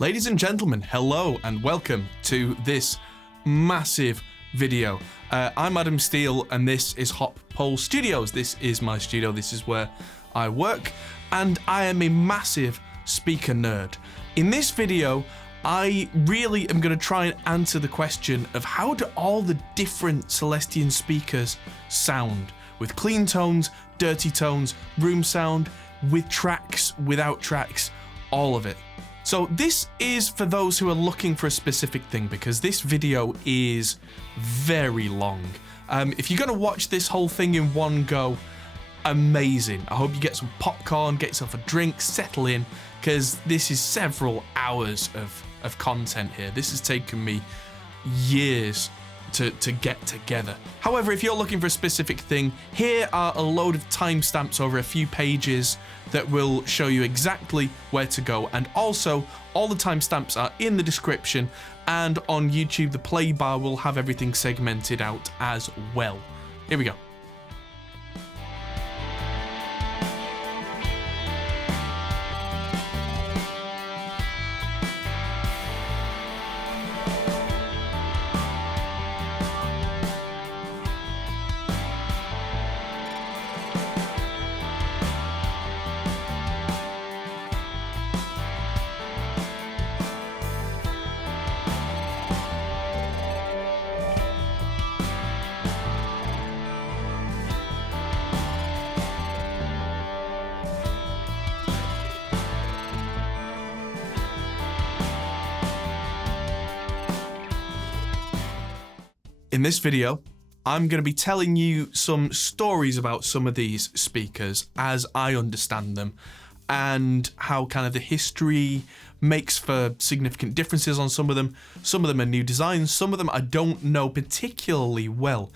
Ladies and gentlemen, hello and welcome to this massive video. I'm Adam Steele and this is Hop Pole Studios. This is my studio, this is where I work, and I am a massive speaker nerd. In this video, I really am going to try and answer the question of how do all the different Celestion speakers sound, with clean tones, dirty tones, room sound, with tracks, without tracks, all of it. So this is for those who are looking for a specific thing, because this video is very long. If you're going to watch this whole thing in one go, amazing. I hope you get some popcorn, get yourself a drink, settle in, because this is several hours of content here. This has taken me years to get together. However, if you're looking for a specific thing, here are a load of timestamps over a few pages that will show you exactly where to go, and also all the timestamps are in the description, and on YouTube the play bar will have everything segmented out as well. Here we go. In this video, I'm going to be telling you some stories about some of these speakers as I understand them, and how kind of the history makes for significant differences on some of them. Some of them are new designs, some of them I don't know particularly well.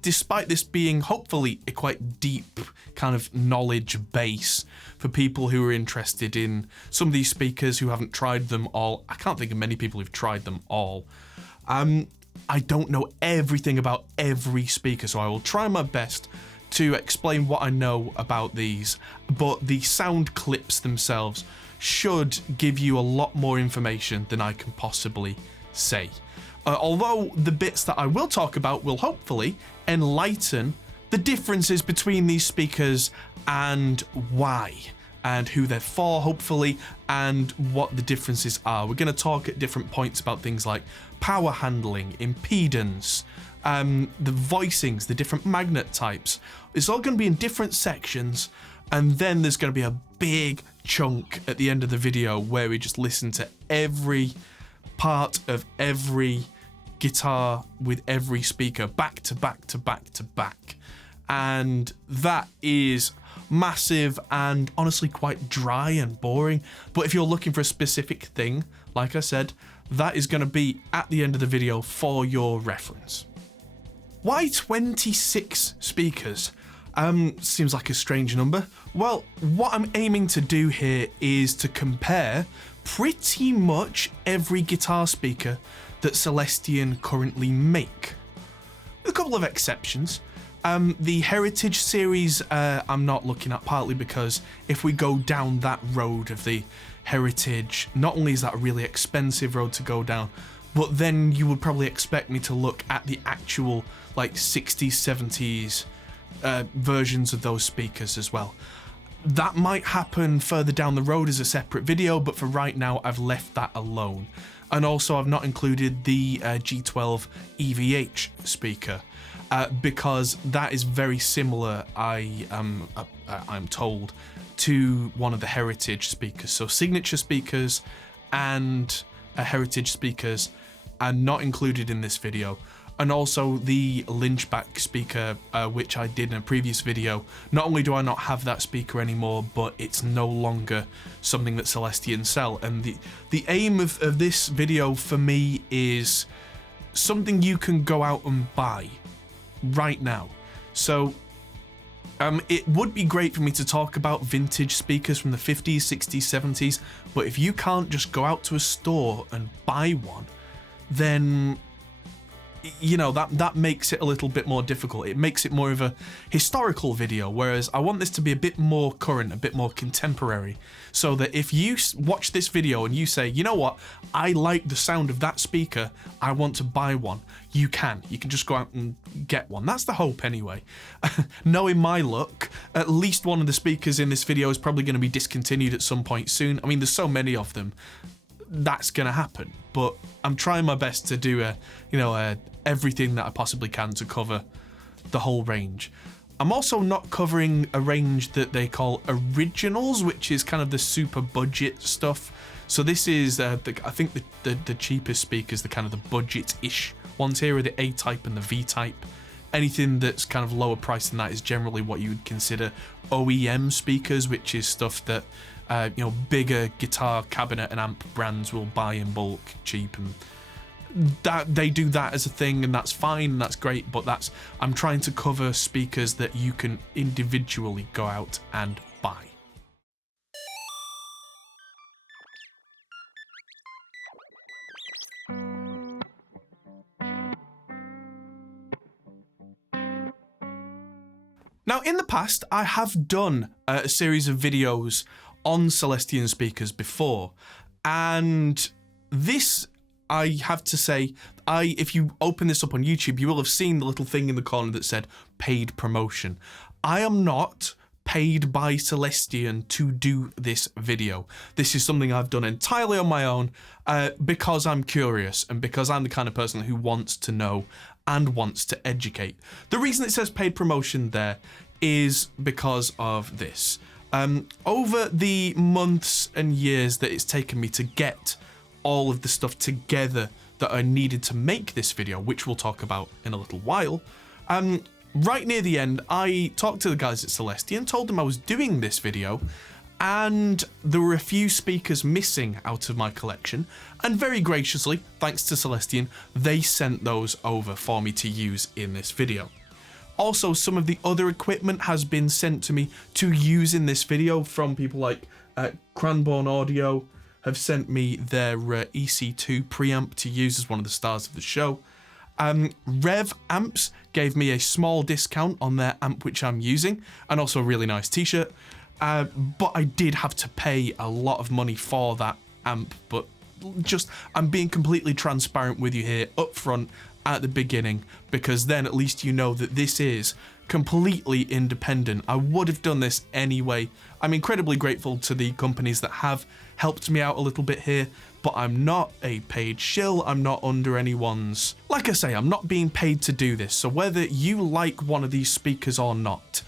Despite this being hopefully a quite deep kind of knowledge base for people who are interested in some of these speakers who haven't tried them all. I can't think of many people who've tried them all. I don't know everything about every speaker, so I will try my best to explain what I know about these, but the sound clips themselves should give you a lot more information than I can possibly say. Although the bits that I will talk about will hopefully enlighten the differences between these speakers and why, and who they're for, hopefully, and what the differences are. We're going to talk at different points about things like power handling, impedance, the voicings, the different magnet types. It's all going to be in different sections, and then there's going to be a big chunk at the end of the video where we just listen to every part of every guitar with every speaker back to back to back to back. And that is massive and honestly quite dry and boring, but if you're looking for a specific thing, like I said, that is going to be at the end of the video for your reference. Why 26 speakers? Seems like a strange number. Well, what I'm aiming to do here is to compare pretty much every guitar speaker that Celestion currently make, with a couple of exceptions. The Heritage series I'm not looking at, partly because if we go down that road of the Heritage, not only is that a really expensive road to go down, but then you would probably expect me to look at the actual like 60s, 70s versions of those speakers as well. That might happen further down the road as a separate video, but for right now I've left that alone. And also I've not included the G12 EVH speaker, because that is very similar, I'm told, to one of the Heritage speakers. So signature speakers and Heritage speakers are not included in this video. And also the Lynchback speaker, which I did in a previous video. Not only do I not have that speaker anymore, but it's no longer something that Celestion sell. And the aim of this video for me is something you can go out and buy right now. So it would be great for me to talk about vintage speakers from the 50s, 60s, 70s, but if you can't just go out to a store and buy one, then you know, that makes it a little bit more difficult. It makes it more of a historical video, whereas I want this to be a bit more current, a bit more contemporary, so that if you watch this video and you say, you know what, I like the sound of that speaker, I want to buy one, you can just go out and get one. That's the hope anyway. Knowing my luck, at least one of the speakers in this video is probably going to be discontinued at some point soon. I mean, there's so many of them, that's going to happen, but I'm trying my best to do everything that I possibly can to cover the whole range. I'm also not covering a range that they call originals, which is kind of the super budget stuff. So this is, I think the cheapest speakers, the kind of the budget-ish ones here are the A-type and the V-type. Anything that's kind of lower priced than that is generally what you would consider OEM speakers, which is stuff that bigger guitar cabinet and amp brands will buy in bulk, cheap, and that they do that as a thing, and that's fine, and that's great. But I'm trying to cover speakers that you can individually go out and buy. Now, in the past, I have done a series of videos on Celestion speakers before, and this, I have to say, if you open this up on YouTube, you will have seen the little thing in the corner that said paid promotion. I am not paid by Celestion to do this video. This is something I've done entirely on my own because I'm curious and because I'm the kind of person who wants to know and wants to educate. The reason it says paid promotion there is because of this. Over the months and years that it's taken me to get all of the stuff together that I needed to make this video, which we'll talk about in a little while, right near the end, I talked to the guys at Celestion, told them I was doing this video, and there were a few speakers missing out of my collection, and very graciously, thanks to Celestion, they sent those over for me to use in this video. Also, some of the other equipment has been sent to me to use in this video from people like Cranbourne Audio have sent me their EC2 preamp to use as one of the stars of the show. Rev Amps gave me a small discount on their amp which I'm using, and also a really nice t-shirt. But I did have to pay a lot of money for that amp, but I'm being completely transparent with you here up front at the beginning, because then at least you know that this is completely independent. I would have done this anyway. I'm incredibly grateful to the companies that have helped me out a little bit here, but I'm not a paid shill. I'm not under anyone's, like I say, I'm not being paid to do this. So whether you like one of these speakers or not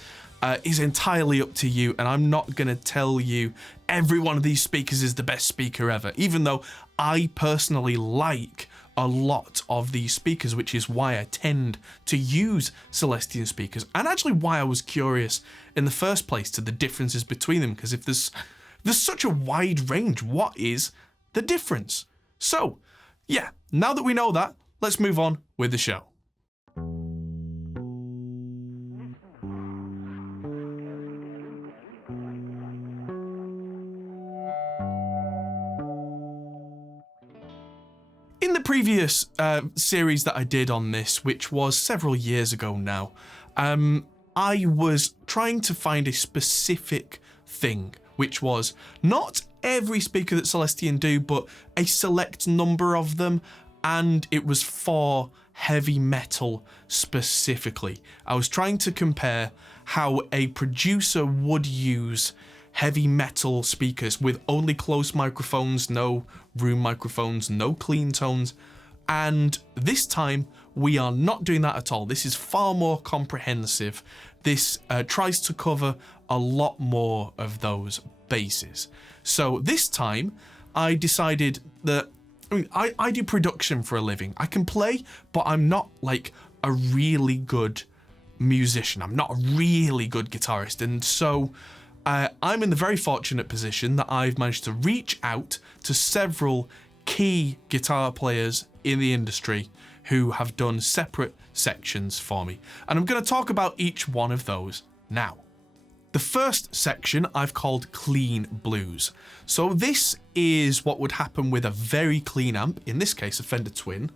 is entirely up to you, and I'm not going to tell you every one of these speakers is the best speaker ever, even though I personally like a lot of these speakers, which is why I tend to use Celestion speakers, and actually why I was curious in the first place to the differences between them, because if there's such a wide range, what is the difference? So yeah, now that we know that, let's move on with the show. In the previous series that I did on this, which was several years ago now, I was trying to find a specific thing, which was not every speaker that Celestion do, but a select number of them, and it was for heavy metal specifically. I was trying to compare how a producer would use heavy metal speakers with only close microphones, no room microphones, no clean tones, and this time we are not doing that at all. This is far more comprehensive. This tries to cover a lot more of those bases. So this time I decided that, I do production for a living. I can play, but I'm not like a really good musician. I'm not a really good guitarist, and so I'm in the very fortunate position that I've managed to reach out to several key guitar players in the industry who have done separate sections for me. And I'm going to talk about each one of those now. The first section I've called Clean Blues. So this is what would happen with a very clean amp, in this case a Fender Twin,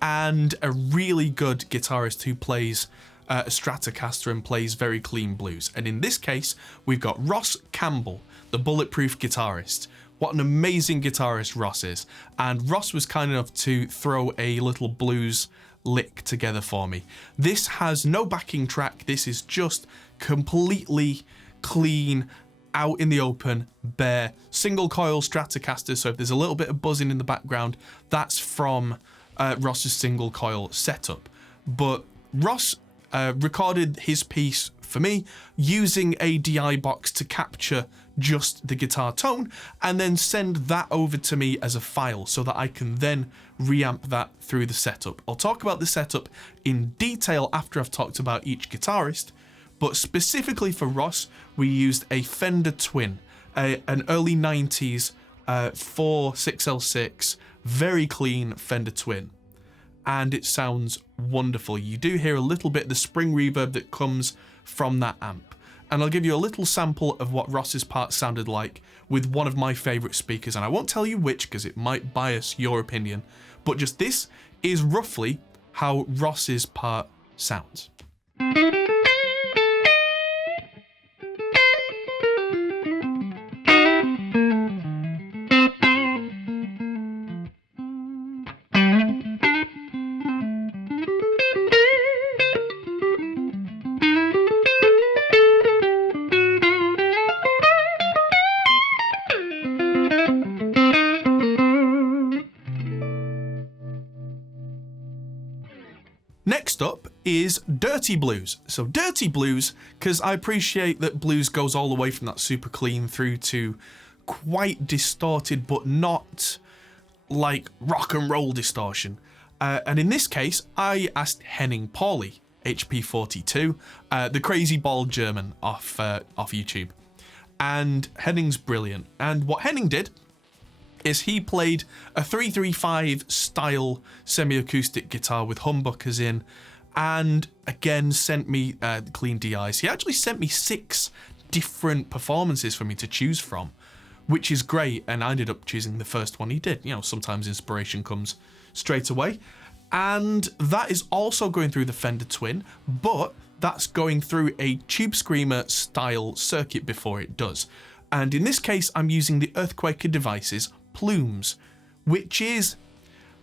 and a really good guitarist who plays a Stratocaster and plays very clean blues. And in this case, we've got Ross Campbell, the Bulletproof guitarist. What an amazing guitarist Ross is. And Ross was kind enough to throw a little blues lick together for me. This has no backing track. This is just completely clean, out in the open, bare, single coil Stratocaster. So if there's a little bit of buzzing in the background, that's from Ross's single coil setup. But Ross recorded his piece for me using a DI box to capture just the guitar tone and then send that over to me as a file so that I can then reamp that through the setup. I'll talk about the setup in detail after I've talked about each guitarist, but specifically for Ross, we used a Fender Twin, an early 90s 46L6, very clean Fender Twin. And it sounds wonderful. You do hear a little bit of the spring reverb that comes from that amp. And I'll give you a little sample of what Ross's part sounded like with one of my favourite speakers. And I won't tell you which because it might bias your opinion. But just this is roughly how Ross's part sounds. Next up is Dirty Blues. So Dirty Blues, because I appreciate that blues goes all the way from that super clean through to quite distorted, but not like rock and roll distortion. And in this case, I asked Henning Pauli, HP42, the crazy bald German off YouTube. And Henning's brilliant. And what Henning did is he played a 335 style semi-acoustic guitar with humbuckers in, and again sent me clean DIs. He actually sent me 6 different performances for me to choose from, which is great, and I ended up choosing the first one he did. You know, sometimes inspiration comes straight away. And that is also going through the Fender Twin, but that's going through a Tube Screamer style circuit before it does. And in this case, I'm using the Earthquaker Devices Plumes, which is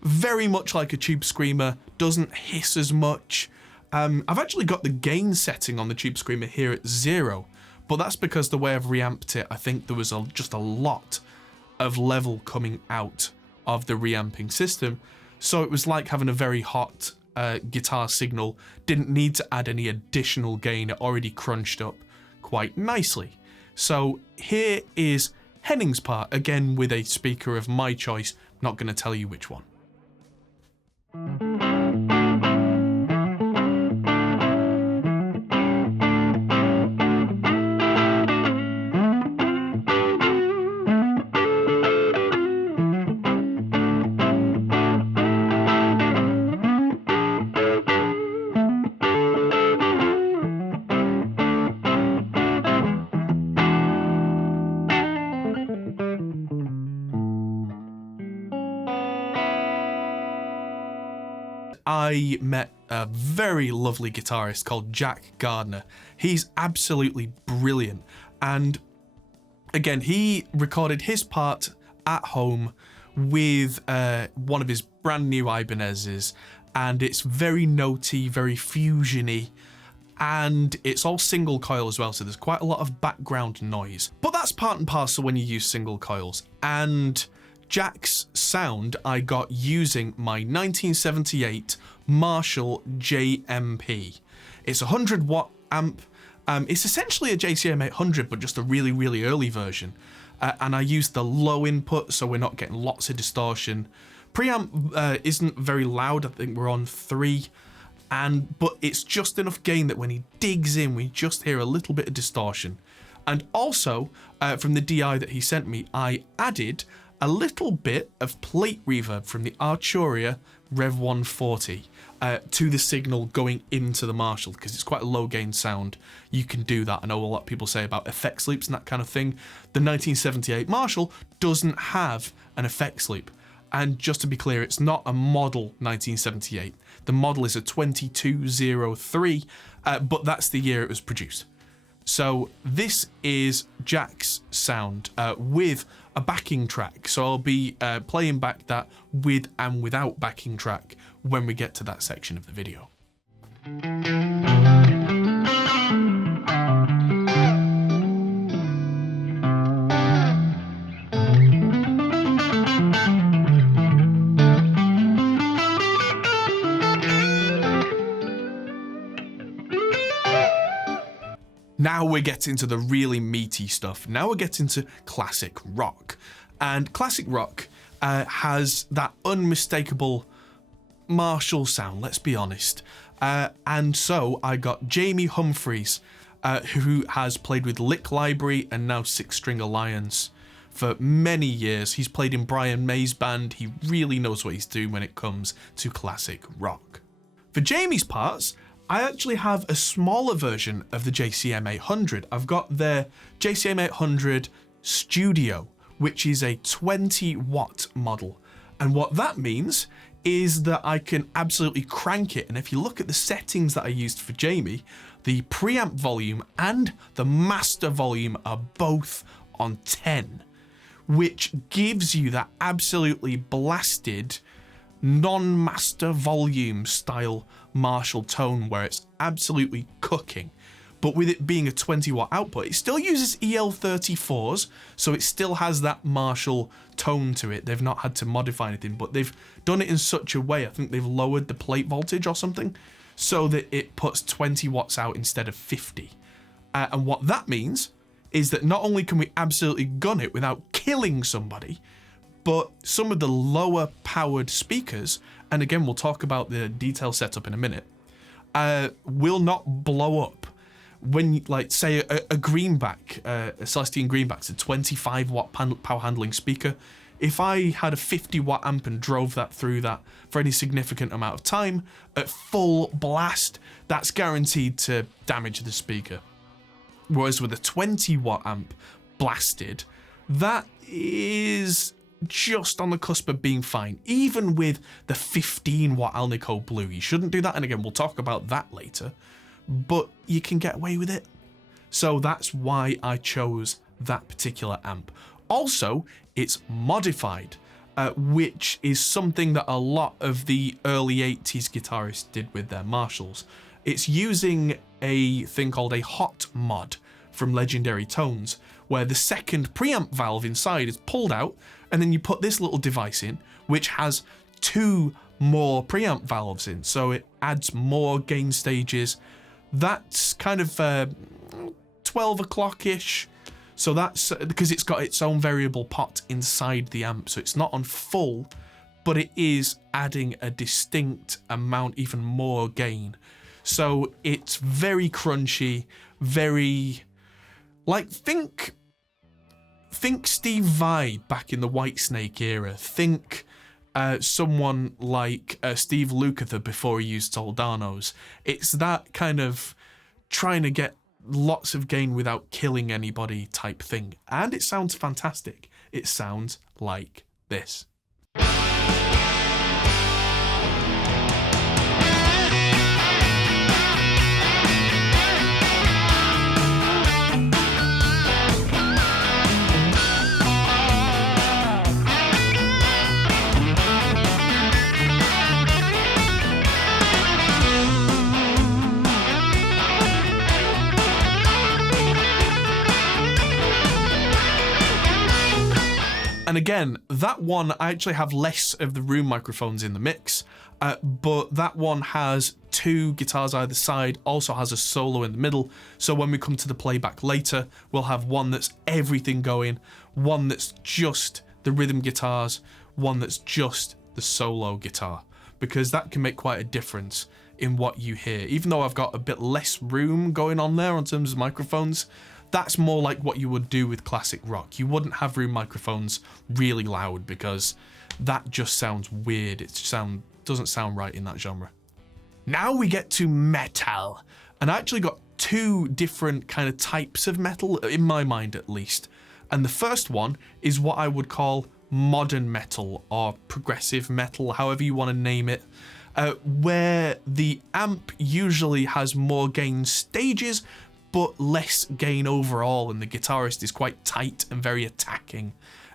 very much like a Tube Screamer, doesn't hiss as much. I've actually got the gain setting on the Tube Screamer here at 0, but that's because the way I've reamped it, I think there was just a lot of level coming out of the reamping system. So it was like having a very hot guitar signal, didn't need to add any additional gain, it already crunched up quite nicely. So here is Henning's part, again with a speaker of my choice, not going to tell you which one. I met a very lovely guitarist called Jack Gardner. He's absolutely brilliant. And again, he recorded his part at home with one of his brand new Ibanez's, and it's very notey, very fusiony, and it's all single coil as well, so there's quite a lot of background noise. But that's part and parcel when you use single coils. And Jack's sound I got using my 1978 Marshall JMP. It's a 100 watt amp. It's essentially a JCM 800, but just a really, really early version. And I used the low input, so we're not getting lots of distortion. Preamp isn't very loud. I think we're on 3. But it's just enough gain that when he digs in, we just hear a little bit of distortion. And also, from the DI that he sent me, I added a little bit of plate reverb from the Arturia Rev 140 to the signal going into the Marshall, because it's quite a low gain sound. You can do that. I know a lot of people say about effects loops and that kind of thing. The 1978 Marshall doesn't have an effects loop. And just to be clear, it's not a model 1978. The model is a 2203, but that's the year it was produced. So this is Jack's sound with a backing track. So I'll be playing back that with and without backing track when we get to that section of the video. Now we're getting to the really meaty stuff. Now we're getting to classic rock. And classic rock has that unmistakable Marshall sound, let's be honest. And so I got Jamie Humphries, who has played with Lick Library and now Six String Alliance for many years. He's played in Brian May's band. He really knows what he's doing when it comes to classic rock. For Jamie's parts, I actually have a smaller version of the JCM 800. I've got their JCM 800 Studio, which is a 20-watt model. And what that means is that I can absolutely crank it. And if you look at the settings that I used for Jamie, the preamp volume and the master volume are both on 10, which gives you that absolutely blasted non-master volume style Marshall tone where it's absolutely cooking. But with it being a 20-watt output, it still uses EL34s, so it still has that Marshall tone to it. They've not had to modify anything, but they've done it in such a way, I think they've lowered the plate voltage or something, so that it puts 20 watts out instead of 50. And what that means is that not only can we absolutely gun it without killing somebody, but some of the lower powered speakers, and again, we'll talk about the detail setup in a minute, will not blow up. When, like, say, a Greenback, a Celestion Greenback's a 25-watt power handling speaker. If I had a 50-watt amp and drove that through that for any significant amount of time, at full blast, that's guaranteed to damage the speaker. Whereas with a 20-watt amp blasted, that is just on the cusp of being fine. Even with the 15-watt Alnico Blue, you shouldn't do that. And again, we'll talk about that later. But you can get away with it. So that's why I chose that particular amp. Also, it's modified, which is something that a lot of the early 80s guitarists did with their Marshalls. It's using a thing called a hot mod from Legendary Tones, where the second preamp valve inside is pulled out, and then you put this little device in, which has 2 more preamp valves in, so it adds more gain stages. That's kind of 12 o'clock-ish, so that's because it's got its own variable pot inside the amp, so it's not on full, but it is adding a distinct amount, even more gain. So it's very crunchy, very, like, think Steve Vai back in the Whitesnake era. Think someone like Steve Lukather before he used Soldanos. It's that kind of trying to get lots of gain without killing anybody type thing. And it sounds fantastic. It sounds like this. And again, that one, I actually have less of the room microphones in the mix, but that one has 2 guitars either side, also has a solo in the middle. So when we come to the playback later, we'll have one that's everything going, one that's just the rhythm guitars, one that's just the solo guitar, because that can make quite a difference in what you hear. Even though I've got a bit less room going on there in terms of microphones, that's more like what you would do with classic rock. You wouldn't have room microphones really loud because that just sounds weird. It doesn't sound right in that genre. Now we get to metal. And I actually got 2 different kind of types of metal, in my mind at least. And the first one is what I would call modern metal or progressive metal, however you want to name it, where the amp usually has more gain stages but less gain overall, and the guitarist is quite tight and very attacking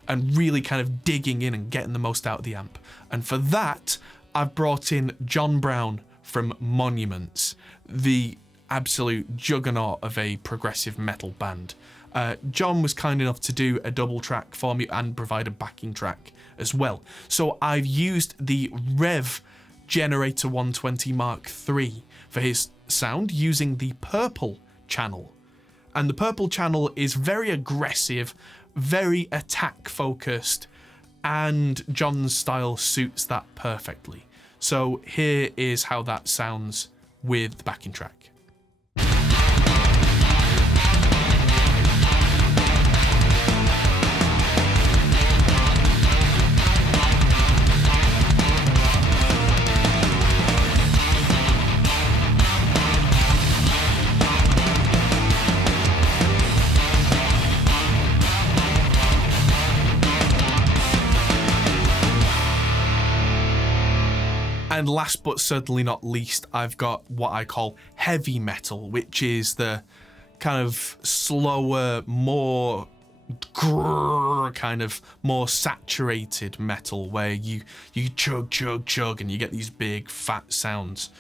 and really kind of digging in and getting the most out of the amp. And for that, I've brought in John Brown from Monuments, the absolute juggernaut of a progressive metal band. John was kind enough to do a double track for me and provide a backing track as well. So I've used the Rev Generator 120 Mark III for his sound using the purple channel. And the purple channel is very aggressive, very attack focused, and John's style suits that perfectly. So here is how that sounds with the backing track. And last but certainly not least, I've got what I call heavy metal, which is the kind of slower, more kind of more saturated metal where you chug and you get these big fat sounds.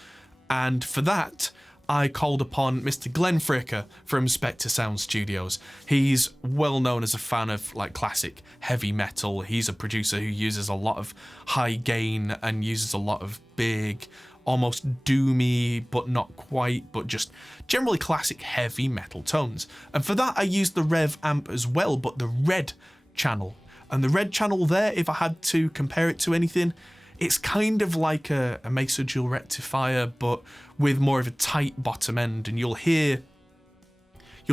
And for that, I called upon Mr. Glenn Fricker from Spectre Sound Studios. He's well known as a fan of like classic heavy metal. He's a producer who uses a lot of high gain and uses a lot of big, almost doomy, but not quite, but just generally classic heavy metal tones. And for that, I used the Rev amp as well, but the red channel. And the red channel there, if I had to compare it to anything, it's kind of like a Mesa Dual rectifier, but with more of a tight bottom end. And you'll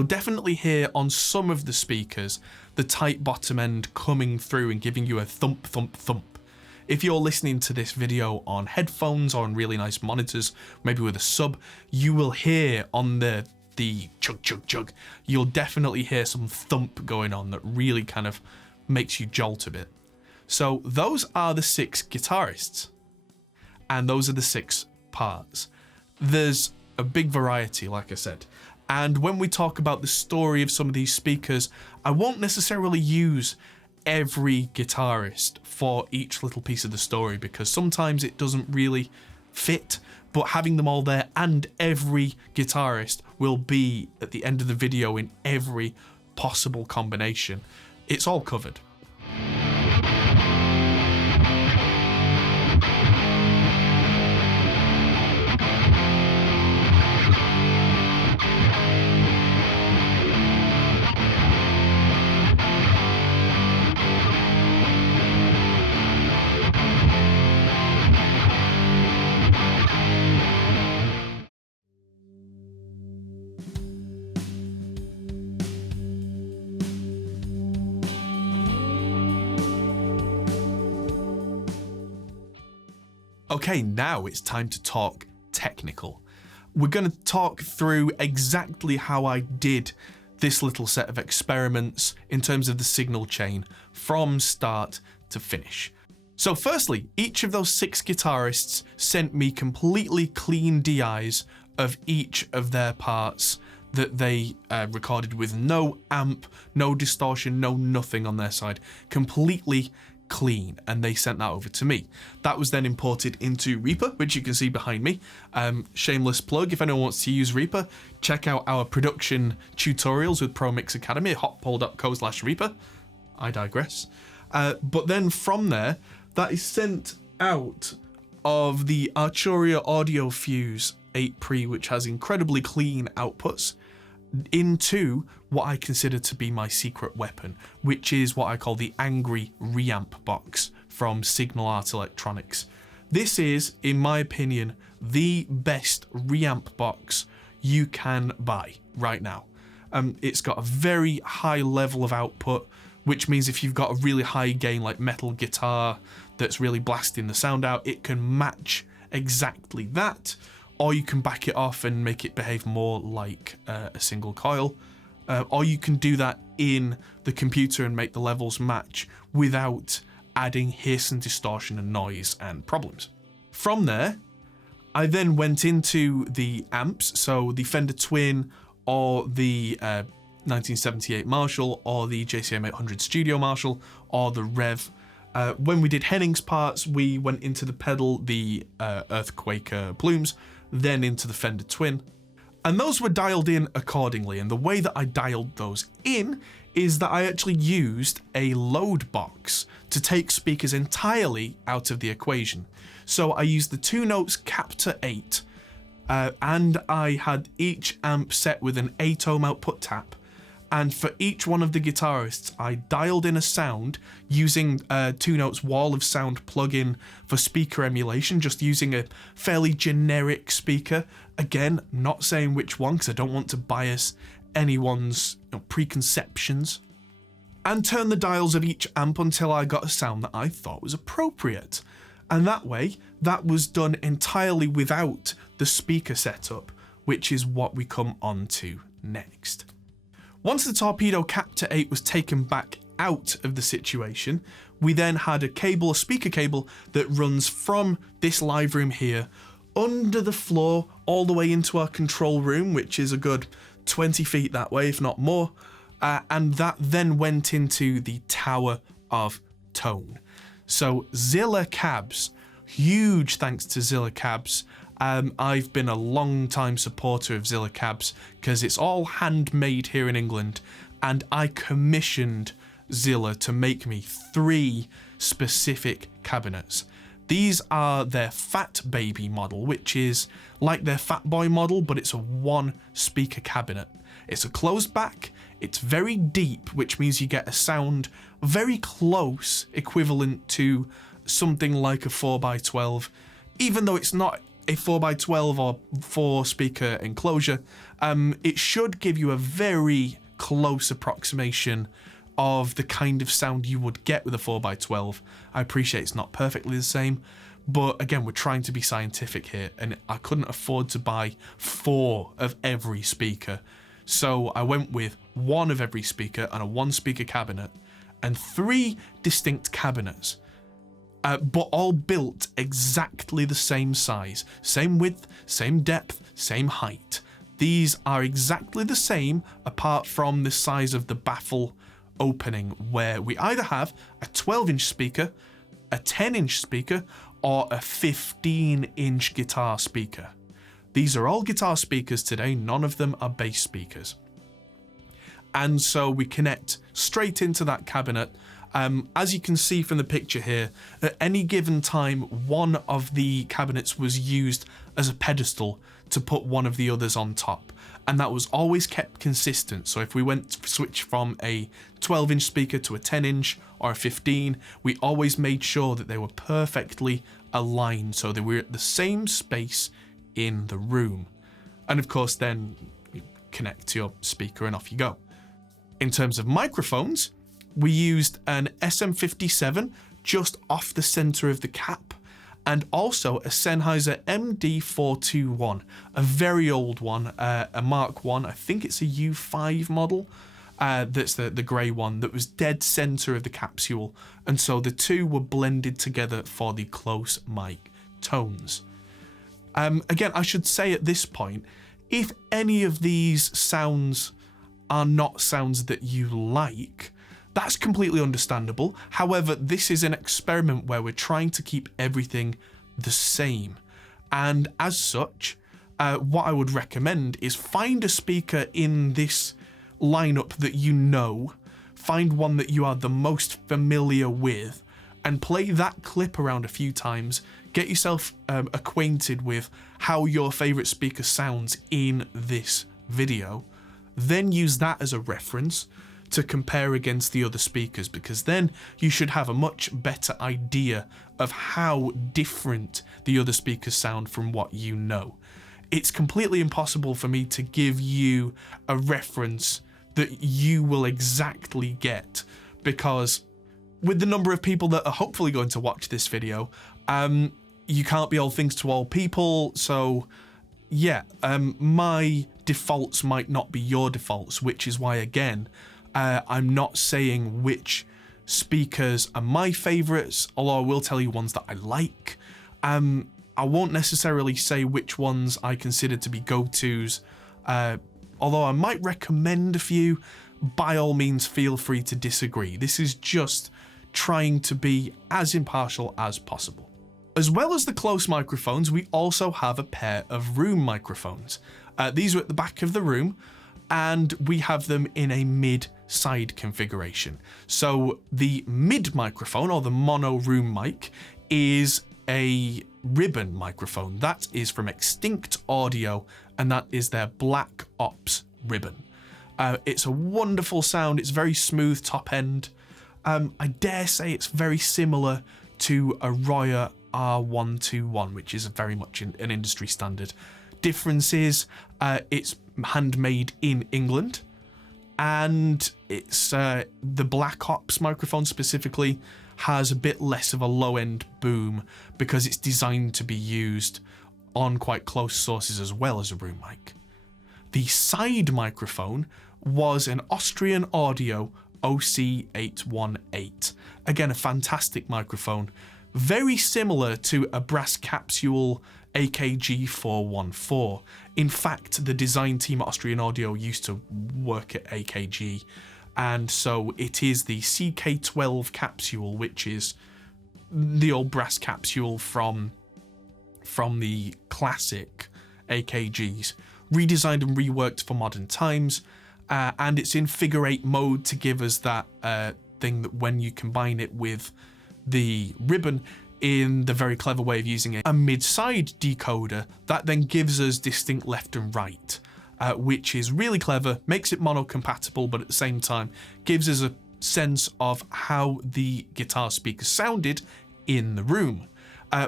definitely hear on some of the speakers the tight bottom end coming through and giving you a thump, thump, thump. If you're listening to this video on headphones or on really nice monitors, maybe with a sub, you will hear on the chug, chug, chug, you'll definitely hear some thump going on that really kind of makes you jolt a bit. So those are the 6 guitarists, and those are the 6 parts. There's a big variety, like I said. And when we talk about the story of some of these speakers, I won't necessarily use every guitarist for each little piece of the story because sometimes it doesn't really fit, but having them all there and every guitarist will be at the end of the video in every possible combination. It's all covered. Okay, now it's time to talk technical. We're going to talk through exactly how I did this little set of experiments in terms of the signal chain from start to finish. So firstly, each of those 6 guitarists sent me completely clean DIs of each of their parts that they recorded with no amp, no distortion, no nothing on their side, completely clean, and they sent that over to me. That was then imported into Reaper, which you can see behind me. Shameless plug, if anyone wants to use Reaper, check out our production tutorials with Pro Mix Academy at hotpole.co/Reaper. I digress. But then from there, that is sent out of the Arturia Audio Fuse 8 Pre, which has incredibly clean outputs, into what I consider to be my secret weapon, which is what I call the Angry Reamp box from Signal Art Electronics. This is, in my opinion, the best reamp box you can buy right now. It's got a very high level of output, which means if you've got a really high gain like metal guitar that's really blasting the sound out, it can match exactly that, or you can back it off and make it behave more like a single coil. or you can do that in the computer and make the levels match without adding hiss and distortion and noise and problems. From there, I then went into the amps, so the Fender Twin or the 1978 Marshall or the JCM 800 Studio Marshall or the Rev. When we did Henning's parts, we went into the pedal, the Earthquaker Plumes, then into the Fender Twin. And those were dialed in accordingly. And the way that I dialed those in is that I actually used a load box to take speakers entirely out of the equation. So I used the 2 notes capped to 8, and I had each amp set with an 8-ohm output tap. And for each one of the guitarists, I dialed in a sound using 2 Notes Wall of Sound plugin for speaker emulation, just using a fairly generic speaker. Again, not saying which one because I don't want to bias anyone's preconceptions. And turn the dials of each amp until I got a sound that I thought was appropriate. And that way, that was done entirely without the speaker setup, which is what we come on to next. Once the Torpedo Cap to 8 was taken back out of the situation, we then had a speaker cable that runs from this live room here under the floor all the way into our control room, which is a good 20 feet that way, if not more. And that then went into the Tower of Tone. So Zilla cabs, huge thanks to Zilla cabs. I've been a long time supporter of Zilla cabs because it's all handmade here in England, and I commissioned Zilla to make me 3 specific cabinets. These are their Fat Baby model, which is like their Fat Boy model, but it's a 1 speaker cabinet. It's a closed back, it's very deep, which means you get a sound very close, equivalent to something like a 4x12, even though it's not a 4x12 or 4 speaker enclosure. It should give you a very close approximation of the kind of sound you would get with a 4x12. I appreciate it's not perfectly the same, but again, we're trying to be scientific here, and I couldn't afford to buy 4 of every speaker. So I went with 1 of every speaker and a 1 speaker cabinet and 3 distinct cabinets. But all built exactly the same size, same width, same depth, same height. These are exactly the same apart from the size of the baffle opening, where we either have a 12-inch speaker, a 10-inch speaker, or a 15-inch guitar speaker. These are all guitar speakers today, none of them are bass speakers. And so we connect straight into that cabinet. As you can see from the picture here, at any given time, one of the cabinets was used as a pedestal to put one of the others on top. And that was always kept consistent. So if we switch from a 12-inch speaker to a 10-inch or a 15, we always made sure that they were perfectly aligned, so they were at the same space in the room. And of course, then you connect to your speaker and off you go. In terms of microphones, we used an SM57 just off the center of the cap, and also a Sennheiser MD421, a very old one, a Mark 1, I think it's a U5 model, that's the grey one that was dead center of the capsule, and so the two were blended together for the close mic tones. Again, I should say at this point, if any of these sounds are not sounds that you like, that's completely understandable. However, this is an experiment where we're trying to keep everything the same. And as such, what I would recommend is find a speaker in this lineup that you know, find one that you are the most familiar with, and play that clip around a few times. Get yourself acquainted with how your favorite speaker sounds in this video. Then use that as a reference to compare against the other speakers, because then you should have a much better idea of how different the other speakers sound from what you know. It's completely impossible for me to give you a reference that you will exactly get, because with the number of people that are hopefully going to watch this video, you can't be all things to all people, so yeah, my defaults might not be your defaults, which is why, again, I'm not saying which speakers are my favorites, although I will tell you ones that I like. I won't necessarily say which ones I consider to be go-tos, although I might recommend a few. By all means, feel free to disagree. This is just trying to be as impartial as possible. As well as the close microphones, we also have a pair of room microphones. These are at the back of the room, and we have them in a mid-side configuration. So the mid microphone, or the mono room mic, is a ribbon microphone. That is from Extinct Audio, and that is their Black Ops ribbon. It's a wonderful sound. It's very smooth top end. I dare say it's very similar to a Royer R121, which is very much an industry standard. Difference is it's handmade in England, and it's the Black Ops microphone specifically has a bit less of a low-end boom because it's designed to be used on quite close sources as well as a room mic. The side microphone was an Austrian Audio OC818. Again, a fantastic microphone, very similar to a brass capsule AKG 414. In fact, the design team at Austrian Audio used to work at AKG, and so it is the CK12 capsule, which is the old brass capsule from the classic AKGs, redesigned and reworked for modern times, and it's in figure 8 mode to give us that thing that when you combine it with the ribbon in the very clever way of using a mid-side decoder, that then gives us distinct left and right, which is really clever, makes it mono compatible, but at the same time gives us a sense of how the guitar speaker sounded in the room.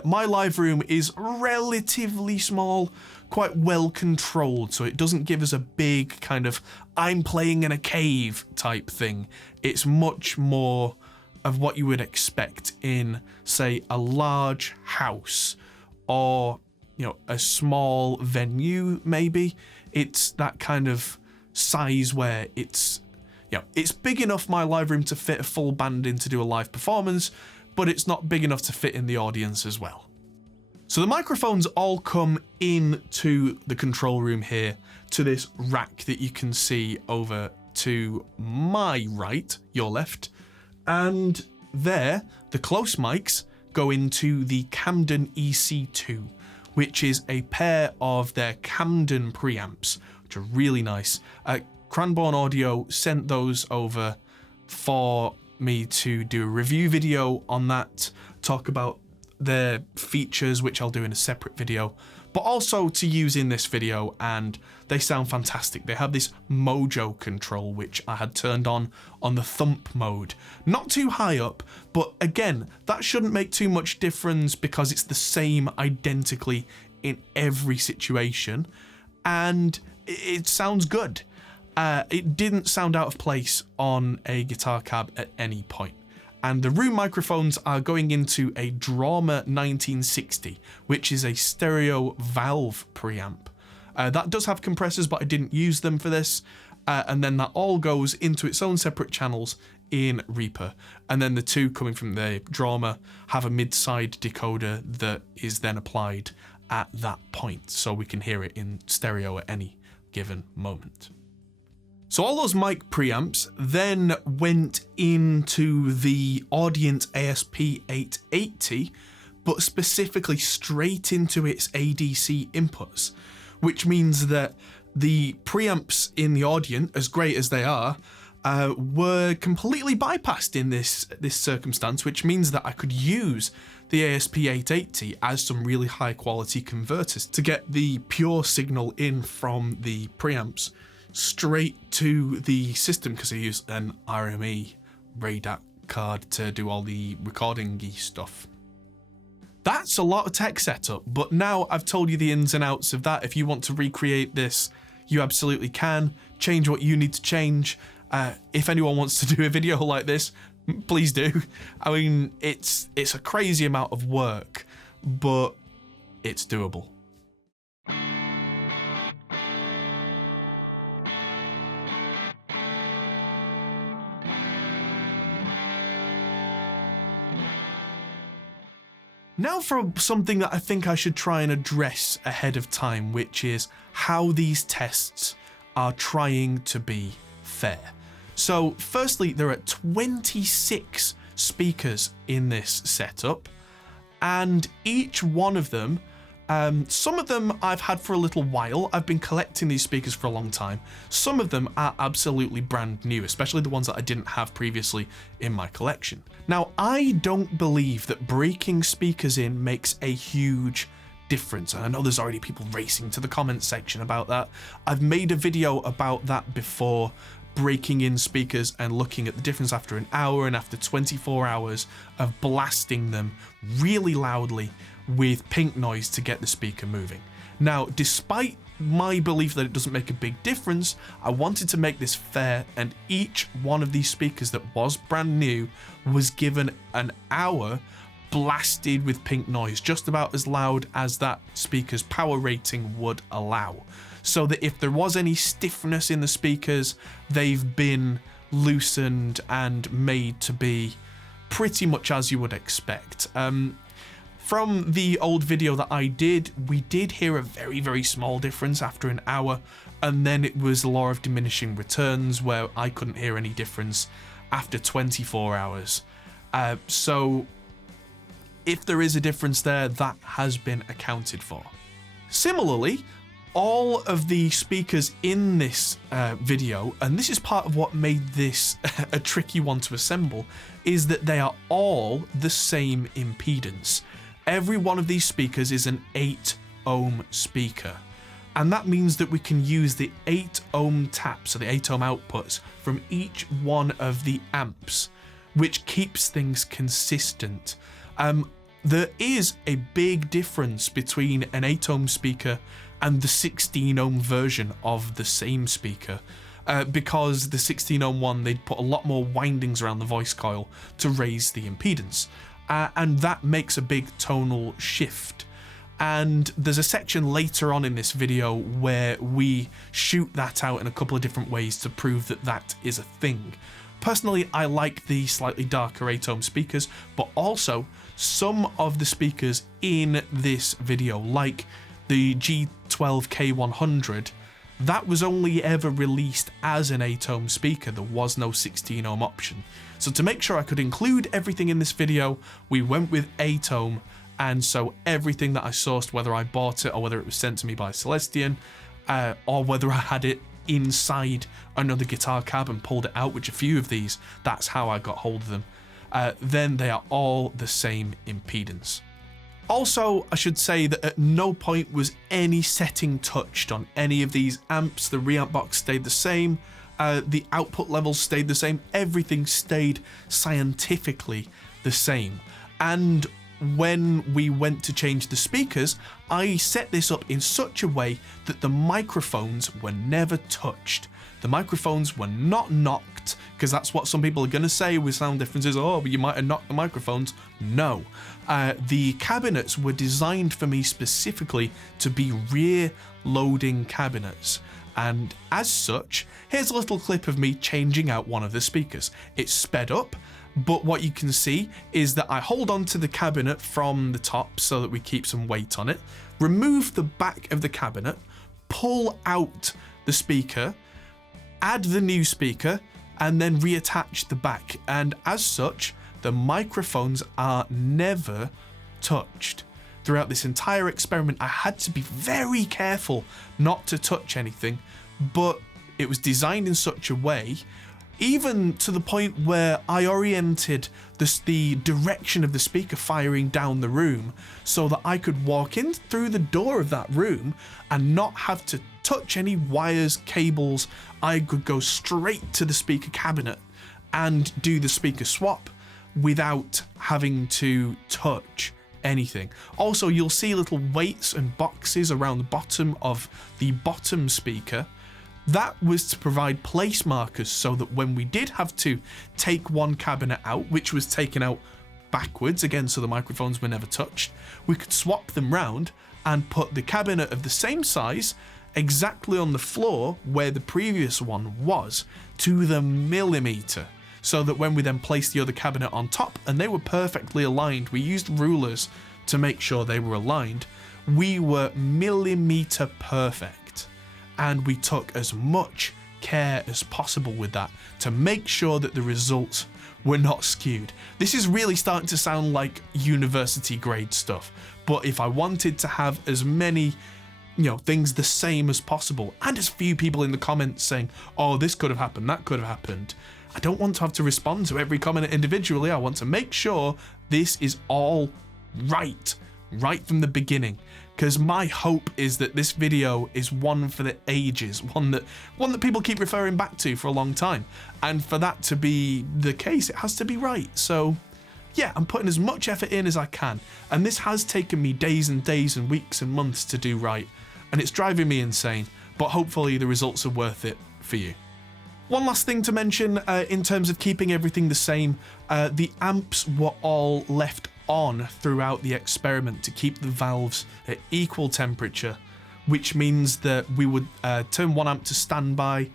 My live room is relatively small, quite well controlled, so it doesn't give us a big kind of I'm playing in a cave type thing. It's much more of what you would expect in, say, a large house or, you know, a small venue maybe. It's that kind of size where it's, you know, it's big enough, my live room, to fit a full band in to do a live performance, but it's not big enough to fit in the audience as well. So the microphones all come into the control room here to this rack that you can see over to my right, your left, and there the close mics go into the Camden EC2, which is a pair of their Camden preamps, which are really nice. Cranbourne Audio sent those over for me to do a review video on that, talk about their features, which I'll do in a separate video, but also to use in this video, and they sound fantastic. They have this mojo control, which I had turned on the thump mode. Not too high up, but again, that shouldn't make too much difference because it's the same identically in every situation, and it sounds good. It didn't sound out of place on a guitar cab at any point. And the room microphones are going into a Drama 1960, which is a stereo valve preamp. That does have compressors, but I didn't use them for this. And then that all goes into its own separate channels in Reaper. And then the two coming from the Drama have a mid-side decoder that is then applied at that point, so we can hear it in stereo at any given moment. So all those mic preamps then went into the Audient ASP880, but specifically straight into its ADC inputs, which means that the preamps in the Audient, as great as they are, were completely bypassed in this circumstance, which means that I could use the ASP880 as some really high quality converters to get the pure signal in from the preamps straight to the system, because I use an RME RADAC card to do all the recording-y stuff. That's a lot of tech setup, but now I've told you the ins and outs of that. If you want to recreate this, you absolutely can. Change what you need to change. If anyone wants to do a video like this, please do. I mean, it's a crazy amount of work, but it's doable. Now for something that I think I should try and address ahead of time, which is how these tests are trying to be fair. So firstly, there are 26 speakers in this setup, and each one of them, some of them I've had for a little while. I've been collecting these speakers for a long time. Some of them are absolutely brand new, especially the ones that I didn't have previously in my collection. Now, I don't believe that breaking speakers in makes a huge difference. And I know there's already people racing to the comments section about that. I've made a video about that before, breaking in speakers and looking at the difference after an hour and after 24 hours of blasting them really loudly with pink noise to get the speaker moving. Now, despite my belief that it doesn't make a big difference, I wanted to make this fair, and each one of these speakers that was brand new was given an hour blasted with pink noise, just about as loud as that speaker's power rating would allow, so that if there was any stiffness in the speakers, they've been loosened and made to be pretty much as you would expect. From the old video that I did, we did hear a very, very small difference after an hour, and then it was the law of diminishing returns where I couldn't hear any difference after 24 hours. So if there is a difference there, that has been accounted for. Similarly, all of the speakers in this video, and this is part of what made this a tricky one to assemble, is that they are all the same impedance. Every one of these speakers is an 8 ohm speaker, and that means that we can use the 8 ohm taps, so the 8 ohm outputs, from each one of the amps, which keeps things consistent. There is a big difference between an 8 ohm speaker and the 16 ohm version of the same speaker, because the 16 ohm one, they'd put a lot more windings around the voice coil to raise the impedance. And that makes a big tonal shift. And there's a section later on in this video where we shoot that out in a couple of different ways to prove that that is a thing. Personally, I like the slightly darker 8 ohm speakers, but also some of the speakers in this video, like the G12K100, that was only ever released as an 8 ohm speaker. There was no 16 ohm option. So to make sure I could include everything in this video, we went with 8 ohm, and so everything that I sourced, whether I bought it or whether it was sent to me by Celestion, or whether I had it inside another guitar cab and pulled it out, which a few of these, that's how I got hold of them, then they are all the same impedance. Also, I should say that at no point was any setting touched on any of these amps. The reamp box stayed the same, the output levels stayed the same, everything stayed scientifically the same. And when we went to change the speakers, I set this up in such a way that the microphones were never touched. The microphones were not knocked, because that's what some people are going to say with sound differences. Oh, but you might have knocked the microphones. No. The cabinets were designed for me specifically to be rear loading cabinets. And as such, here's a little clip of me changing out one of the speakers. It's sped up, but what you can see is that I hold on to the cabinet from the top so that we keep some weight on it, remove the back of the cabinet, pull out the speaker, add the new speaker, and then reattach the back. And as such, the microphones are never touched. Throughout this entire experiment, I had to be very careful not to touch anything, but it was designed in such a way, even to the point where I oriented the direction of the speaker firing down the room so that I could walk in through the door of that room and not have to touch any wires, cables. I could go straight to the speaker cabinet and do the speaker swap without having to touch anything. Also, you'll see little weights and boxes around the bottom of the bottom speaker. That was to provide place markers so that when we did have to take one cabinet out, which was taken out backwards again so the microphones were never touched, we could swap them round and put the cabinet of the same size exactly on the floor where the previous one was, to the millimeter, so that when we then placed the other cabinet on top and they were perfectly aligned, we used rulers to make sure they were aligned, we were millimeter perfect. And we took as much care as possible with that to make sure that the results were not skewed. This is really starting to sound like university grade stuff, but if I wanted to have as many things the same as possible, and as few people in the comments saying, oh, this could have happened, that could have happened, I don't want to have to respond to every comment individually. I want to make sure this is all right from the beginning, because my hope is that this video is one for the ages, one that people keep referring back to for a long time, and for that to be the case, it has to be right. So yeah, I'm putting as much effort in as I can, and this has taken me days and days and weeks and months to do right, and it's driving me insane, but hopefully the results are worth it for you. One last thing to mention in terms of keeping everything the same, the amps were all left on throughout the experiment to keep the valves at equal temperature, which means that we would turn one amp to standby,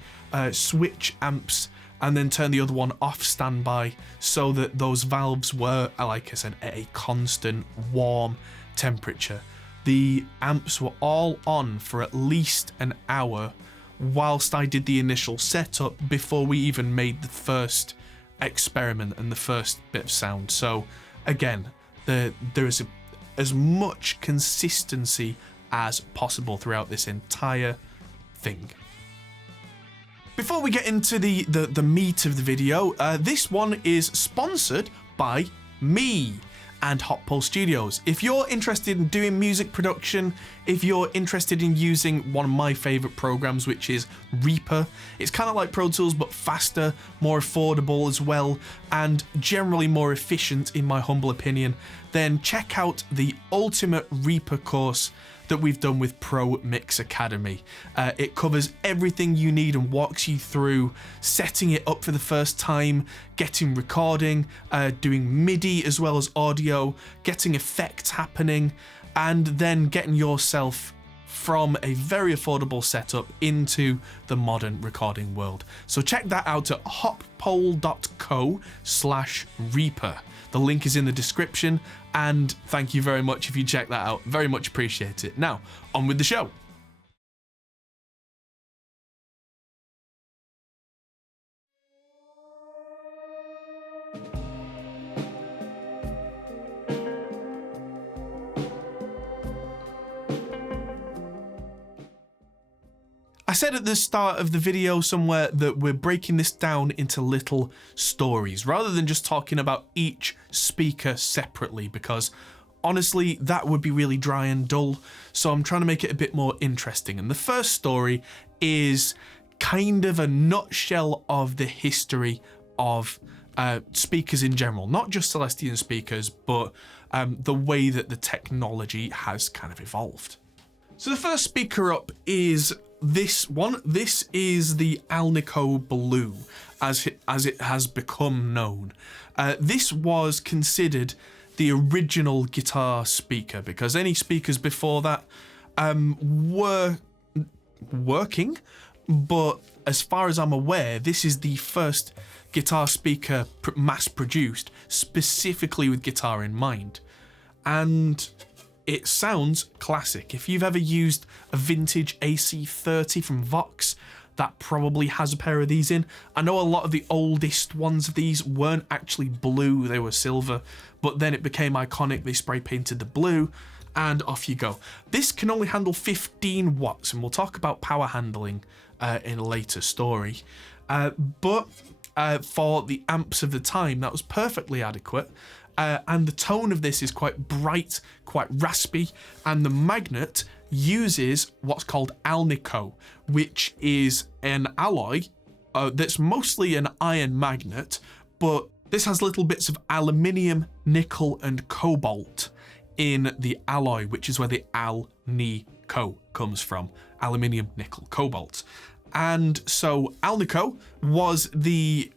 switch amps, and then turn the other one off standby, so that those valves were, like I said, at a constant warm temperature. The amps were all on for at least an hour whilst I did the initial setup before we even made the first experiment and the first bit of sound. So again, there is as much consistency as possible throughout this entire thing. Before we get into the meat of the video, this one is sponsored by me and Hot Pulse Studios. If you're interested in doing music production, if you're interested in using one of my favorite programs, which is Reaper, it's kind of like Pro Tools but faster, more affordable as well, and generally more efficient in my humble opinion, then check out the Ultimate Reaper course that we've done with Pro Mix Academy. It covers everything you need and walks you through setting it up for the first time, getting recording, doing MIDI as well as audio, getting effects happening, and then getting yourself from a very affordable setup into the modern recording world. So check that out at hoppole.co/Reaper. The link is in the description, and thank you very much if you check that out. Very much appreciate it. Now, on with the show. I said at the start of the video somewhere that we're breaking this down into little stories rather than just talking about each speaker separately, because honestly that would be really dry and dull, so I'm trying to make it a bit more interesting. And the first story is kind of a nutshell of the history of speakers in general, not just Celestion speakers, but the way that the technology has kind of evolved. So the first speaker up is this one. This is the Alnico Blue, as it has become known. This was considered the original guitar speaker, because any speakers before that were working, but as far as I'm aware, this is the first guitar speaker mass-produced specifically with guitar in mind. And it sounds classic. If you've ever used a vintage AC30 from Vox, that probably has a pair of these in. I know a lot of the oldest ones of these weren't actually blue, they were silver, but then it became iconic. They spray painted the blue, and off you go. This can only handle 15 watts, and we'll talk about power handling in a later story. But for the amps of the time, that was perfectly adequate. And the tone of this is quite bright, quite raspy, and the magnet uses what's called Alnico, which is an alloy that's mostly an iron magnet, but this has little bits of aluminium, nickel, and cobalt in the alloy, which is where the Alnico comes from. Aluminium, nickel, cobalt. And so Alnico was the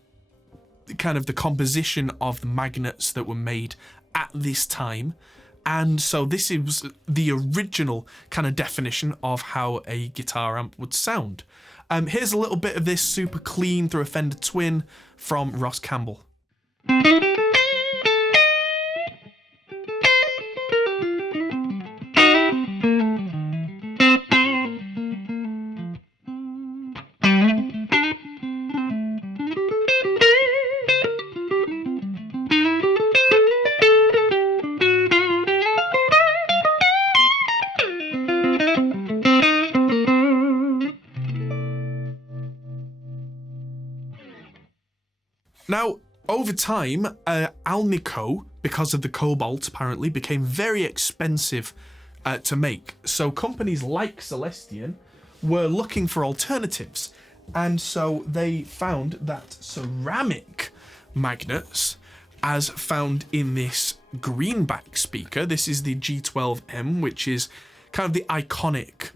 kind of the composition of the magnets that were made at this time, and so this is the original kind of definition of how a guitar amp would sound. Here's a little bit of this super clean through a Fender Twin from Ross Campbell. Now, over time, Alnico, because of the cobalt, apparently, became very expensive to make. So companies like Celestion were looking for alternatives. And so they found that ceramic magnets, as found in this greenback speaker, this is the G12M, which is kind of the iconic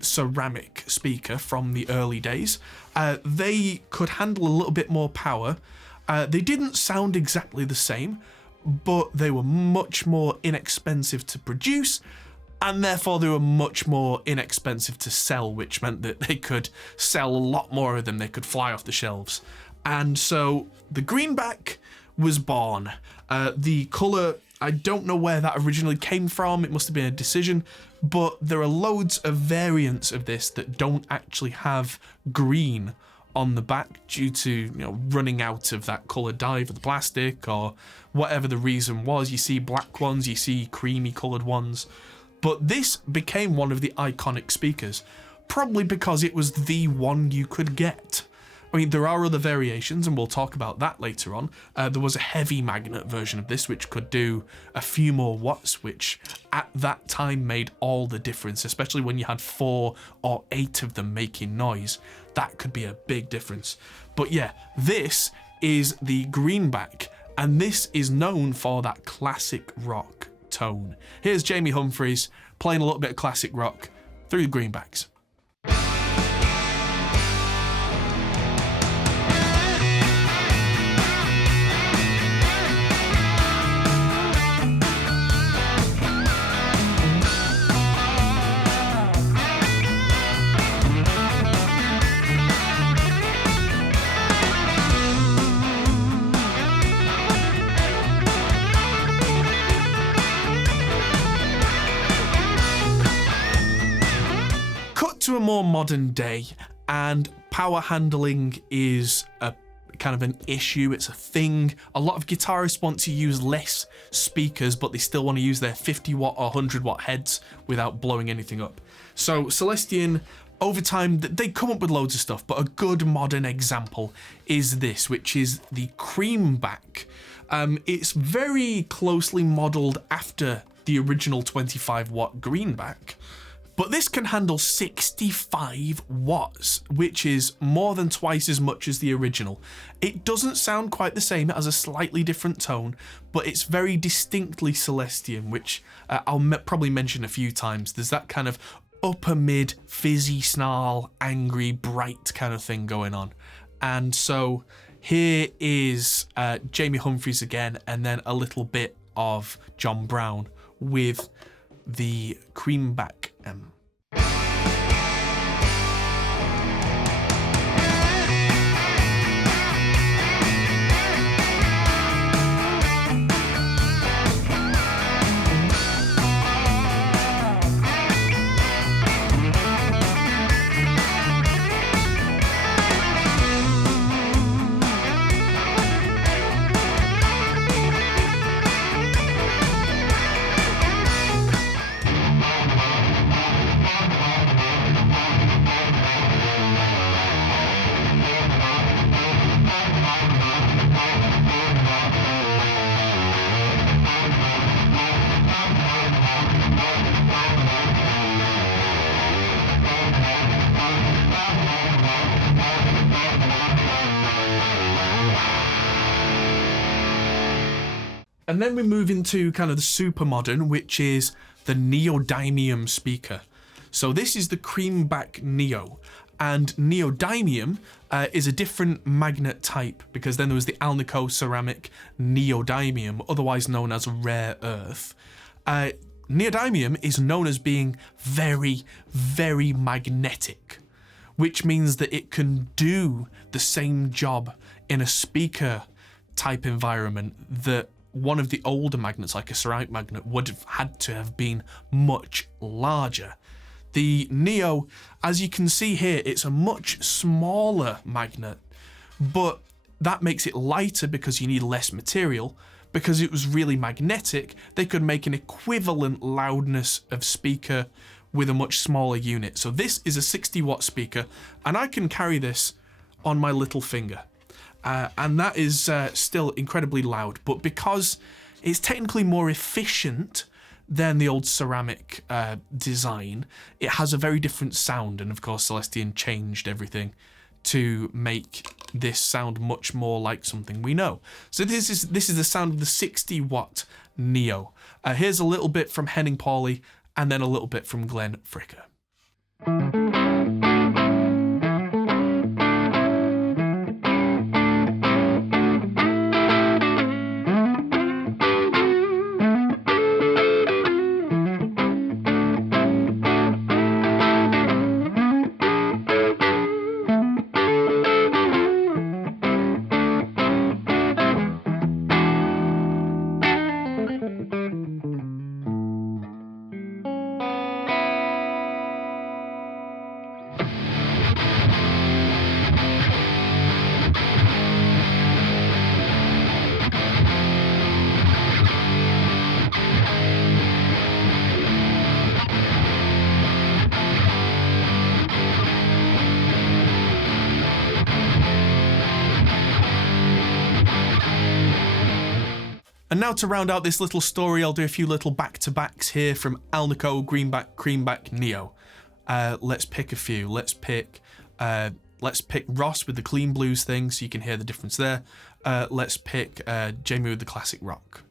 ceramic speaker from the early days. They could handle a little bit more power. They didn't sound exactly the same, but they were much more inexpensive to produce, and therefore they were much more inexpensive to sell, which meant that they could sell a lot more of them. They could fly off the shelves. And so the greenback was born. The colour, I don't know where that originally came from. It must have been a decision, but there are loads of variants of this that don't actually have green on the back due to running out of that colour dye for the plastic or whatever the reason was. You see black ones, you see creamy coloured ones, but this became one of the iconic speakers, probably because it was the one you could get. I mean, there are other variations, and we'll talk about that later on. There was a heavy magnet version of this, which could do a few more watts, which at that time made all the difference, especially when you had 4 or 8 of them making noise. That could be a big difference. But yeah, this is the greenback, and this is known for that classic rock tone. Here's Jamie Humphries playing a little bit of classic rock through the greenbacks. To a more modern day, and power handling is a kind of an issue. It's a thing. A lot of guitarists want to use less speakers, but they still want to use their 50 watt or 100 watt heads without blowing anything up. So Celestion, over time, they come up with loads of stuff, but a good modern example is this, which is the Creamback. It's very closely modeled after the original 25 watt Greenback. But this can handle 65 watts, which is more than twice as much as the original. It doesn't sound quite the same, it has a slightly different tone, but it's very distinctly Celestion, which I'll probably mention a few times. There's that kind of upper mid, fizzy snarl, angry, bright kind of thing going on. And so here is Jamie Humphries again, and then a little bit of John Brown with the Creamback M. And then we move into kind of the super modern, which is the neodymium speaker. So this is the Creamback Neo, and neodymium is a different magnet type, because then there was the Alnico ceramic neodymium, otherwise known as rare earth. Neodymium is known as being very, very magnetic, which means that it can do the same job in a speaker type environment that one of the older magnets, like a ceramic magnet, would have had to have been much larger. The Neo, as you can see here, it's a much smaller magnet, but that makes it lighter because you need less material. Because it was really magnetic, they could make an equivalent loudness of speaker with a much smaller unit. So this is a 60 watt speaker, and I can carry this on my little finger. and that is still incredibly loud. But because it's technically more efficient than the old ceramic design, it has a very different sound. And of course, Celestion changed everything to make this sound much more like something we know. So this is the sound of the 60-watt Neo. Here's a little bit from Henning Pauli, and then a little bit from Glenn Fricker. And now to round out this little story, I'll do a few little back-to-backs here from Alnico, Greenback, Creamback, Neo. Let's pick a few. Let's pick Ross with the clean blues thing, so you can hear the difference there. Let's pick Jamie with the classic rock.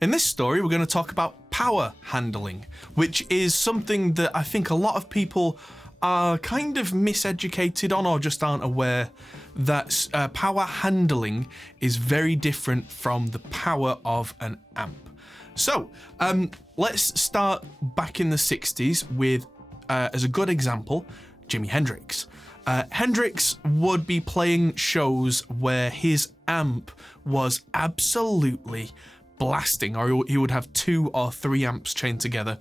In this story, we're going to talk about power handling, which is something that I think a lot of people are kind of miseducated on or just aren't aware that power handling is very different from the power of an amp. So let's start back in the 60s with, as a good example, Jimi Hendrix. Hendrix would be playing shows where his amp was absolutely blasting, or he would have 2 or 3 amps chained together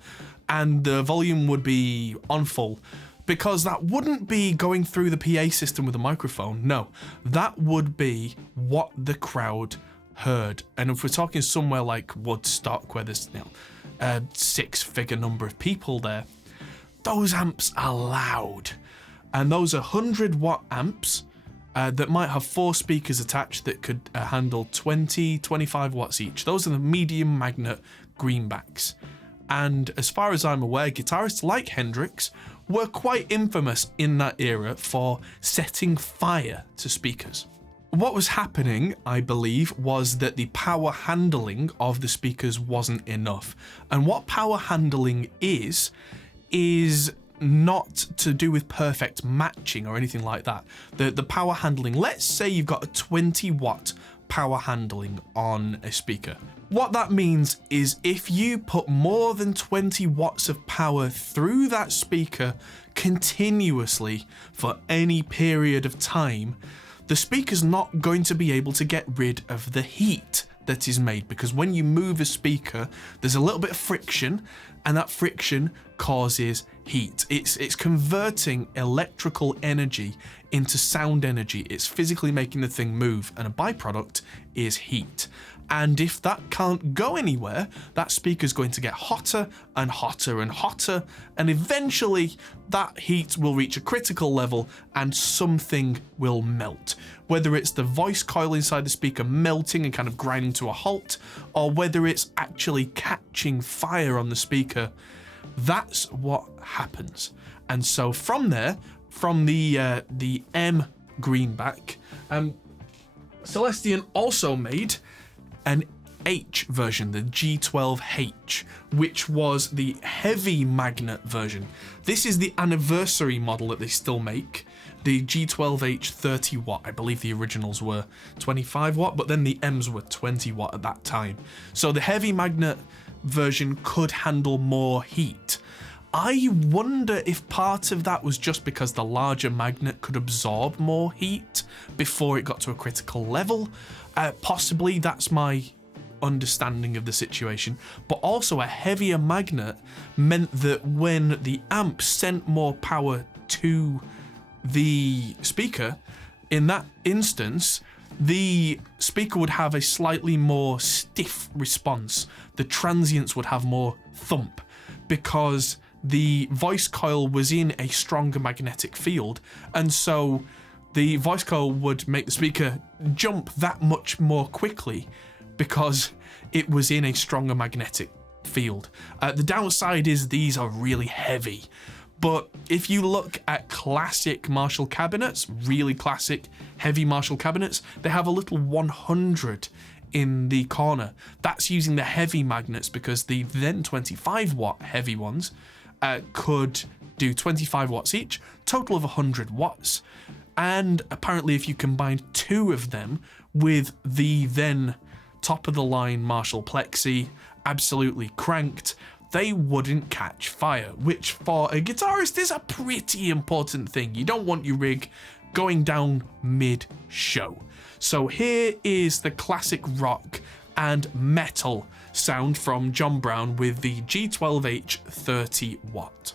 and the volume would be on full, because that wouldn't be going through the PA system with a microphone. No, that would be what the crowd heard. And if we're talking somewhere like Woodstock, where there's a 6-figure number of people there, those amps are loud. And those are 100-watt amps that might have 4 speakers attached that could handle 20, 25 watts each. Those are the medium magnet greenbacks. And as far as I'm aware, guitarists like Hendrix were quite infamous in that era for setting fire to speakers. What was happening, I believe, was that the power handling of the speakers wasn't enough. And what power handling is not to do with perfect matching or anything like that. The power handling, let's say you've got a 20-watt power handling on a speaker. What that means is if you put more than 20 watts of power through that speaker continuously for any period of time, the speaker's not going to be able to get rid of the heat that is made, because when you move a speaker, there's a little bit of friction, and that friction causes heat. It's converting electrical energy into sound energy. It's physically making the thing move, and a byproduct is heat. And if that can't go anywhere, that speaker's going to get hotter and hotter and hotter, and eventually that heat will reach a critical level and something will melt. Whether it's the voice coil inside the speaker melting and kind of grinding to a halt, or whether it's actually catching fire on the speaker, that's what happens. And so from there, from the M greenback, Celestion also made an H version, the G12H, which was the heavy magnet version. This is the anniversary model that they still make. The G12H 30 watt, I believe the originals were 25 watt, but then the M's were 20 watt at that time. So the heavy magnet version could handle more heat. I wonder if part of that was just because the larger magnet could absorb more heat before it got to a critical level. Possibly that's my understanding of the situation, but also a heavier magnet meant that when the amp sent more power to the speaker, in that instance, the speaker would have a slightly more stiff response. The transients would have more thump because the voice coil was in a stronger magnetic field, and so the voice coil would make the speaker jump that much more quickly because it was in a stronger magnetic field. The downside is these are really heavy, but if you look at classic Marshall cabinets, really classic heavy Marshall cabinets, they have a little 100 in the corner. That's using the heavy magnets, because the then 25 watt heavy ones could do 25 watts each, total of 100 watts. And apparently if you combine 2 of them with the then top of the line Marshall Plexi, absolutely cranked, they wouldn't catch fire, which for a guitarist is a pretty important thing. You don't want your rig going down mid-show. So here is the classic rock and metal sound from John Brown with the G12H 30 watt.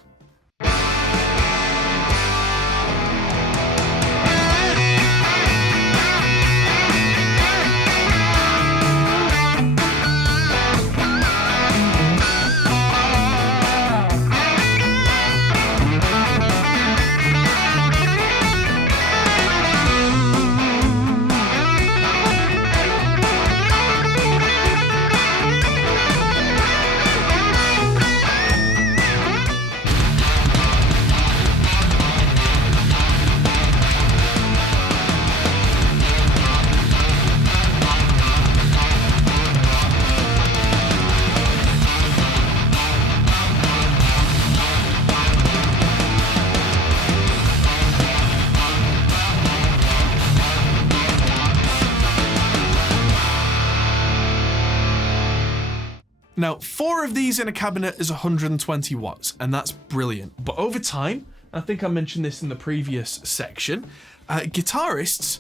Now, 4 of these in a cabinet is 120 watts, and that's brilliant. But over time, I think I mentioned this in the previous section, guitarists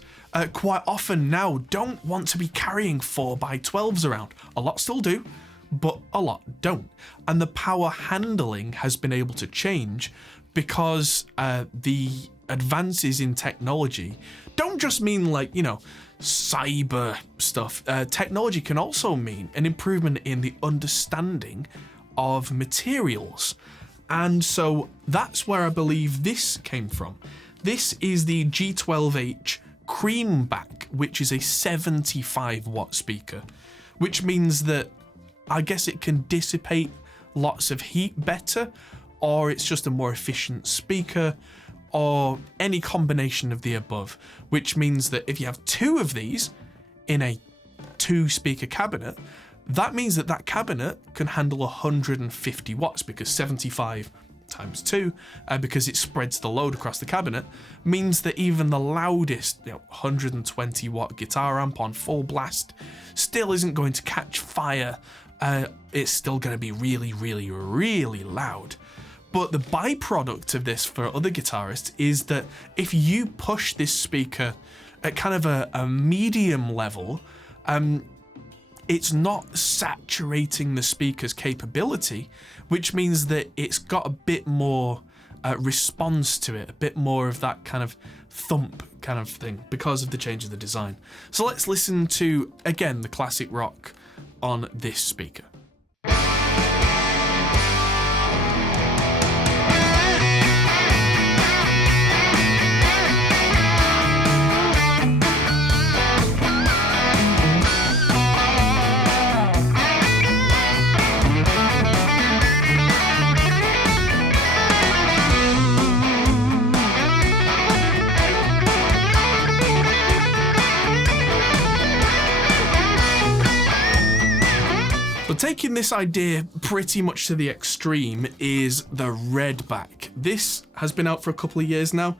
quite often now don't want to be carrying 4x12s around. A lot still do, but a lot don't. And the power handling has been able to change because the advances in technology don't just mean like, cyber stuff. Technology can also mean an improvement in the understanding of materials. And so that's where I believe this came from. This is the G12H Creamback, which is a 75 watt speaker, which means that I guess it can dissipate lots of heat better, or it's just a more efficient speaker, or any combination of the above, which means that if you have 2 of these in a 2-speaker cabinet, that means that that cabinet can handle 150 watts, because 75 times 2, because it spreads the load across the cabinet, means that even the loudest 120 watt guitar amp on full blast still isn't going to catch fire. It's still going to be really, really, really loud. But the byproduct of this for other guitarists is that if you push this speaker at kind of a medium level, it's not saturating the speaker's capability, which means that it's got a bit more response to it, a bit more of that kind of thump kind of thing because of the change of the design. So let's listen to, again, the classic rock on this speaker. Taking this idea pretty much to the extreme is the Redback. This has been out for a couple of years now,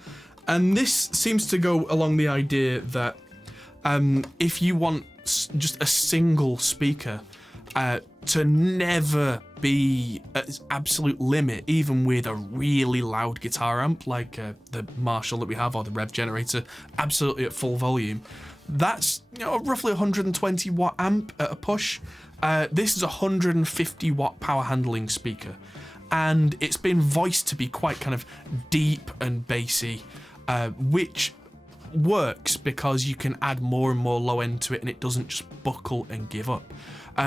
and this seems to go along the idea that if you want just a single speaker to never be at its absolute limit, even with a really loud guitar amp like the Marshall that we have, or the Rev Generator, absolutely at full volume, that's roughly 120 watt amp at a push. This is a 150 watt power handling speaker, and it's been voiced to be quite kind of deep and bassy, which works because you can add more and more low end to it and it doesn't just buckle and give up.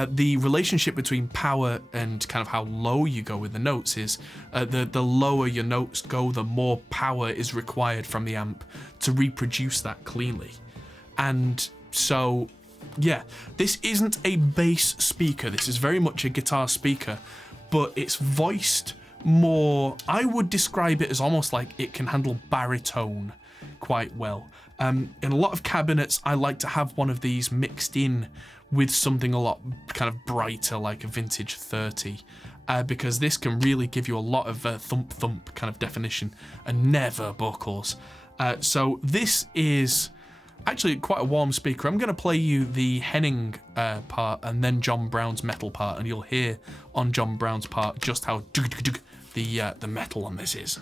The relationship between power and kind of how low you go with the notes is the lower your notes go, the more power is required from the amp to reproduce that cleanly. And so yeah, this isn't a bass speaker. This is very much a guitar speaker, but it's voiced more. I would describe it as almost like it can handle baritone quite well. In a lot of cabinets, I like to have one of these mixed in with something a lot kind of brighter, like a vintage 30, because this can really give you a lot of thump kind of definition and never buckles. So this is actually quite a warm speaker. I'm going to play you the Henning part and then John Brown's metal part, and you'll hear on John Brown's part just how the metal on this is.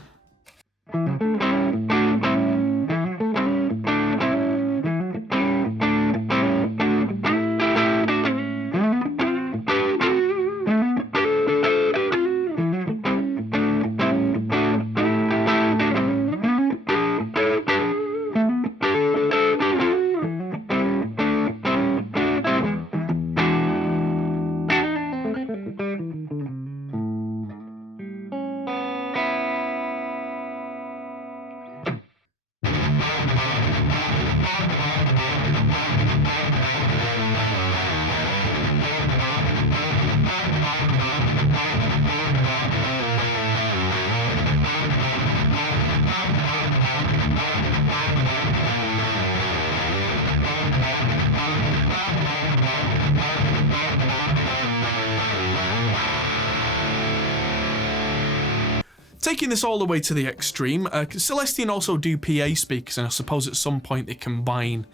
Taking this all the way to the extreme, Celestion also do PA speakers, and I suppose at some point they combine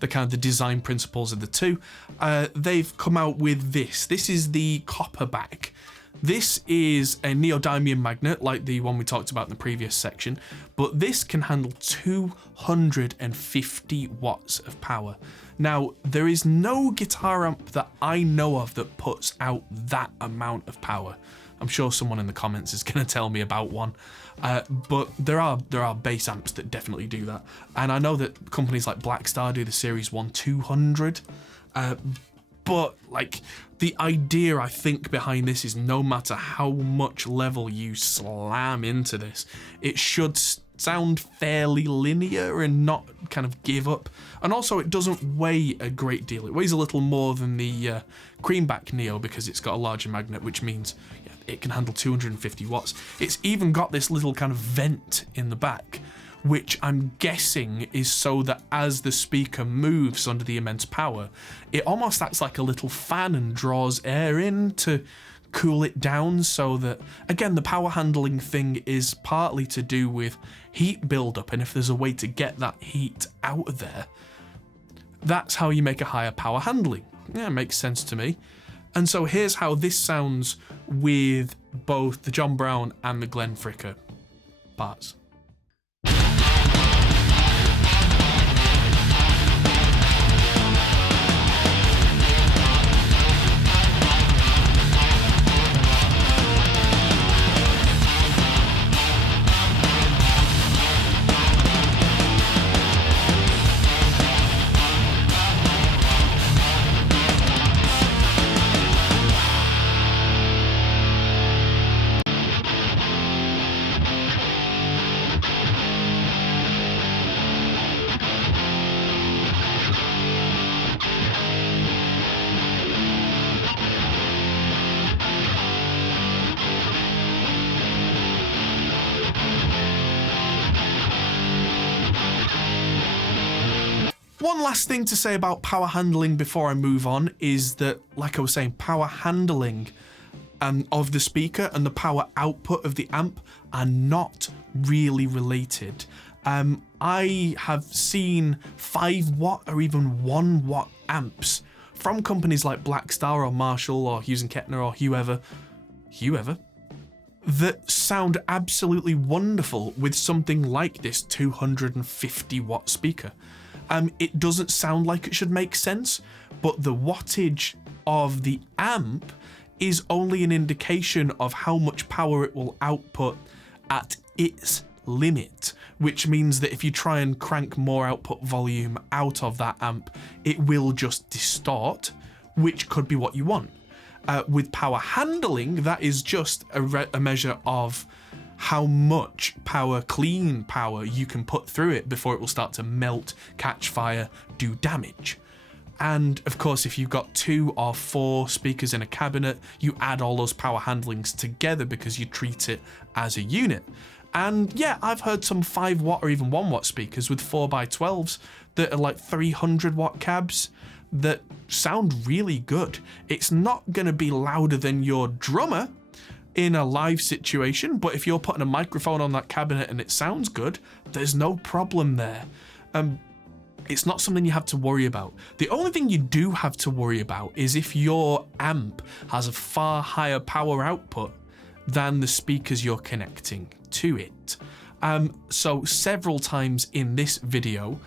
the kind of the design principles of the two, they've come out with this. This is the Copperback. This is a neodymium magnet like the one we talked about in the previous section, but this can handle 250 watts of power. Now, there is no guitar amp that I know of that puts out that amount of power. I'm sure someone in the comments is going to tell me about one, but there are bass amps that definitely do that. And I know that companies like Blackstar do the Series 1 200, but like the idea I think behind this is no matter how much level you slam into this, it should sound fairly linear and not kind of give up. And also it doesn't weigh a great deal. It weighs a little more than the Creamback Neo because it's got a larger magnet, which means it can handle 250 watts. It's even got this little kind of vent in the back, which I'm guessing is so that as the speaker moves under the immense power, it almost acts like a little fan and draws air in to cool it down, so that, again, the power handling thing is partly to do with heat buildup, and if there's a way to get that heat out of there, that's how you make a higher power handling. Yeah, it makes sense to me. And so here's how this sounds with both the John Brown and the Glenn Fricker parts. One last thing to say about power handling before I move on is that, like I was saying, power handling of the speaker and the power output of the amp are not really related. I have seen 5 watt or even 1 watt amps from companies like Blackstar or Marshall or Hughes & Kettner or whoever, that sound absolutely wonderful with something like this 250 watt speaker. It doesn't sound like it should make sense, but the wattage of the amp is only an indication of how much power it will output at its limit, which means that if you try and crank more output volume out of that amp, it will just distort, which could be what you want. With power handling, that is just a measure of how much power, clean power, you can put through it before it will start to melt, catch fire, do damage. And of course, if you've got 2 or 4 speakers in a cabinet, you add all those power handlings together because you treat it as a unit. And yeah, I've heard some 5 watt or even 1 watt speakers with 4x12s that are like 300 watt cabs that sound really good. It's not going to be louder than your drummer in a live situation, but if you're putting a microphone on that cabinet and it sounds good, there's no problem there. It's not something you have to worry about. The only thing you do have to worry about is if your amp has a far higher power output than the speakers you're connecting to it. So several times in this video,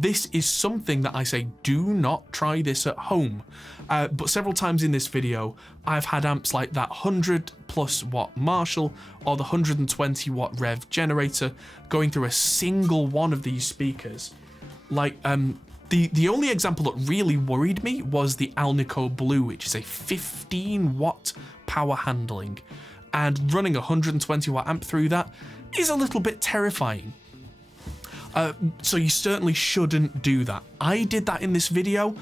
this is something that I say, do not try this at home. But several times in this video, I've had amps like that 100+ watt Marshall or the 120 watt Rev generator going through a single one of these speakers. Like, the only example that really worried me was the Alnico Blue, which is a 15 watt power handling. And running a 120 watt amp through that is a little bit terrifying. So you certainly shouldn't do that. I did that in this video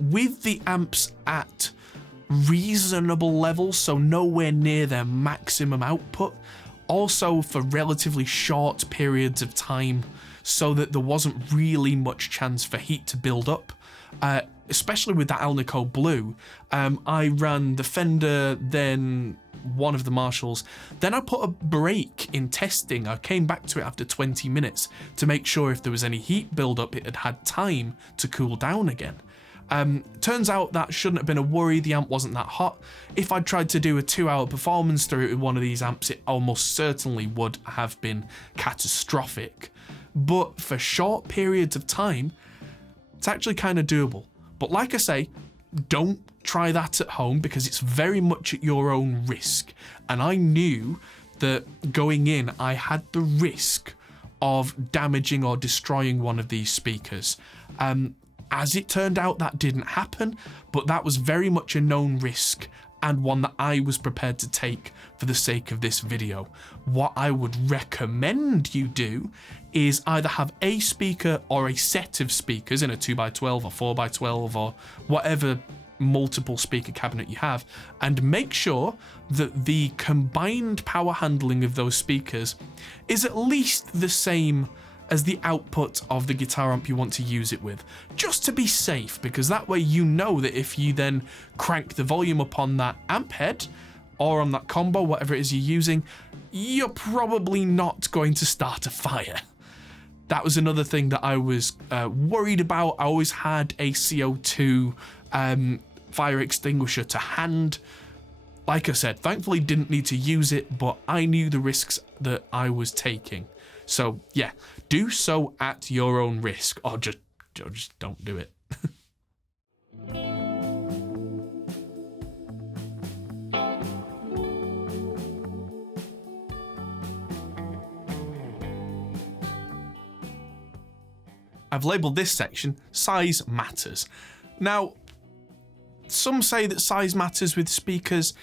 with the amps at reasonable levels, so nowhere near their maximum output. Also for relatively short periods of time, so that there wasn't really much chance for heat to build up. Especially with that Alnico Blue, I ran the Fender, then one of the Marshalls. Then I put a break in testing. I came back to it after 20 minutes to make sure if there was any heat buildup, it had had time to cool down again. Turns out that shouldn't have been a worry. The amp wasn't that hot. If I'd tried to do a 2-hour performance through it with one of these amps, it almost certainly would have been catastrophic. But for short periods of time, it's actually kind of doable. But like I say, don't try that at home because it's very much at your own risk. And I knew that going in, I had the risk of damaging or destroying one of these speakers. As it turned out, that didn't happen, but that was very much a known risk and one that I was prepared to take for the sake of this video. What I would recommend you do is either have a speaker or a set of speakers in a 2x12 or 4x12 or whatever multiple speaker cabinet you have, and make sure that the combined power handling of those speakers is at least the same as the output of the guitar amp you want to use it with, just to be safe, because that way you know that if you then crank the volume up on that amp head or on that combo, whatever it is you're using, you're probably not going to start a fire. That was another thing that I was worried about. I always had a CO2 fire extinguisher to hand. Like I said, thankfully didn't need to use it, but I knew the risks that I was taking. So yeah, do so at your own risk, or just don't do it. I've labelled this section Size Matters. Now, some say that size matters with speakers.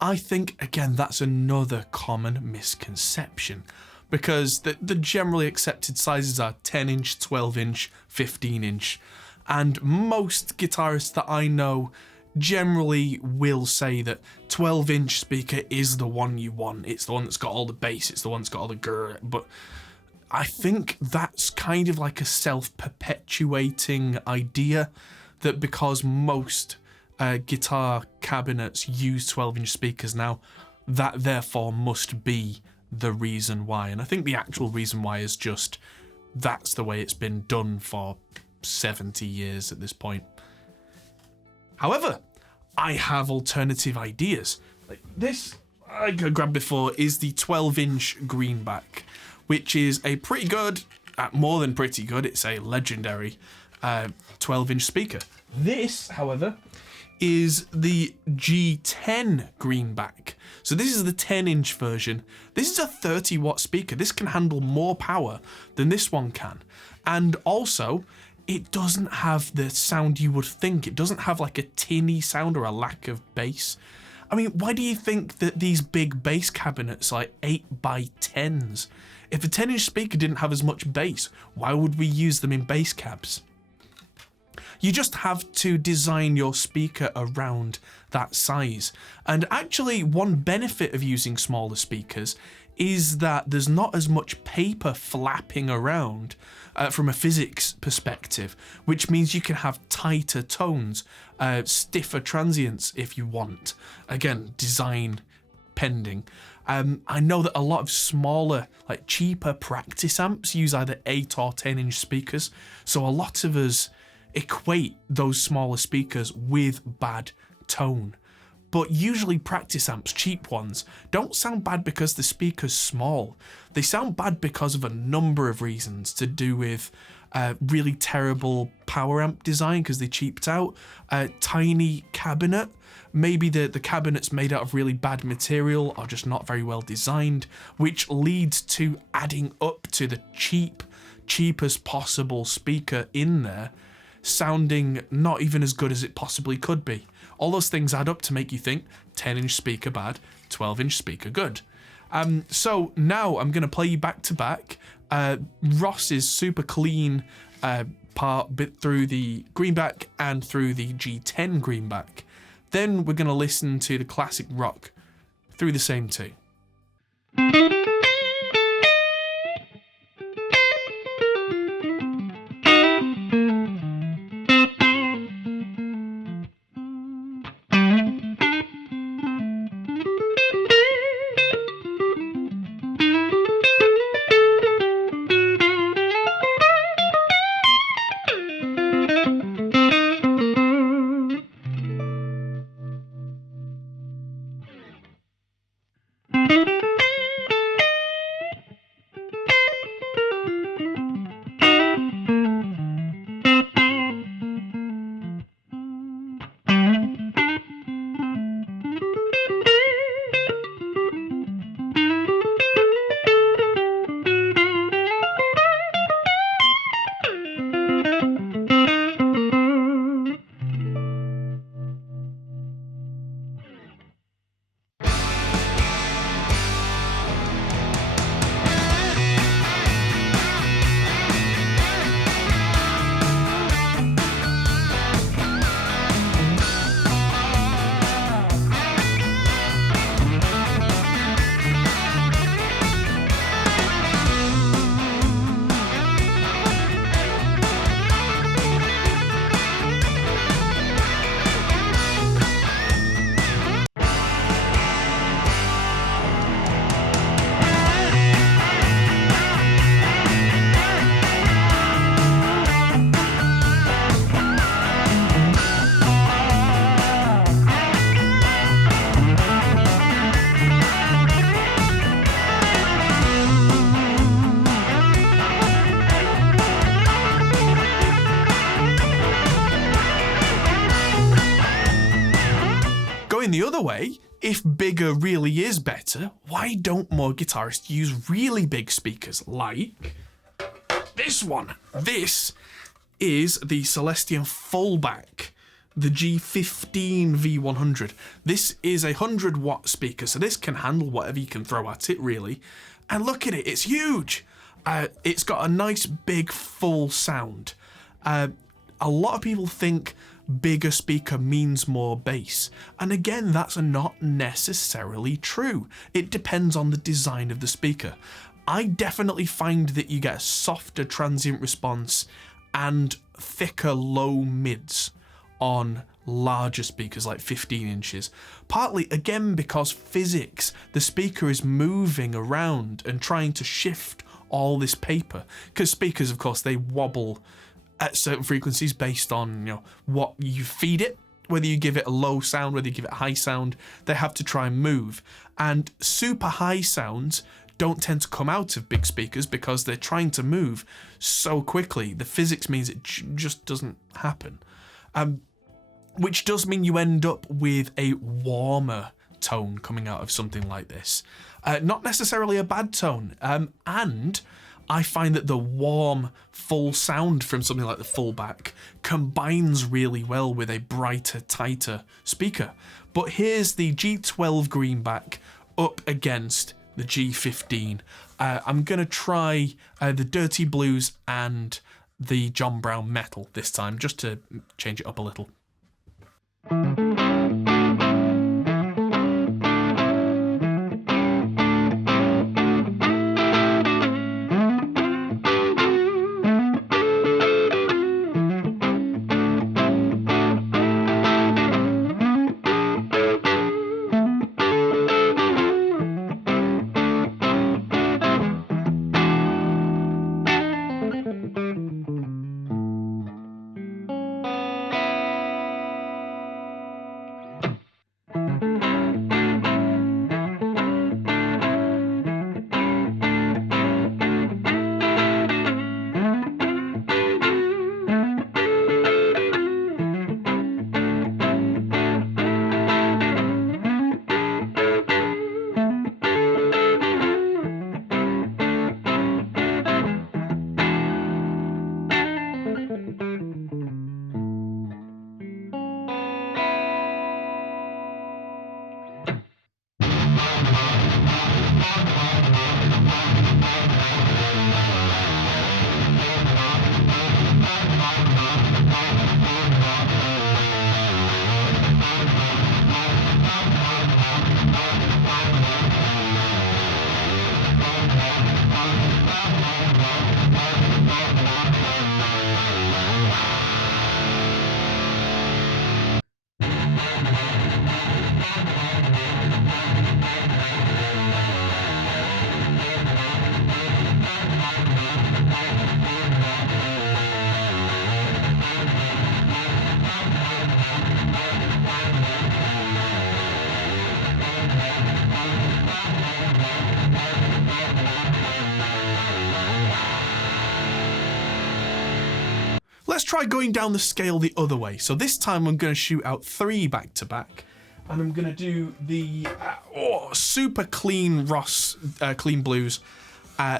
I think, again, that's another common misconception, because the generally accepted sizes are 10-inch, 12-inch, 15-inch, and most guitarists that I know generally will say that 12-inch speaker is the one you want. It's the one that's got all the bass, it's the one that's got all the grr, but I think that's kind of like a self-perpetuating idea, that because most guitar cabinets use 12-inch speakers now, that therefore must be the reason why. And I think the actual reason why is just that's the way it's been done for 70 years at this point. However, I have alternative ideas. Like this I grabbed before is the 12-inch Greenback, which is a pretty good, more than pretty good, it's a legendary 12-inch speaker. This, however, is the G10 Greenback. So this is the 10-inch version. This is a 30-watt speaker. This can handle more power than this one can. And also, it doesn't have the sound you would think. It doesn't have like a tinny sound or a lack of bass. I mean, why do you think that these big bass cabinets are like 8x10s? If a 10-inch speaker didn't have as much bass, why would we use them in bass cabs? You just have to design your speaker around that size. And actually, one benefit of using smaller speakers is that there's not as much paper flapping around from a physics perspective, which means you can have tighter tones, stiffer transients if you want. Again, design pending. I know that a lot of smaller, like cheaper practice amps use either 8 or 10-inch speakers, so a lot of us equate those smaller speakers with bad tone. But usually practice amps, cheap ones, don't sound bad because the speaker's small. They sound bad because of a number of reasons, to do with really terrible power amp design because they cheaped out, tiny cabinet, maybe the cabinet's made out of really bad material or just not very well designed, which leads to adding up to the cheapest possible speaker in there sounding not even as good as it possibly could be. All those things add up to make you think 10-inch speaker bad, 12-inch speaker good. So now I'm going to play you back to back Ross's super clean part bit through the Greenback and through the G10 Greenback. Then we're going to listen to the classic rock through the same two. Going the other way, if bigger really is better, why don't more guitarists use really big speakers like this one? This is the Celestion Fullback, the G15 V100. This is a 100-watt speaker, so this can handle whatever you can throw at it, really. And look at it, it's huge. It's got a nice big full sound. A lot of people think bigger speaker means more bass, and again, that's not necessarily true. It depends on the design of the speaker. I definitely find that you get a softer transient response and thicker low mids on larger speakers like 15 inches. Partly, again, because physics, the speaker is moving around and trying to shift all this paper. Because speakers, of course, they wobble at certain frequencies based on, what you feed it. Whether you give it a low sound, whether you give it a high sound, they have to try and move. And super high sounds don't tend to come out of big speakers because they're trying to move so quickly. The physics means it just doesn't happen. Which does mean you end up with a warmer tone coming out of something like this. Not necessarily a bad tone. And I find that the warm, full sound from something like the Fullback combines really well with a brighter, tighter speaker. But here's the G12 Greenback up against the G15. I'm going to try the Dirty Blues and the John Brown Metal this time, just to change it up a little. Let's try going down the scale the other way. So this time I'm going to shoot out 3 back to back, and I'm going to do the super clean Ross clean blues.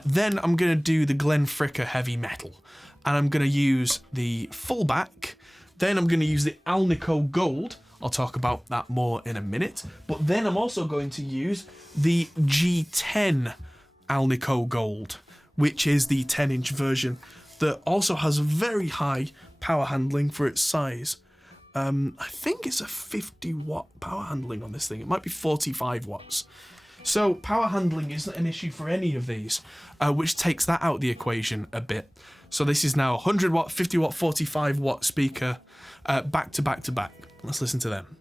Then I'm going to do the Glenn Fricker heavy metal, and I'm going to use the Fullback. Then I'm going to use the Alnico Gold. I'll talk about that more in a minute. But then I'm also going to use the G10 Alnico Gold, which is the 10-inch version that also has very high power handling for its size. I think it's a 50-watt power handling on this thing. It might be 45 watts. So power handling isn't an issue for any of these, which takes that out of the equation a bit. So this is now 100-watt, 50-watt, 45-watt speaker back to back to back. Let's listen to them.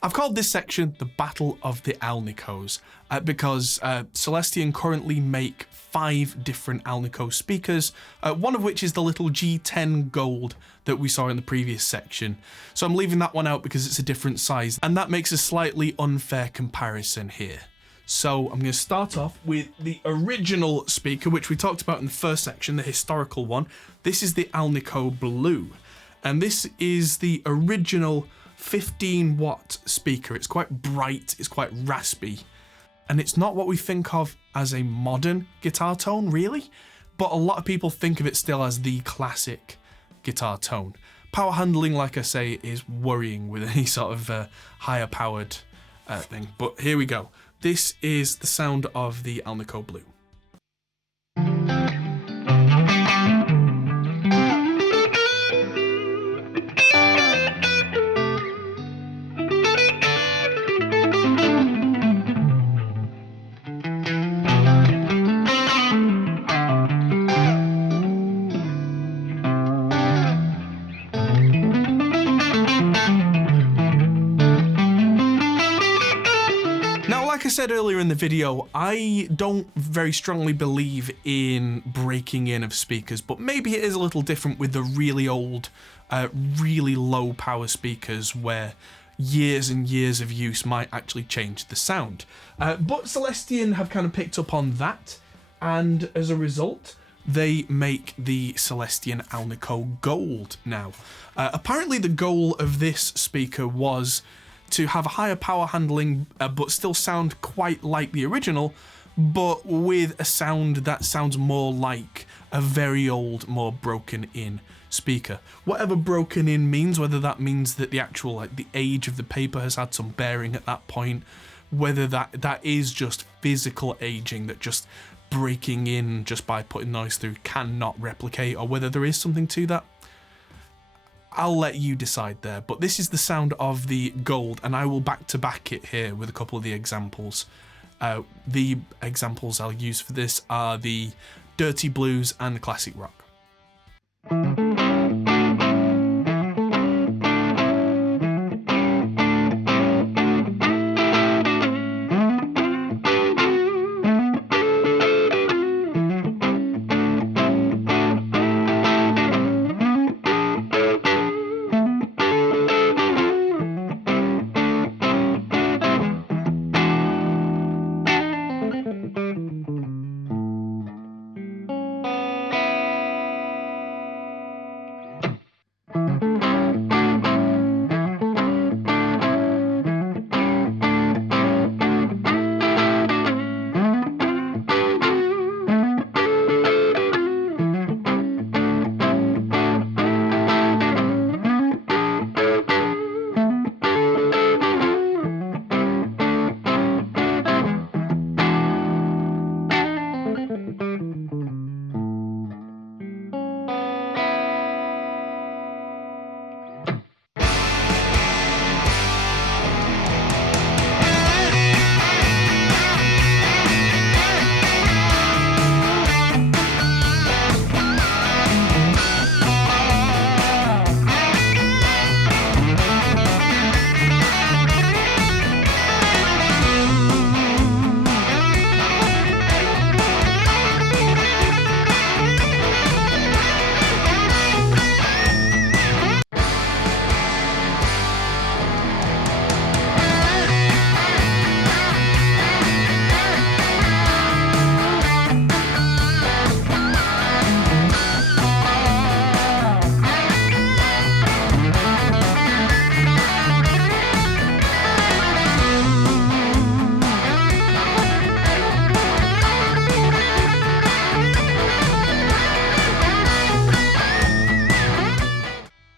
I've called this section the Battle of the Alnicos because Celestion currently make 5 different Alnico speakers, one of which is the little G10 Gold that we saw in the previous section. So I'm leaving that one out because it's a different size, and that makes a slightly unfair comparison here. So I'm going to start off with the original speaker, which we talked about in the first section, the historical one. This is the Alnico Blue, and this is the original 15-watt speaker. It's quite bright, it's quite raspy, and it's not what we think of as a modern guitar tone, really, but a lot of people think of it still as the classic guitar tone. Power handling, like I say, is worrying with any sort of higher powered thing, but here we go. This is the sound of the Alnico Blue. Like I said earlier in the video, I don't very strongly believe in breaking in of speakers, but maybe it is a little different with the really old, really low power speakers where years and years of use might actually change the sound. But Celestion have kind of picked up on that, and as a result, they make the Celestion Alnico Gold now. Apparently the goal of this speaker was to have a higher power handling but still sound quite like the original, but with a sound that sounds more like a very old, more broken in speaker. Whatever broken in means, whether that means that the actual, like, the age of the paper has had some bearing at that point, whether that is just physical aging, that just breaking in just by putting noise through cannot replicate, or whether there is something to that, I'll let you decide there. But this is the sound of the Gold, and I will back-to-back it here with a couple of the examples. The examples I'll use for this are the Dirty Blues and the Classic Rock.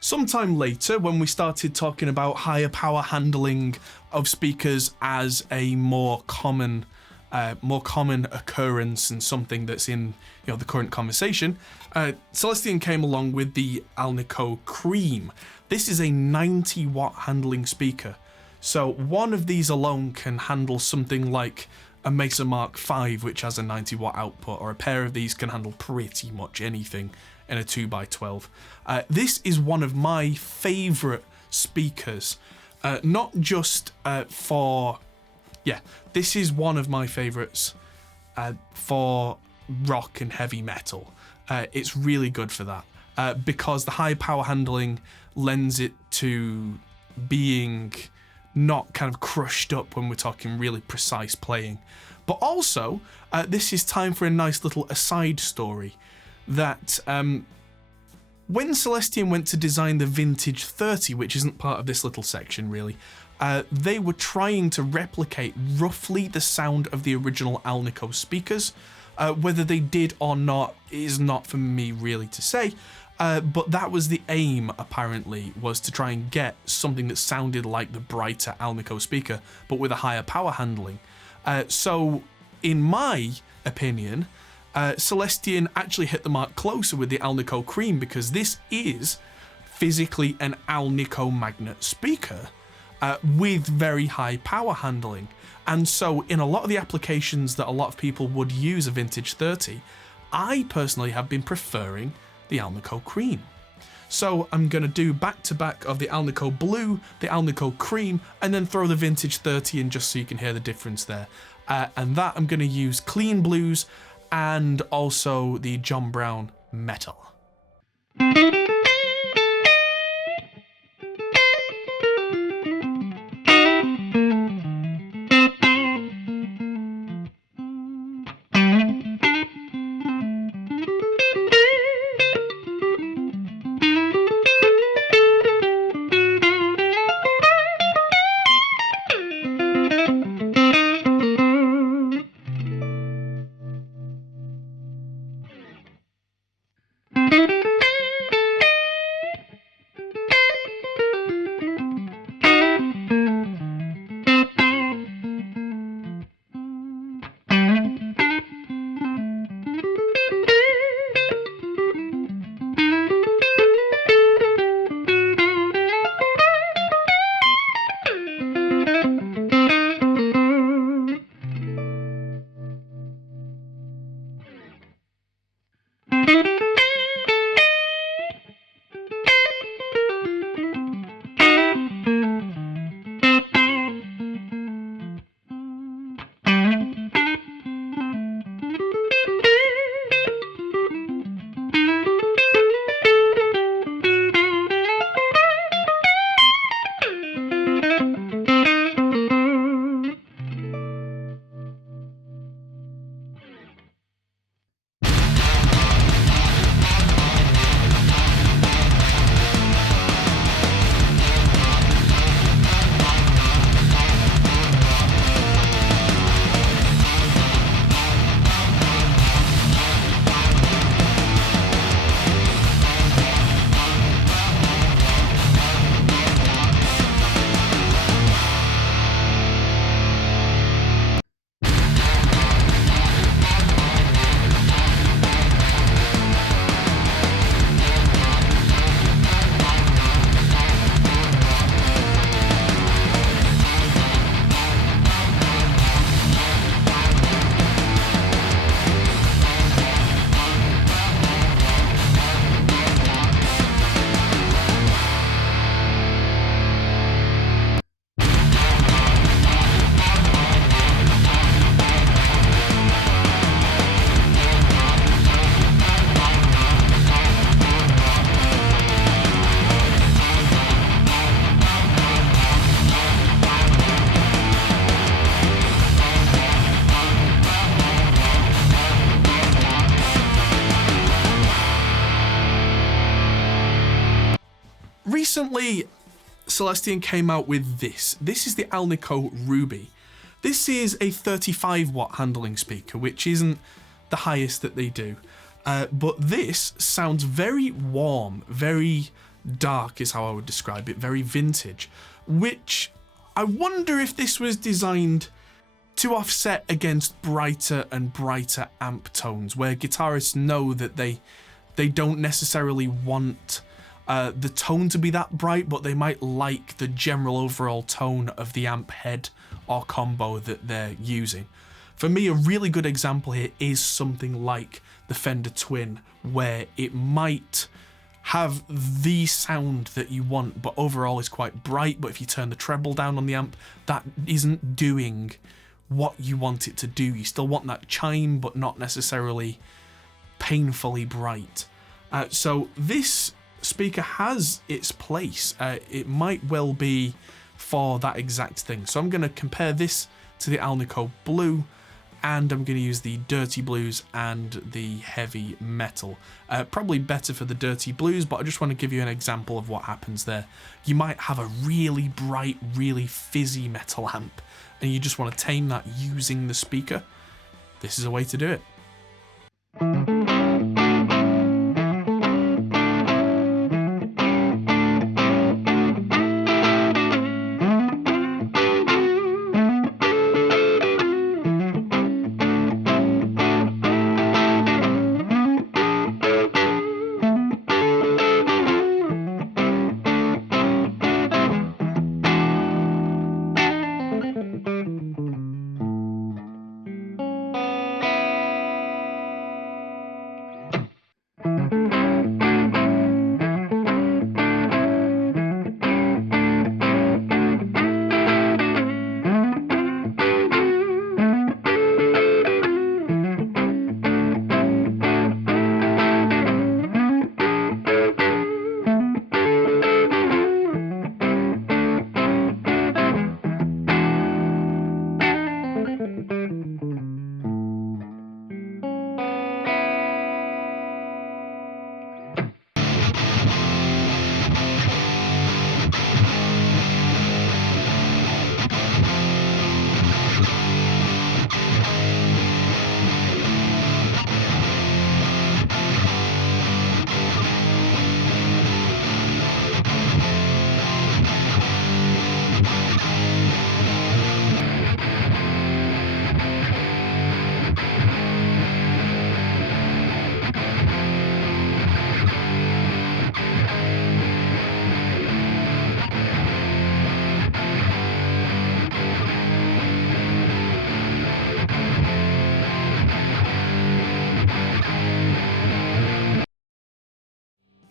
Sometime later, when we started talking about higher power handling of speakers as a more common occurrence and something that's in the current conversation, Celestion came along with the Alnico Cream. This is a 90-watt handling speaker, so one of these alone can handle something like a Mesa Mark V, which has a 90-watt output, or a pair of these can handle pretty much anything in a 2x12. This is one of my favourite speakers Not just this is one of my favorites for rock and heavy metal. It's really good for that because the high power handling lends it to being not kind of crushed up when we're talking really precise playing. But also, this is time for a nice little aside story that when Celestion went to design the Vintage 30, which isn't part of this little section really, they were trying to replicate roughly the sound of the original Alnico speakers. Whether they did or not is not for me really to say, but that was the aim apparently, was to try and get something that sounded like the brighter Alnico speaker, but with a higher power handling. So in my opinion, Celestion actually hit the mark closer with the Alnico Cream, because this is physically an Alnico magnet speaker with very high power handling. And so in a lot of the applications that a lot of people would use a Vintage 30, I personally have been preferring the Alnico Cream. So I'm going to do back-to-back of the Alnico Blue, the Alnico Cream, and then throw the Vintage 30 in just so you can hear the difference there. And that I'm going to use Clean Blues and also the John Brown Metal. Recently, Celestion came out with this. This is the Alnico Ruby. This is a 35 watt handling speaker, which isn't the highest that they do. But this sounds very warm, very dark is how I would describe it, very vintage, which I wonder if this was designed to offset against brighter and brighter amp tones, where guitarists know that they don't necessarily want the tone to be that bright, but they might like the general overall tone of the amp head or combo that they're using. For me, a really good example here is something like the Fender Twin, where it might have the sound that you want, but overall is quite bright. But if you turn the treble down on the amp, that isn't doing what you want it to do. You still want that chime, but not necessarily painfully bright. So this speaker has its place. It might well be for that exact thing. So I'm going to compare this to the Alnico Blue, and I'm going to use the Dirty Blues and the Heavy Metal. Probably better for the Dirty Blues, but I just want to give you an example of what happens there. You might have a really bright, really fizzy metal amp, and you just want to tame that using the speaker. This is a way to do it.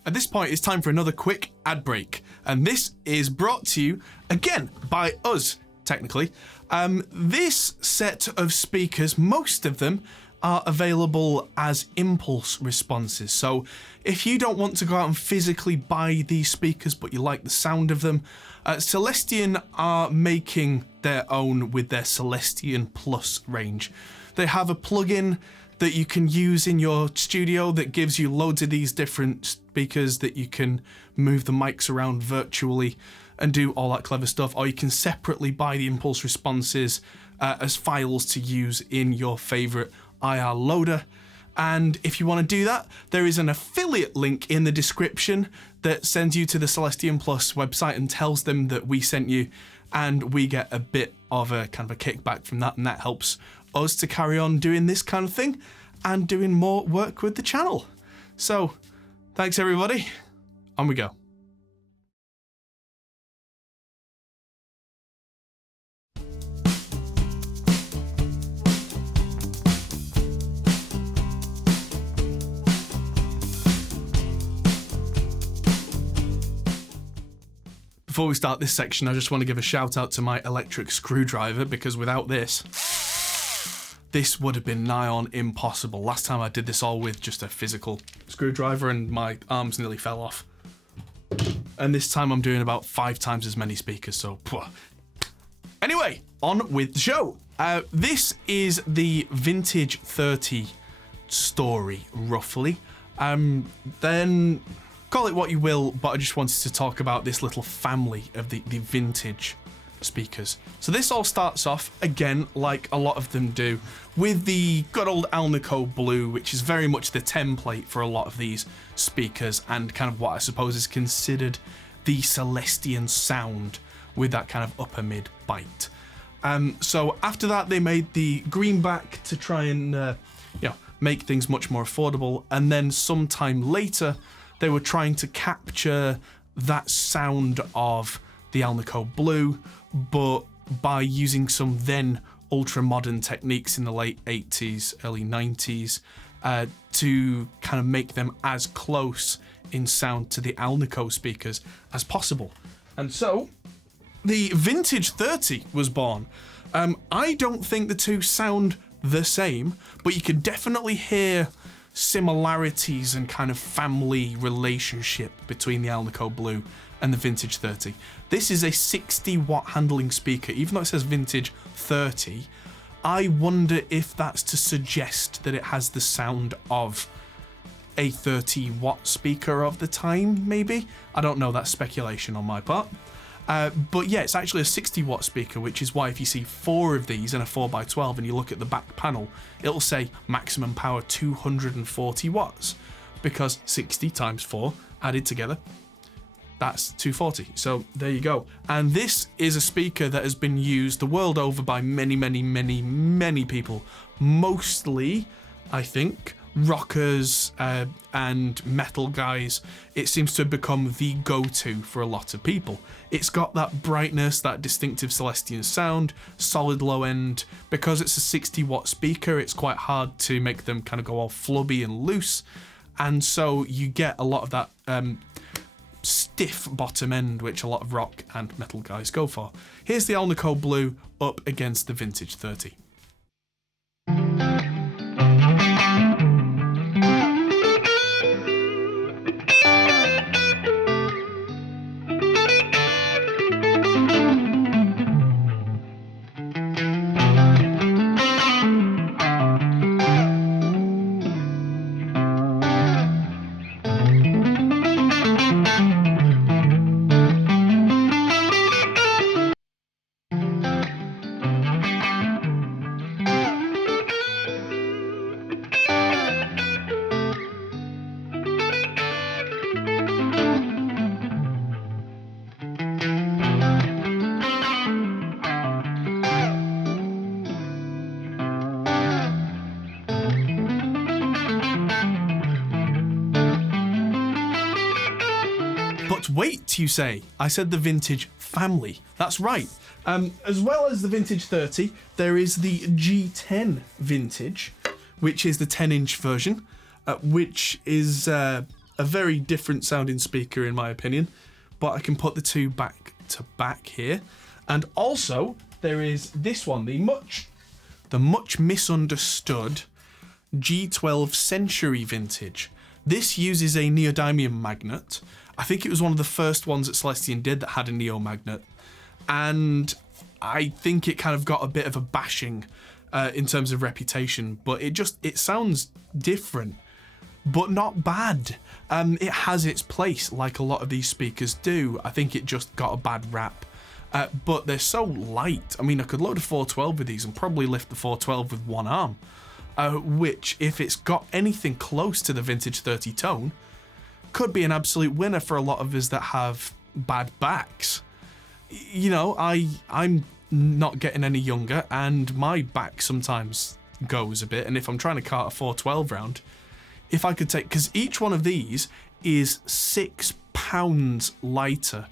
At this point, it's time for another quick ad break, and this is brought to you again by us, technically. This set of speakers, most of them are available as impulse responses. So if you don't want to go out and physically buy these speakers, but you like the sound of them, Celestion are making their own with their Celestion Plus range. They have a plugin that you can use in your studio that gives you loads of these different speakers that you can move the mics around virtually and do all that clever stuff, or you can separately buy the impulse responses as files to use in your favorite IR loader. And if you want to do that, there is an affiliate link in the description that sends you to the Celestion Plus website and tells them that we sent you, and we get a bit of a kind of a kickback from that, and that helps us to carry on doing this kind of thing and doing more work with the channel. So thanks everybody, on we go. Before we start this section, I just want to give a shout out to my electric screwdriver, because without this would have been nigh on impossible. Last time I did this all with just a physical screwdriver and my arms nearly fell off. And this time I'm doing about 5 times as many speakers, so... Anyway, on with the show. This is the Vintage 30 story, roughly. Then call it what you will, but I just wanted to talk about this little family of the vintage speakers. So this all starts off, again, like a lot of them do, with the good old Alnico Blue, which is very much the template for a lot of these speakers, and kind of what I suppose is considered the Celestion sound, with that kind of upper mid bite. So after that, they made the greenback to try and make things much more affordable, and then sometime later they were trying to capture that sound of the Alnico Blue, but by using some then ultra modern techniques in the late 80s, early 90s, to kind of make them as close in sound to the Alnico speakers as possible. And so the Vintage 30 was born. I don't think the two sound the same, but you can definitely hear similarities and kind of family relationship between the Alnico Blue and the Vintage 30. This is a 60 watt handling speaker. Even though it says Vintage 30, I wonder if that's to suggest that it has the sound of a 30 watt speaker of the time, maybe? I don't know, that's speculation on my part. But yeah, it's actually a 60 watt speaker, which is why if you see 4 of these in a 4x12 and you look at the back panel, it'll say maximum power 240 watts, because 60 times 4 added together, that's 240. So there you go. And this is a speaker that has been used the world over by many, many, many, many people. Mostly, I think, rockers and metal guys. It seems to have become the go-to for a lot of people. It's got that brightness, that distinctive Celestion sound, solid low end. Because it's a 60 watt speaker, it's quite hard to make them kind of go all flubby and loose. And so you get a lot of that stiff bottom end, which a lot of rock and metal guys go for. Here's the Alnico Blue up against the Vintage 30. But wait, you say, I said the Vintage family. That's right. As well as the Vintage 30, there is the G10 Vintage, which is the 10-inch version, which is a very different sounding speaker in my opinion, but I can put the two back to back here. And also, there is this one, the much misunderstood G12 Century Vintage. This uses a neodymium magnet. I think it was one of the first ones that Celestion did that had a neo magnet, and I think it kind of got a bit of a bashing in terms of reputation, but it sounds different, but not bad. It has its place, like a lot of these speakers do. I think it just got a bad rap, but they're so light. I mean, I could load a 412 with these and probably lift the 412 with one arm, which, if it's got anything close to the Vintage 30 tone, could be an absolute winner for a lot of us that have bad backs. You know, I'm not getting any younger, and my back sometimes goes a bit, and if I'm trying to cart a 412 round, if I could take, because each one of these is 6 pounds lighter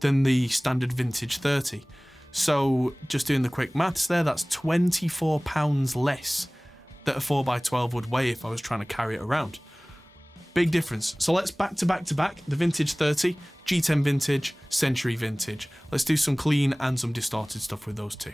than the standard Vintage 30. So just doing the quick maths there, that's 24 pounds less that a 4x12 would weigh if I was trying to carry it around. Big difference. So let's back to back the Vintage 30, G10 Vintage, Century Vintage. Let's do some clean and some distorted stuff with those two.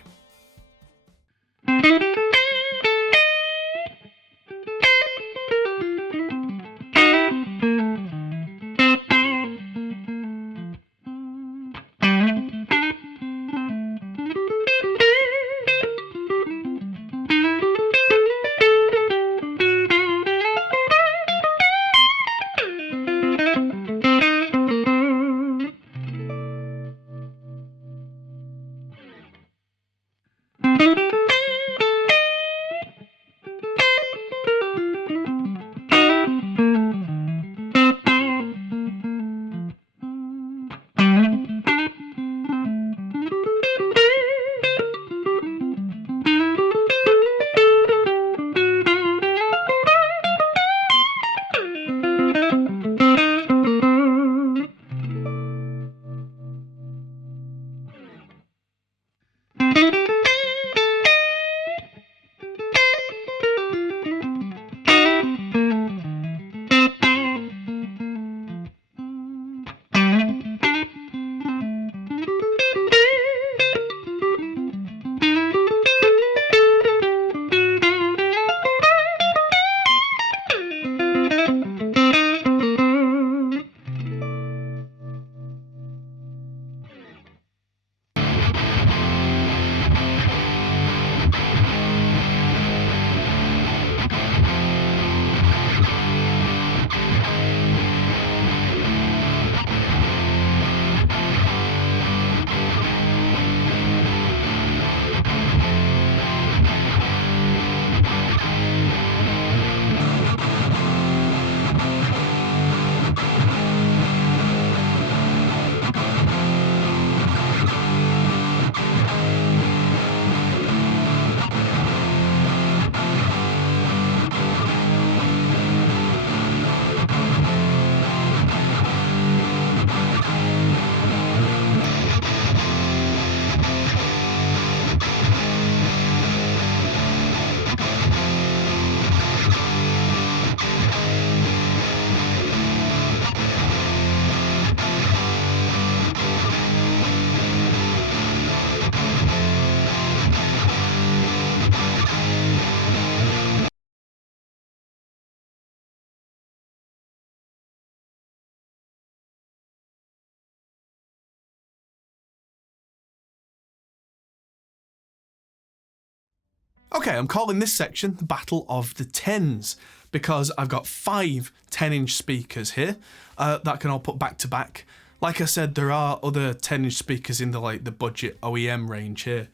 Okay, I'm calling this section the Battle of the Tens because I've got 5 10-inch speakers here that I can all put back to back. Like I said, there are other 10-inch speakers in the budget OEM range here,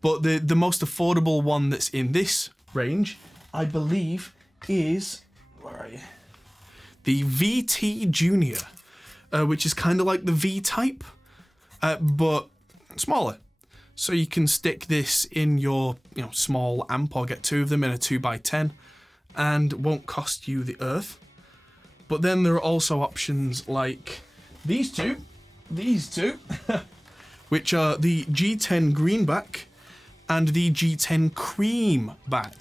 but the most affordable one that's in this range, I believe, is where are you? The VT Junior, which is kind of like the V-Type, but smaller. So you can stick this in your small amp or get 2 of them in a 2x10 and won't cost you the earth. But then there are also options like these two, which are the G10 Greenback and the G10 Creamback.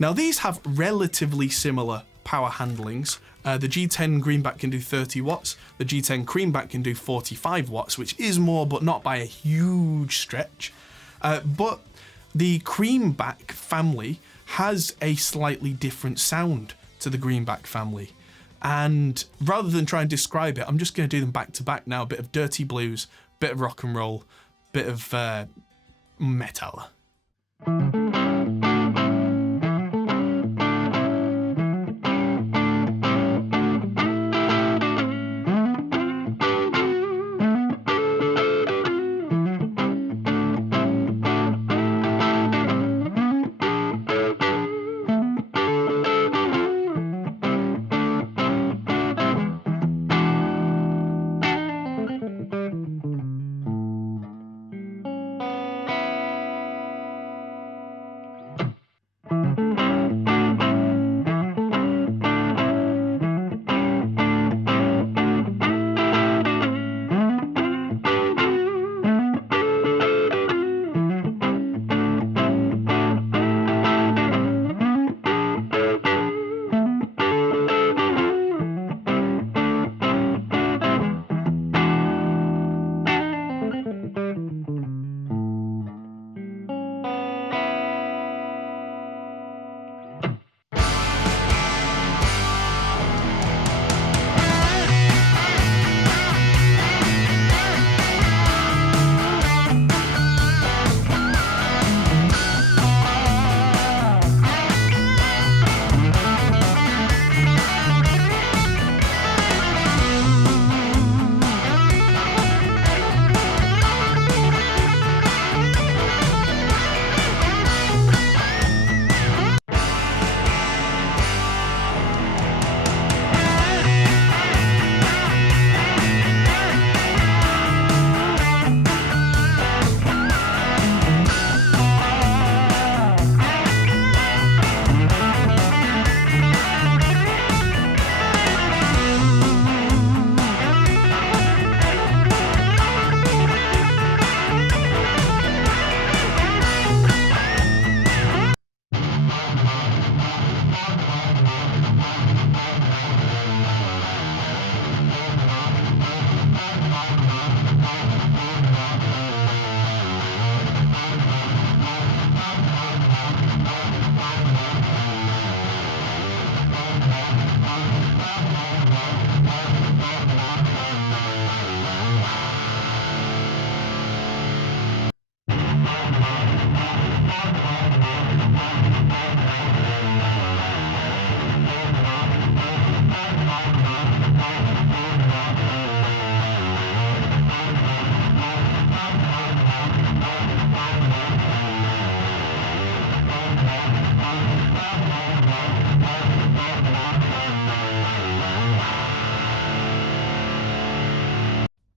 Now these have relatively similar power handlings. The G10 Greenback can do 30 watts, the G10 Creamback can do 45 watts, which is more, but not by a huge stretch. But the Creamback family has a slightly different sound to the Greenback family. And rather than try and describe it, I'm just going to do them back to back now. A bit of dirty blues, bit of rock and roll, bit of metal.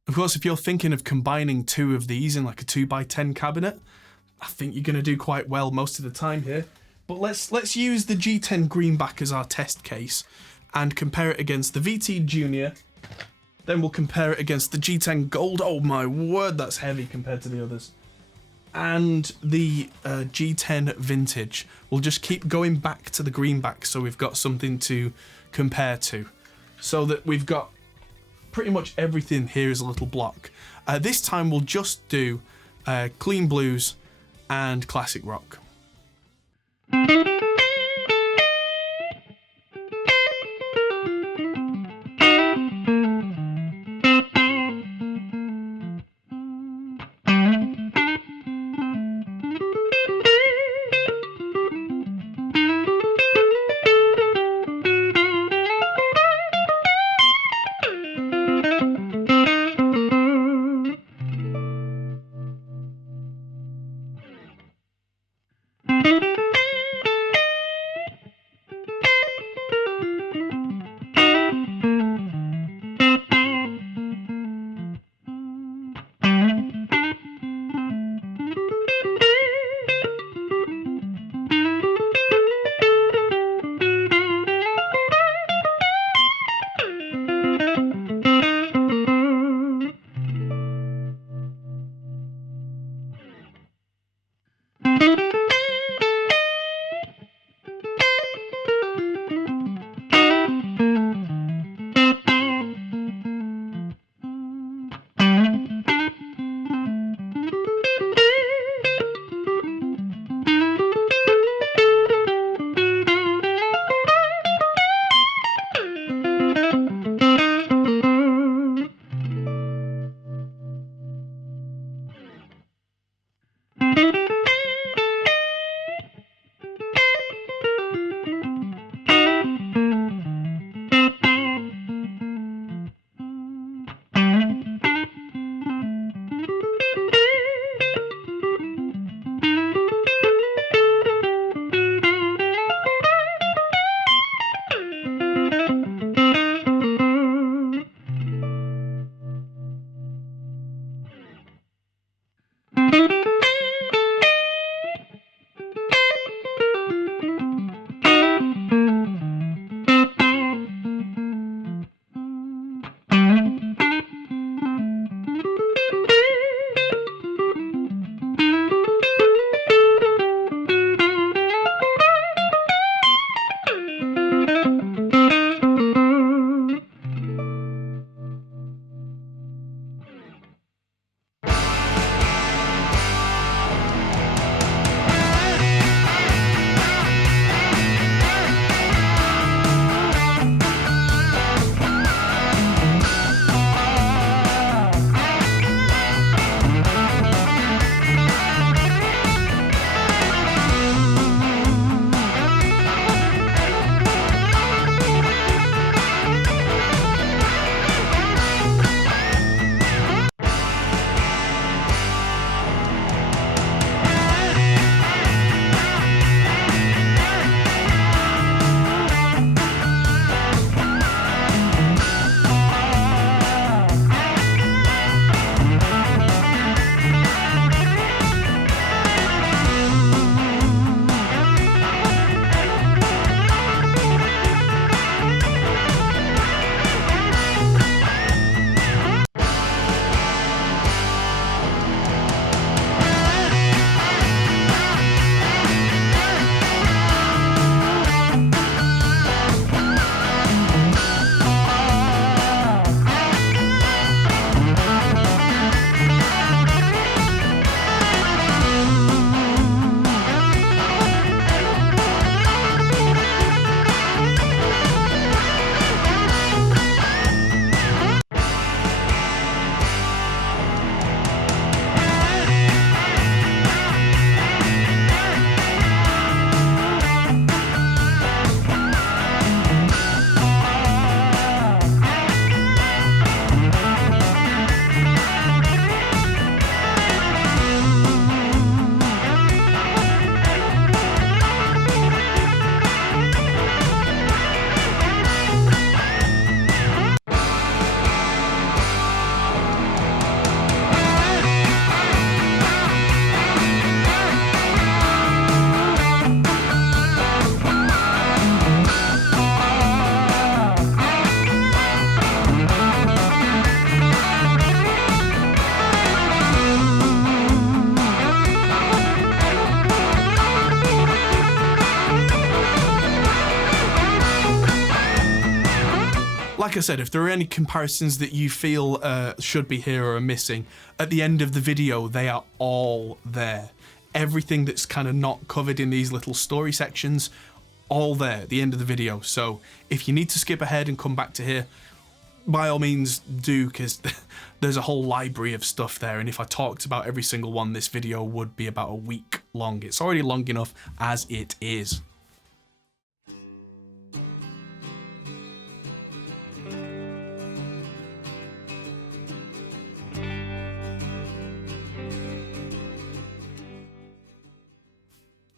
Of course, if you're thinking of combining 2 of these in like a 2x10 cabinet, I think you're going to do quite well most of the time here. But let's use the G10 Greenback as our test case and compare it against the VT Junior. Then we'll compare it against the G10 Gold. Oh my word, that's heavy compared to the others. And the G10 Vintage. We'll just keep going back to the Greenback so we've got something to compare to. So that we've got pretty much everything here is a little block. This time we'll just do clean blues and classic rock. like I said, if there are any comparisons that you feel should be here or are missing, at the end of the video, they are all there. Everything that's kind of not covered in these little story sections, all there at the end of the video. So if you need to skip ahead and come back to here, by all means do, because there's a whole library of stuff there, and if I talked about every single one, this video would be about a week long. It's already long enough as it is.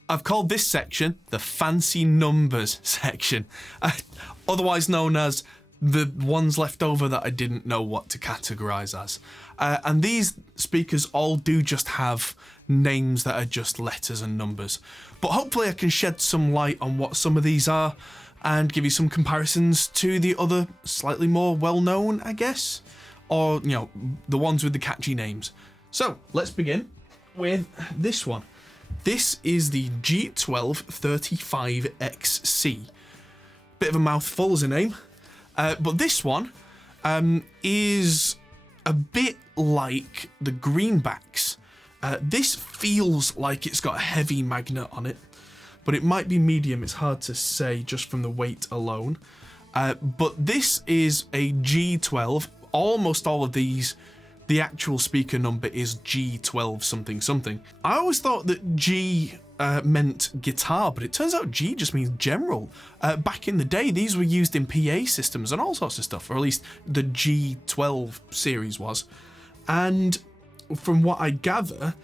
I've called this section the fancy numbers section, otherwise known as the ones left over that I didn't know what to categorize as. And these speakers all do just have names that are just letters and numbers. But hopefully I can shed some light on what some of these are and give you some comparisons to the other slightly more well-known, I guess, or, you know, the ones with the catchy names. So let's begin with this one. This is the G1235XC. Bit of a mouthful as a name. But this one is a bit like the greenbacks. This feels like it's got a heavy magnet on it, but it might be medium. It's hard to say just from the weight alone. But this is a G12. Almost all of these, the actual speaker number is G12 something something. I always thought that G meant guitar, but it turns out G just means general. Back in the day, these were used in PA systems and all sorts of stuff, or at least the G12 series was. And from what I gather,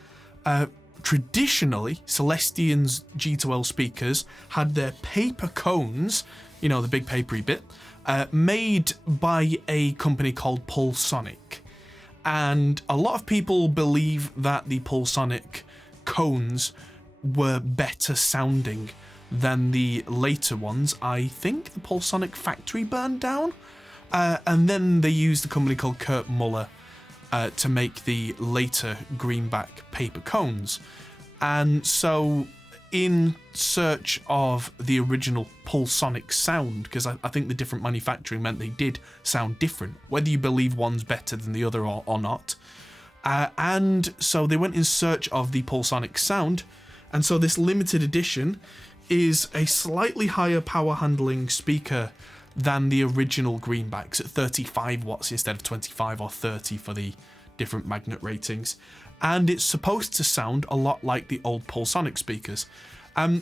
traditionally, Celestion's G12 speakers had their paper cones, you know, the big papery bit, made by a company called Pulsonic. And a lot of people believe that the Pulsonic cones were better sounding than the later ones. I think the Pulsonic factory burned down, and then they used a company called Kurt Muller to make the later greenback paper cones. And so in search of the original Pulsonic sound, because I think the different manufacturing meant they did sound different, whether you believe one's better than the other or not. And so they went in search of the Pulsonic sound, and so this limited edition is a slightly higher power handling speaker than the original greenbacks at 35 watts instead of 25 or 30 for the different magnet ratings. And it's supposed to sound a lot like the old Pulsonic speakers,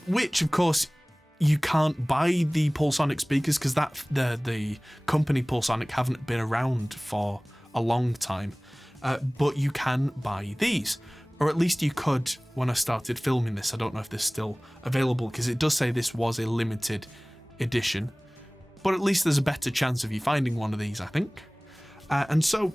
which of course you can't buy the Pulsonic speakers because the company Pulsonic haven't been around for a long time, but you can buy these, or at least you could when I started filming this. I don't know if this is still available because it does say this was a limited edition, but at least there's a better chance of you finding one of these, I think. And so,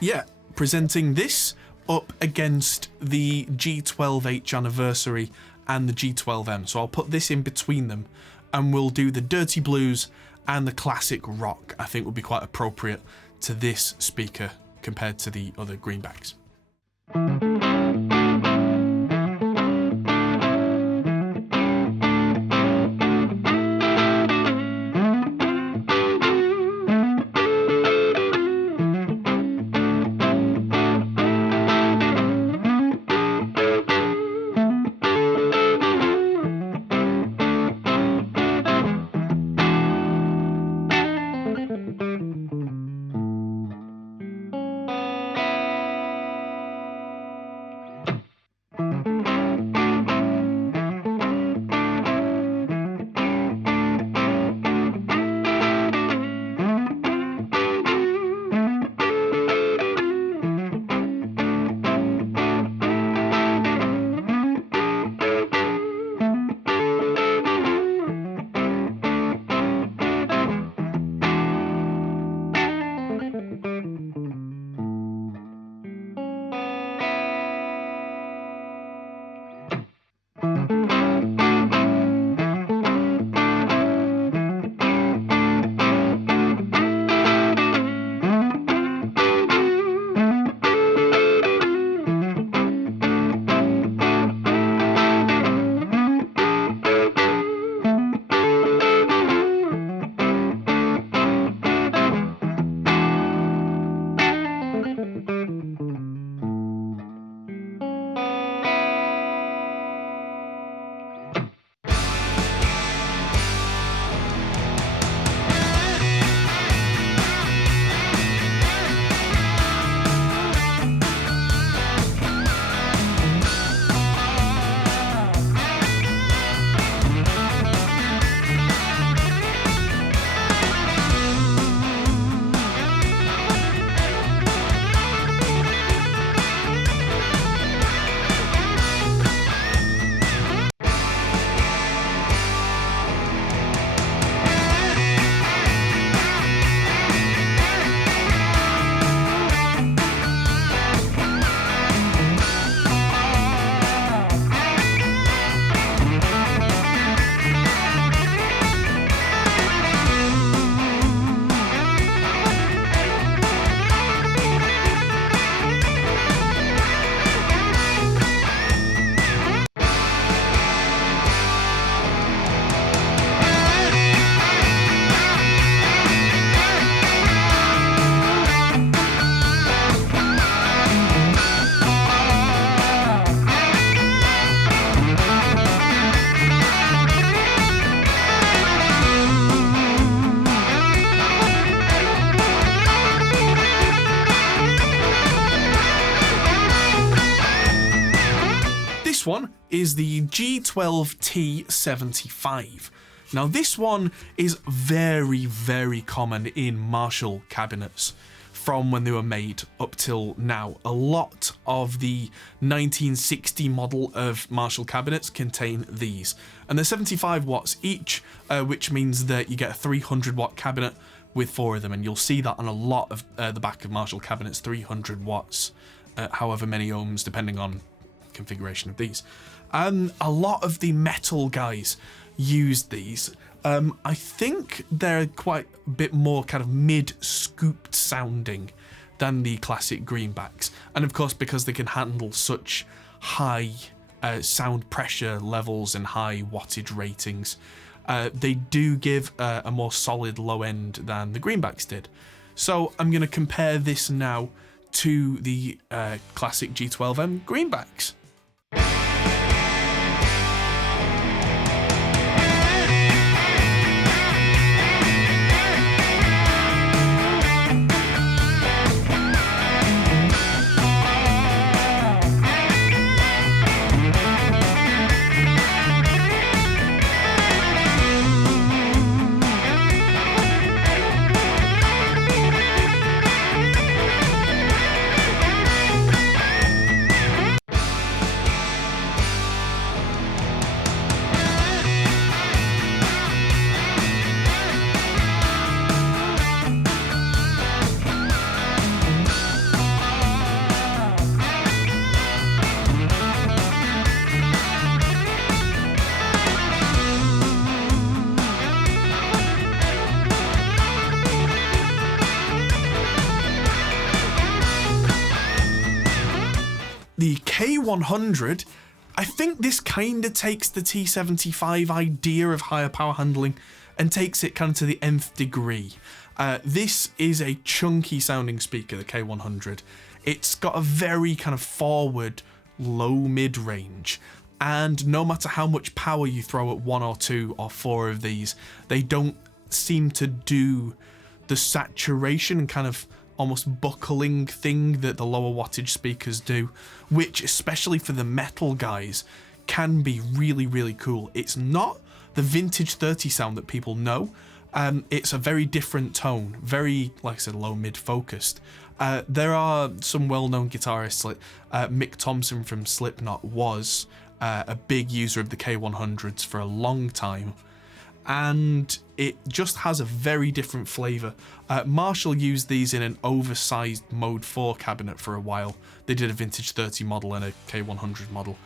yeah, presenting this up against the G12H anniversary and the G12M. So I'll put this in between them and we'll do the dirty blues and the classic rock. I think would be quite appropriate to this speaker compared to the other greenbacks. this one is the G12T75. Now this one is very, very common in Marshall cabinets from when they were made up till now. A lot of the 1960 model of Marshall cabinets contain these, and they're 75 watts each, which means that you get a 300 watt cabinet with 4 of them, and you'll see that on a lot of the back of Marshall cabinets, 300 watts, however many ohms depending on configuration of these. And a lot of the metal guys used these. I think they're quite a bit more kind of mid-scooped sounding than the classic greenbacks, and of course because they can handle such high sound pressure levels and high wattage ratings, they do give a more solid low end than the greenbacks did. So I'm going to compare this now to the classic G12M greenbacks. The K100, I think this kind of takes the T75 idea of higher power handling and takes it kind of to the nth degree. This is a chunky sounding speaker, the K100. It's got a very kind of forward low mid range, and no matter how much power you throw at 1 or 2 or 4 of these, they don't seem to do the saturation and kind of almost buckling thing that the lower wattage speakers do, which especially for the metal guys can be really, really cool. It's not the vintage 30 sound that people know. It's a very different tone, very, like I said, low mid focused. There are some well-known guitarists, like Mick Thompson from Slipknot was a big user of the K100s for a long time, and it just has a very different flavour. Marshall used these in an oversized Mode 4 cabinet for a while. They did a vintage 30 model and a K100 model.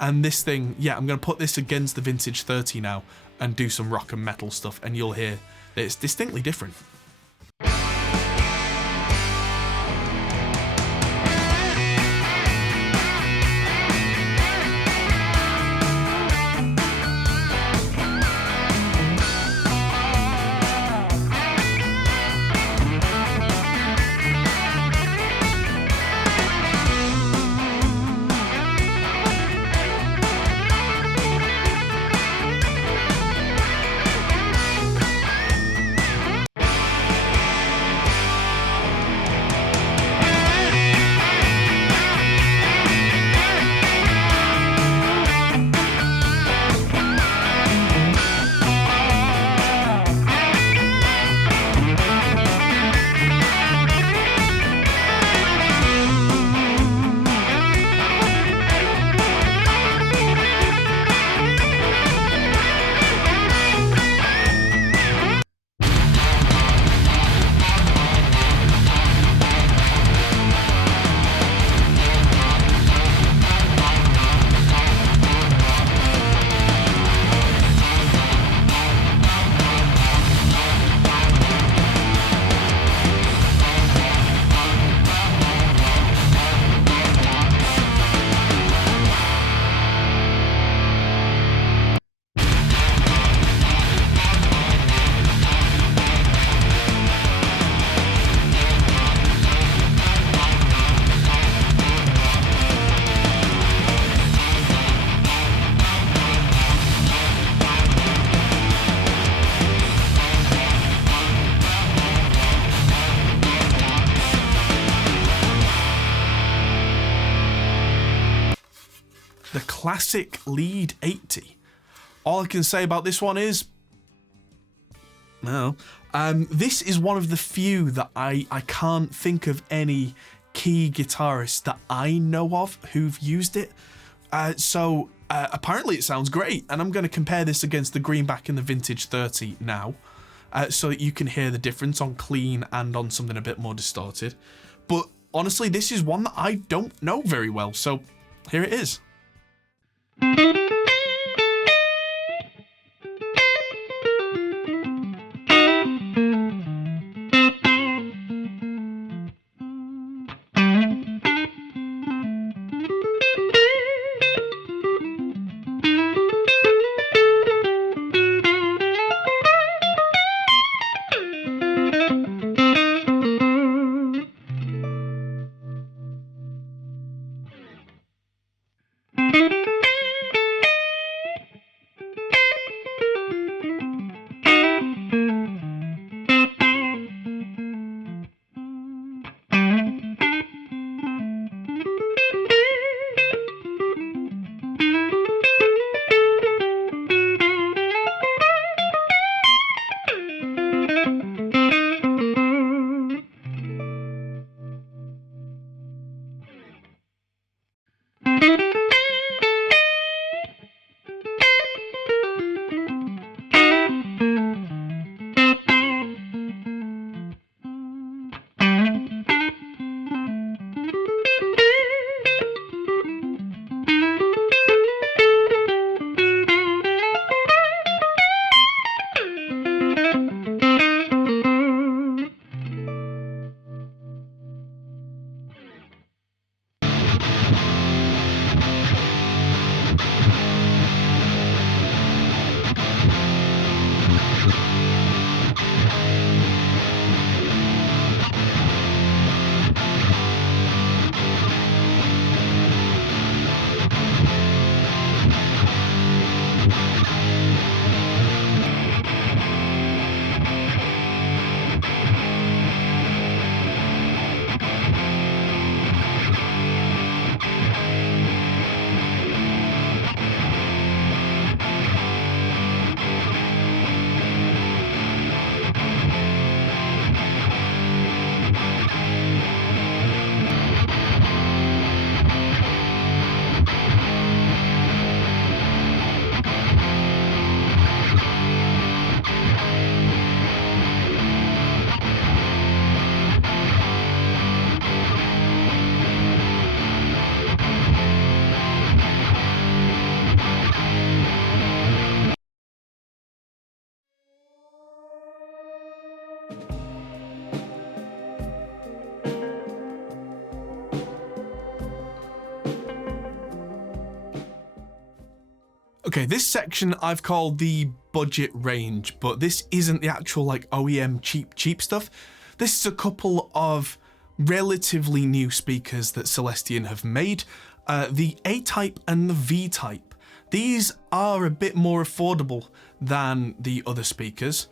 And this thing, yeah, I'm going to put this against the vintage 30 now and do some rock and metal stuff, and you'll hear that it's distinctly different. the classic Lead 80. All I can say about this one is, well, this is one of the few that I can't think of any key guitarists that I know of who've used it. So apparently it sounds great, and I'm going to compare this against the Greenback and the Vintage 30 now, so that you can hear the difference on clean and on something a bit more distorted. But honestly, this is one that I don't know very well, so here it is. Okay, this section I've called the budget range, but this isn't the actual like OEM cheap stuff. This is a couple of relatively new speakers that Celestion have made, the A-Type and the V-Type. These are a bit more affordable than the other speakers,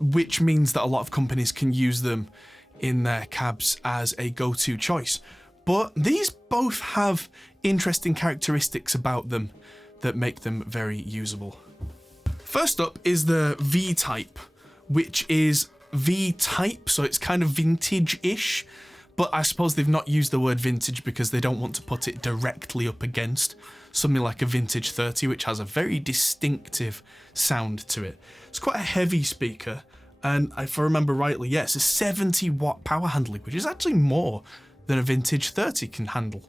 which means that a lot of companies can use them in their cabs as a go-to choice. But these both have interesting characteristics about them that make them very usable. First up is the V-Type, which is V-Type, so it's kind of vintage-ish, but I suppose they've not used the word vintage because they don't want to put it directly up against something like a Vintage 30, which has a very distinctive sound to it. It's quite a heavy speaker, and if I remember rightly, yes, it's a 70-watt power handling, which is actually more than a Vintage 30 can handle,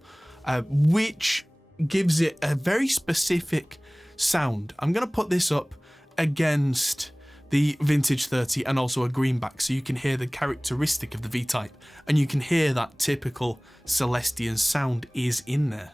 which gives it a very specific sound. I'm going to put this up against the Vintage 30 and also a Greenback, so you can hear the characteristic of the V-Type, and you can hear that typical Celestion sound is in there.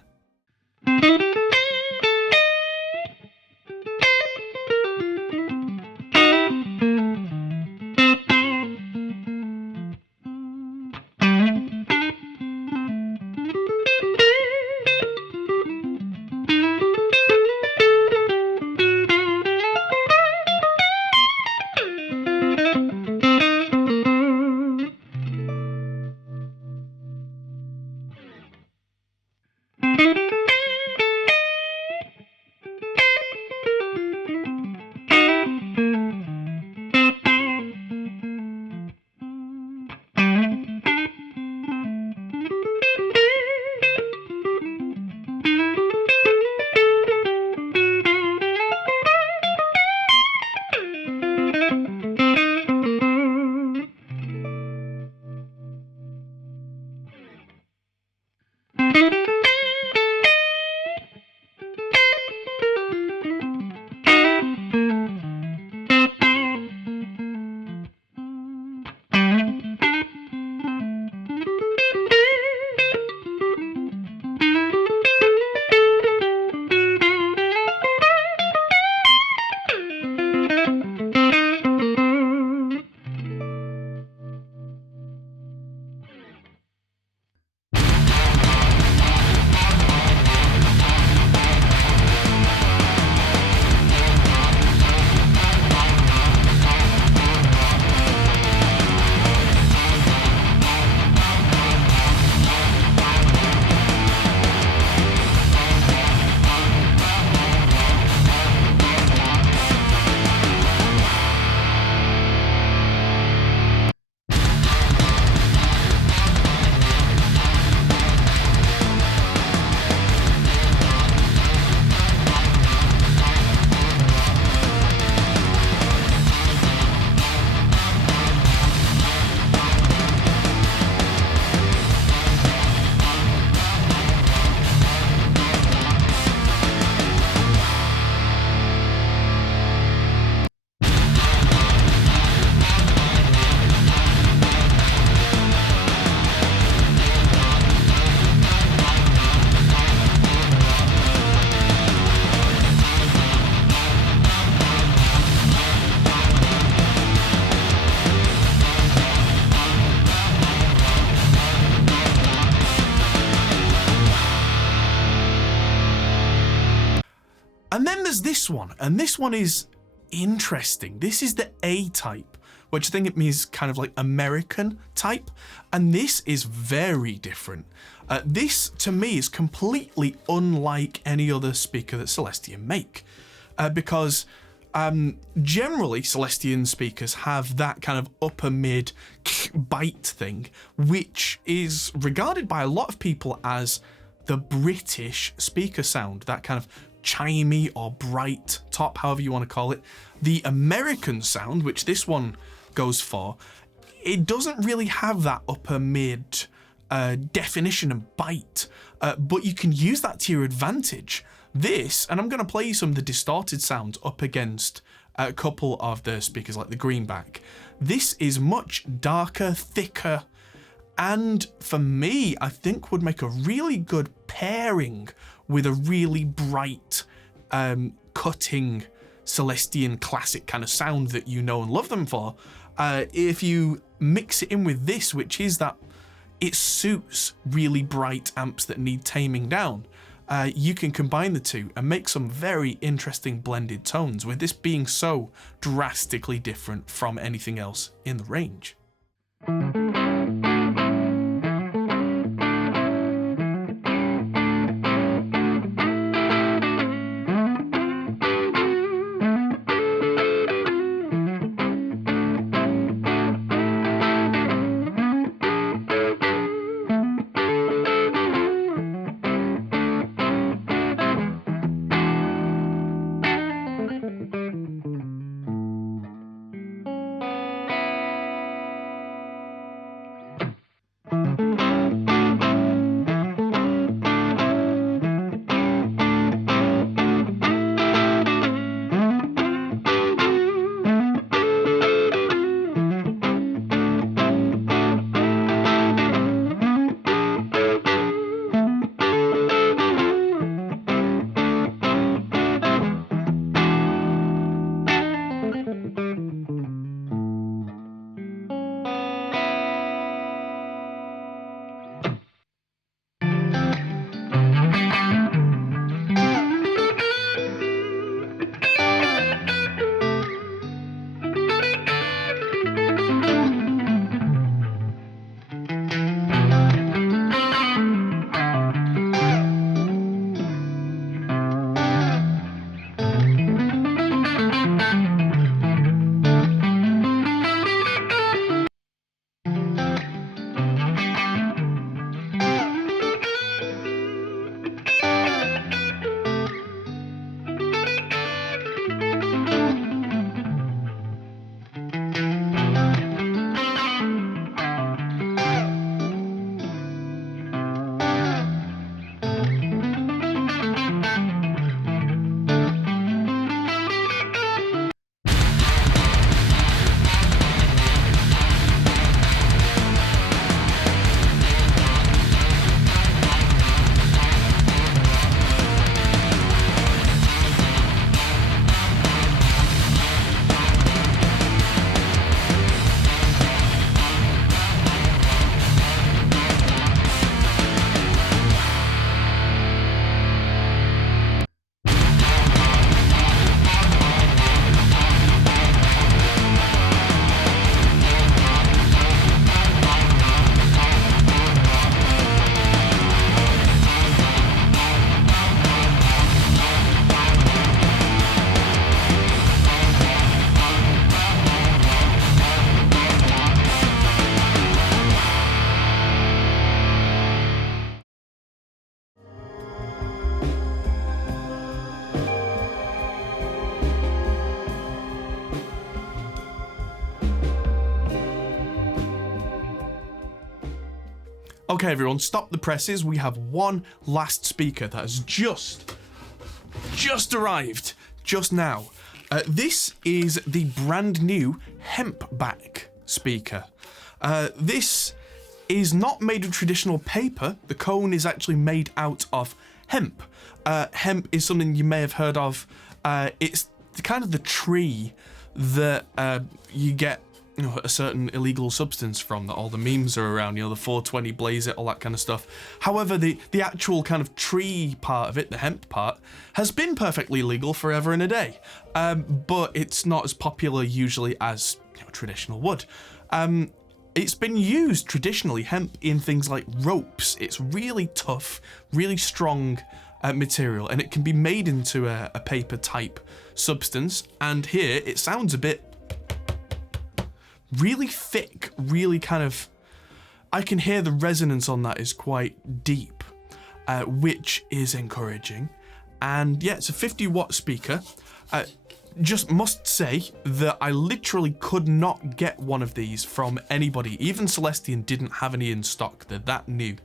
And then there's this one, and this one is interesting. This is the A type, which I think it means kind of like American type, and this is very different. This, to me, is completely unlike any other speaker that Celestion make, because generally Celestion speakers have that kind of upper mid bite thing, which is regarded by a lot of people as the British speaker sound, that kind of chimey or bright top, however you want to call it. The American sound, which this one goes for, it doesn't really have that upper mid definition and bite, but you can use that to your advantage. This, and I'm going to play you some of the distorted sounds up against a couple of the speakers like the Greenback. This is much darker, thicker, and for me, I think would make a really good pairing with a really bright, cutting Celestion classic kind of sound that you know and love them for. If you mix it in with this, which is that it suits really bright amps that need taming down, you can combine the two and make some very interesting blended tones, with this being so drastically different from anything else in the range. Okay, everyone, stop the presses. We have one last speaker that has just arrived just now. This is the brand new Hempback speaker. This is not made of traditional paper. The cone is actually made out of hemp. Hemp is something you may have heard of. It's kind of the tree that you get a certain illegal substance from, that all the memes are around, the 420 blaze it, all that kind of stuff. However, the actual kind of tree part of it, the hemp part, has been perfectly legal forever and a day. But it's not as popular usually as traditional wood. It's been used traditionally, hemp, in things like ropes. It's really tough, really strong material, and it can be made into a paper type substance. And here it sounds a bit really thick, really kind of, I can hear the resonance on that is quite deep, which is encouraging. And yeah, it's a 50-watt speaker. Just must say that I literally could not get one of these from anybody. Even Celestion didn't have any in stock. They're that new.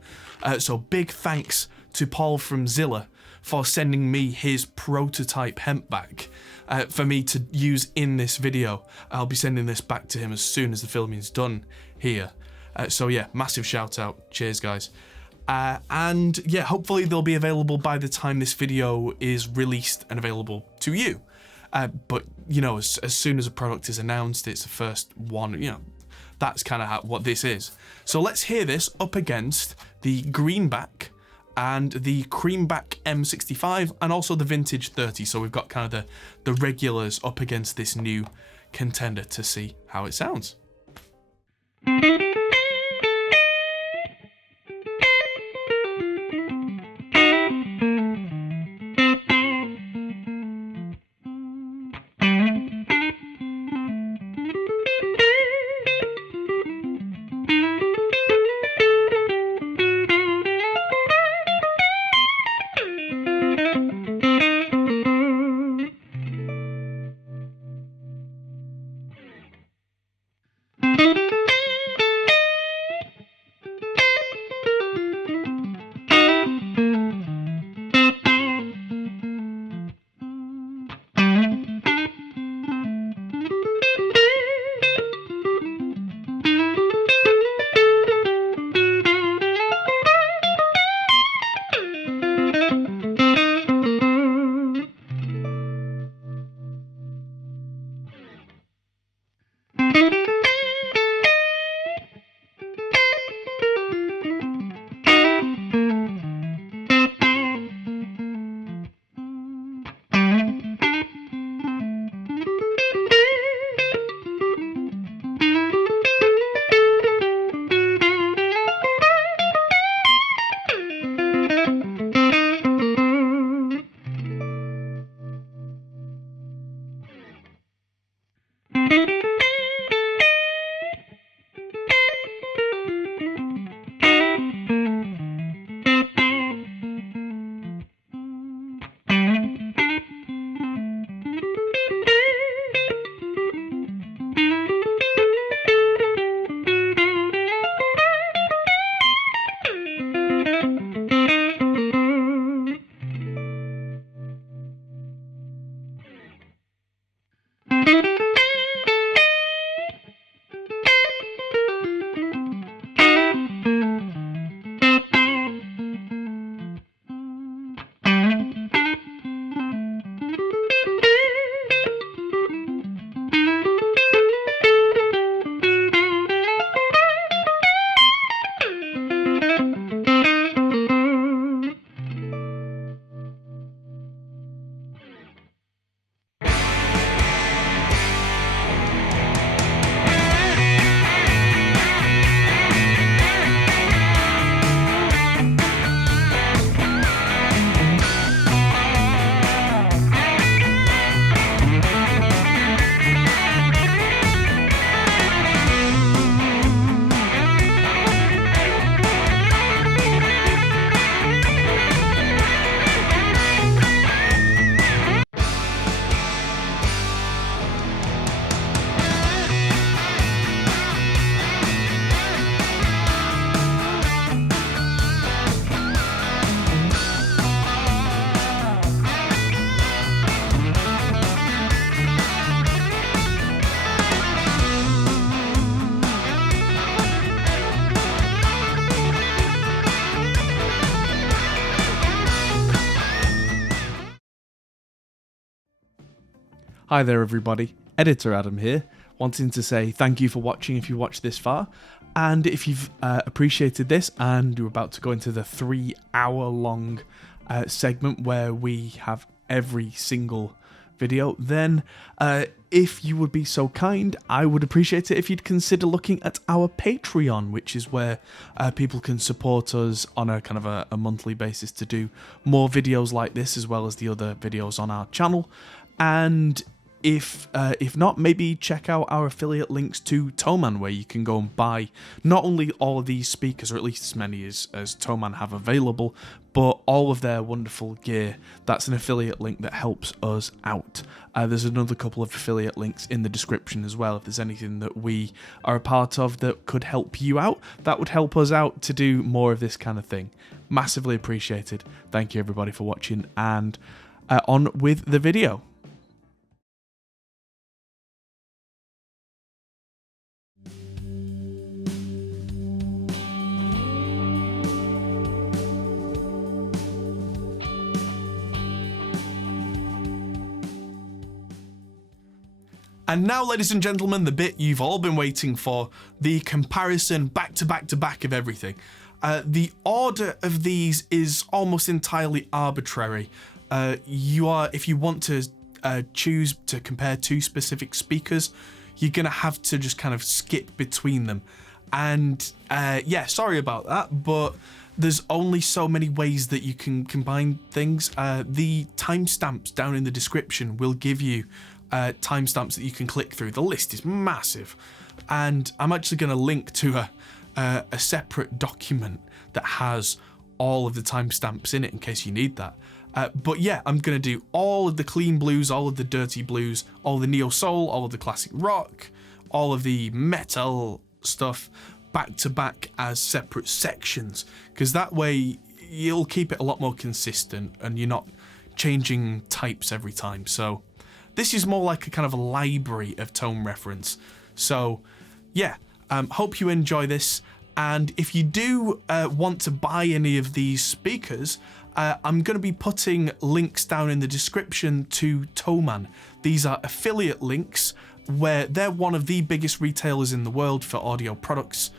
So big thanks to Paul from Zilla for sending me his prototype hemp back for me to use in this video. I'll be sending this back to him as soon as the filming's done here. So yeah, massive shout out. Cheers, guys. And yeah, hopefully they'll be available by the time this video is released and available to you. But as soon as a product is announced, it's the first one, that's kind of what this is. So let's hear this up against the Greenback and the Creamback M65 and also the Vintage 30. So we've got kind of the regulars up against this new contender to see how it sounds. Hi there everybody, Editor Adam here. wanting to say thank you for watching if you watched this far. And if you've appreciated this and you're about to go into the 3-hour-long segment where we have every single video, then if you would be so kind, I would appreciate it if you'd consider looking at our Patreon, which is where people can support us on a kind of a monthly basis to do more videos like this, as well as the other videos on our channel. And if not, maybe check out our affiliate links to Thomann, where you can go and buy not only all of these speakers, or at least as many as Thomann have available, but all of their wonderful gear. That's an affiliate link that helps us out. There's another couple of affiliate links in the description as well. If there's anything that we are a part of that could help you out, that would help us out to do more of this kind of thing. Massively appreciated. Thank you everybody for watching, and on with the video. And now, ladies and gentlemen, the bit you've all been waiting for, the comparison back to back to back of everything. The order of these is almost entirely arbitrary. If you want to choose to compare two specific speakers, you're going to have to just kind of skip between them. And yeah, sorry about that, but there's only so many ways that you can combine things. The timestamps down in the description will give you timestamps that you can click through. The list is massive, and I'm actually going to link to a separate document that has all of the timestamps in it in case you need that. But yeah, I'm going to do all of the clean blues, all of the dirty blues, all the neo soul, all of the classic rock, all of the metal stuff back to back as separate sections, because that way you'll keep it a lot more consistent and you're not changing types every time. So this is more like a kind of a library of tone reference. So yeah, hope you enjoy this. And if you do want to buy any of these speakers, I'm going to be putting links down in the description to Thomann. These are affiliate links where they're one of the biggest retailers in the world for audio products.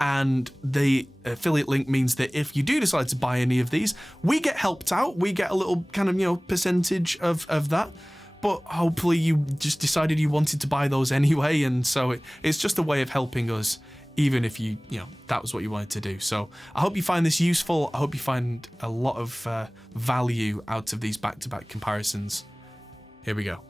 And the affiliate link means that if you do decide to buy any of these, we get helped out. We get a little kind of, percentage of that. But hopefully you just decided you wanted to buy those anyway, and so it's just a way of helping us, even if that was what you wanted to do. So I hope you find this useful. I hope you find a lot of value out of these back-to-back comparisons. Here we go.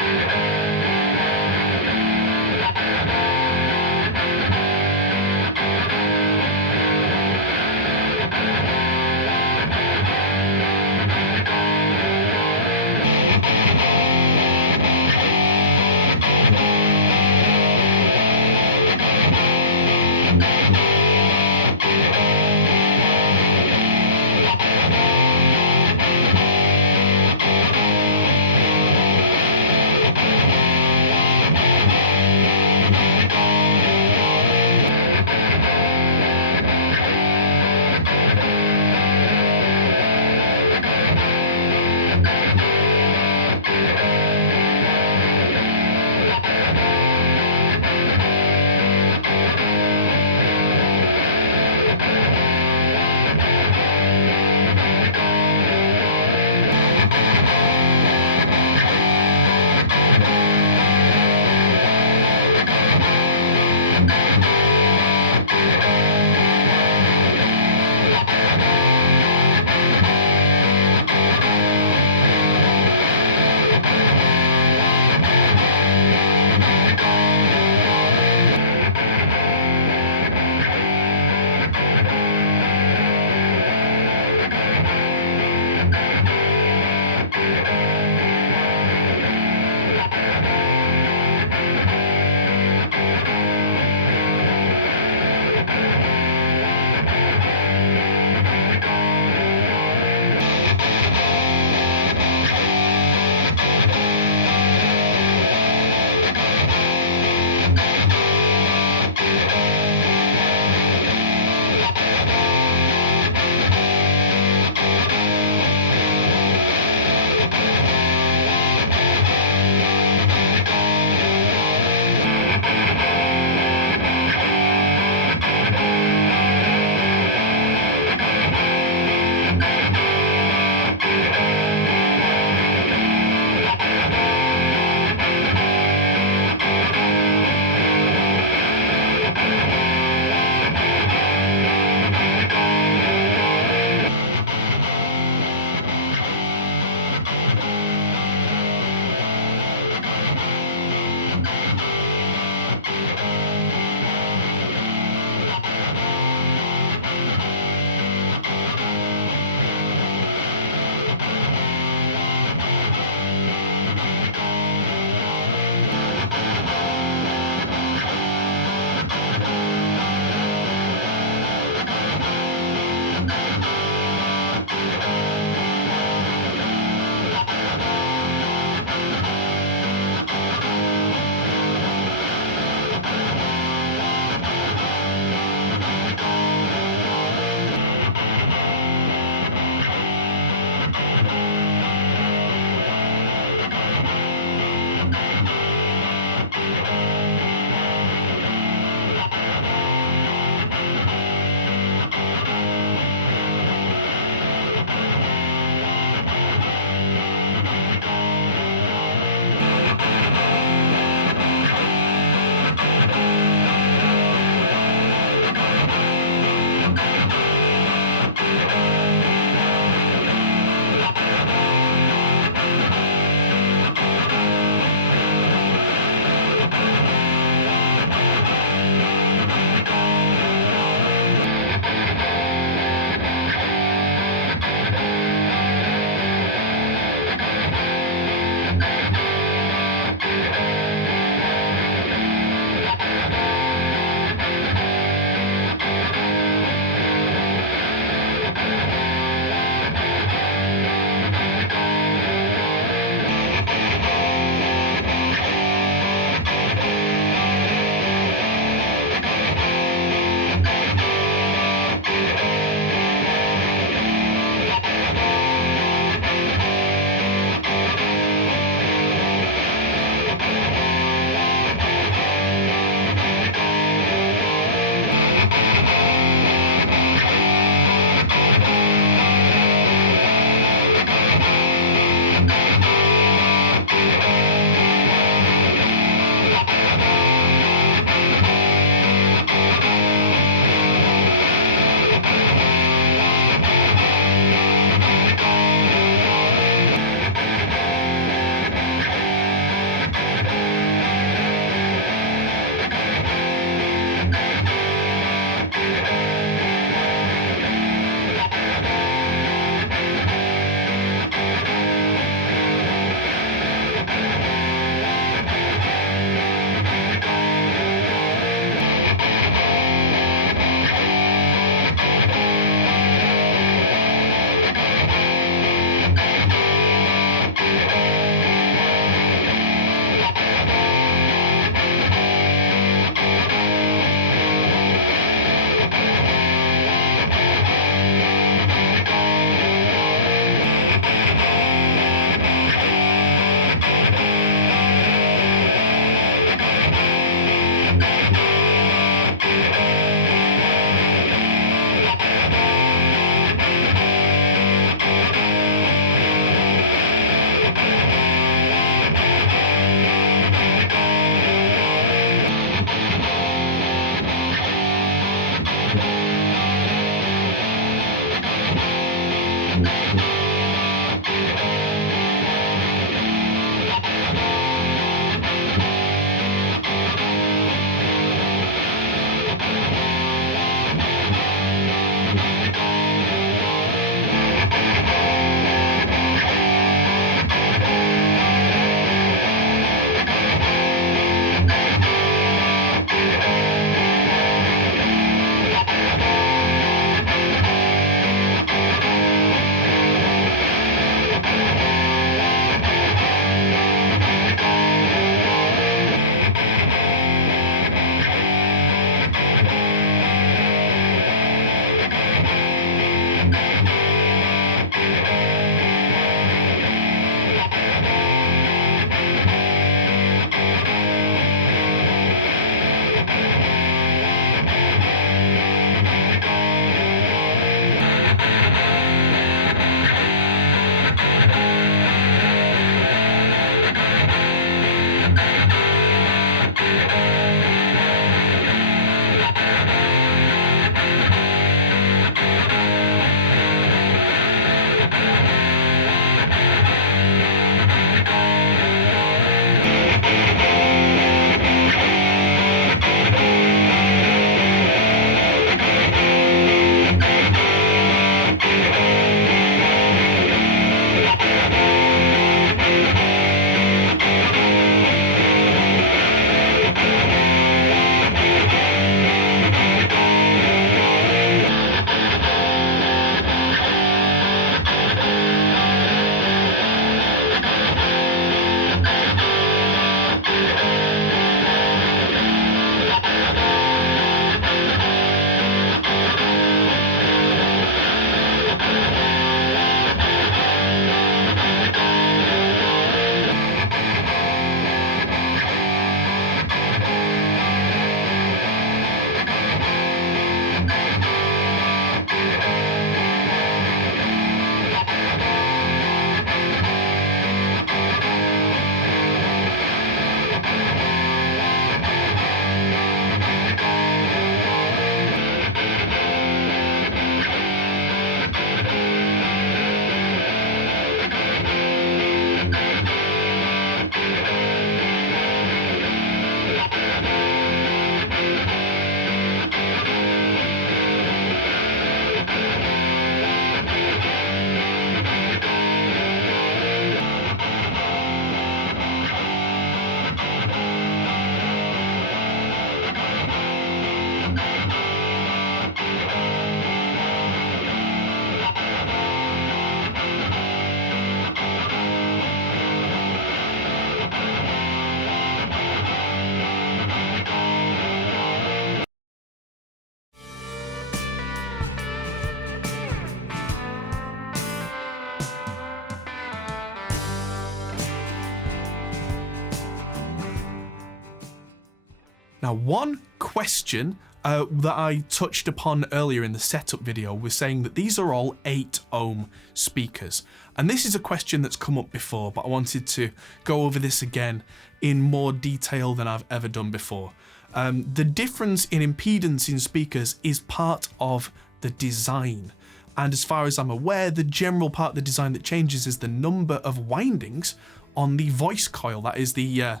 Now, one question that I touched upon earlier in the setup video was saying that these are all 8 ohm speakers. And this is a question that's come up before, but I wanted to go over this again in more detail than I've ever done before. The difference in impedance in speakers is part of the design. And as far as I'm aware, the general part of the design that changes is the number of windings on the voice coil. That is the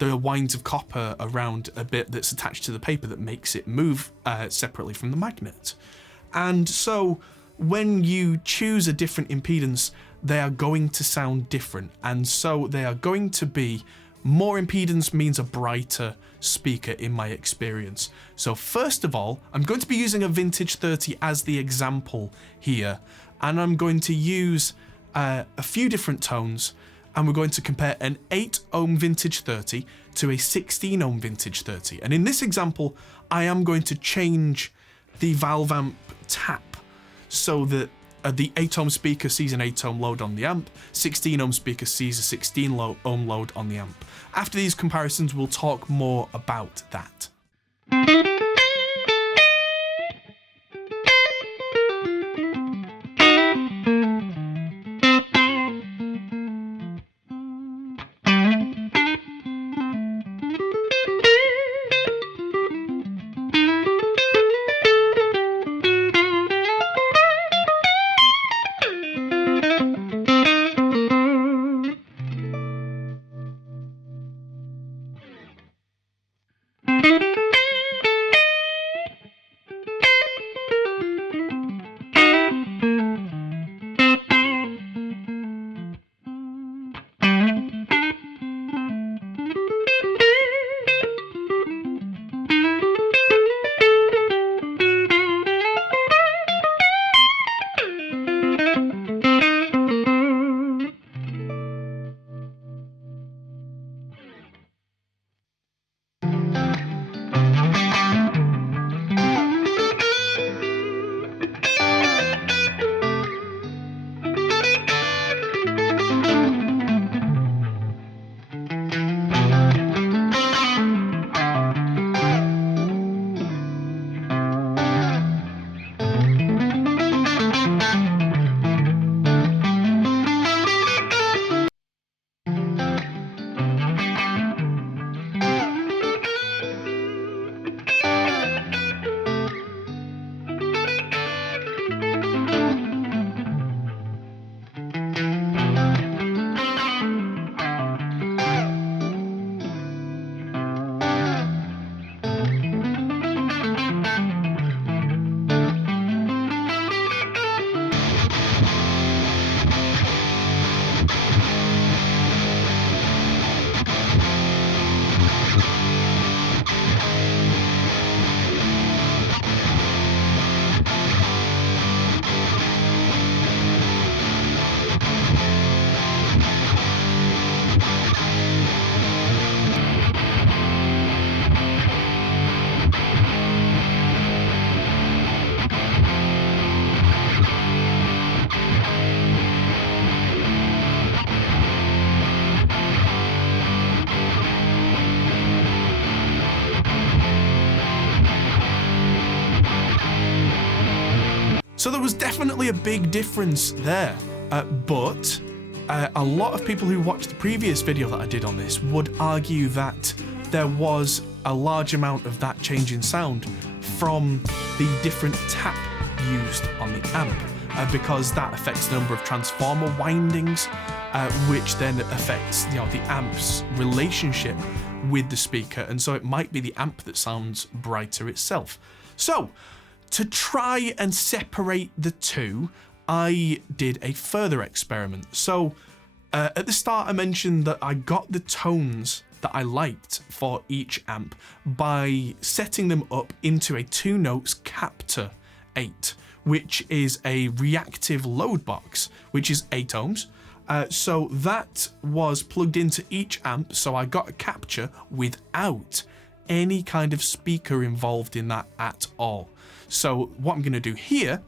winds of copper around a bit that's attached to the paper that makes it move separately from the magnet. And so when you choose a different impedance, they are going to sound different. And so they are going to be more impedance means a brighter speaker in my experience. So first of all, I'm going to be using a Vintage 30 as the example here. And I'm going to use a few different tones, and we're going to compare an 8 ohm Vintage 30 to a 16 ohm Vintage 30. And in this example, I am going to change the valve amp tap so that the 8 ohm speaker sees an 8 ohm load on the amp, 16 ohm speaker sees a 16 ohm load on the amp. After these comparisons, we'll talk more about that. So there was definitely a big difference there, but a lot of people who watched the previous video that I did on this would argue that there was a large amount of that change in sound from the different tap used on the amp, because that affects the number of transformer windings, which then affects the amp's relationship with the speaker, and so it might be the amp that sounds brighter itself. So to try and separate the two, I did a further experiment. So at the start I mentioned that I got the tones that I liked for each amp by setting them up into a 2 notes Captor 8, which is a reactive load box, which is 8 ohms. So that was plugged into each amp, so I got a capture without any kind of speaker involved in that at all. So what I'm going to do here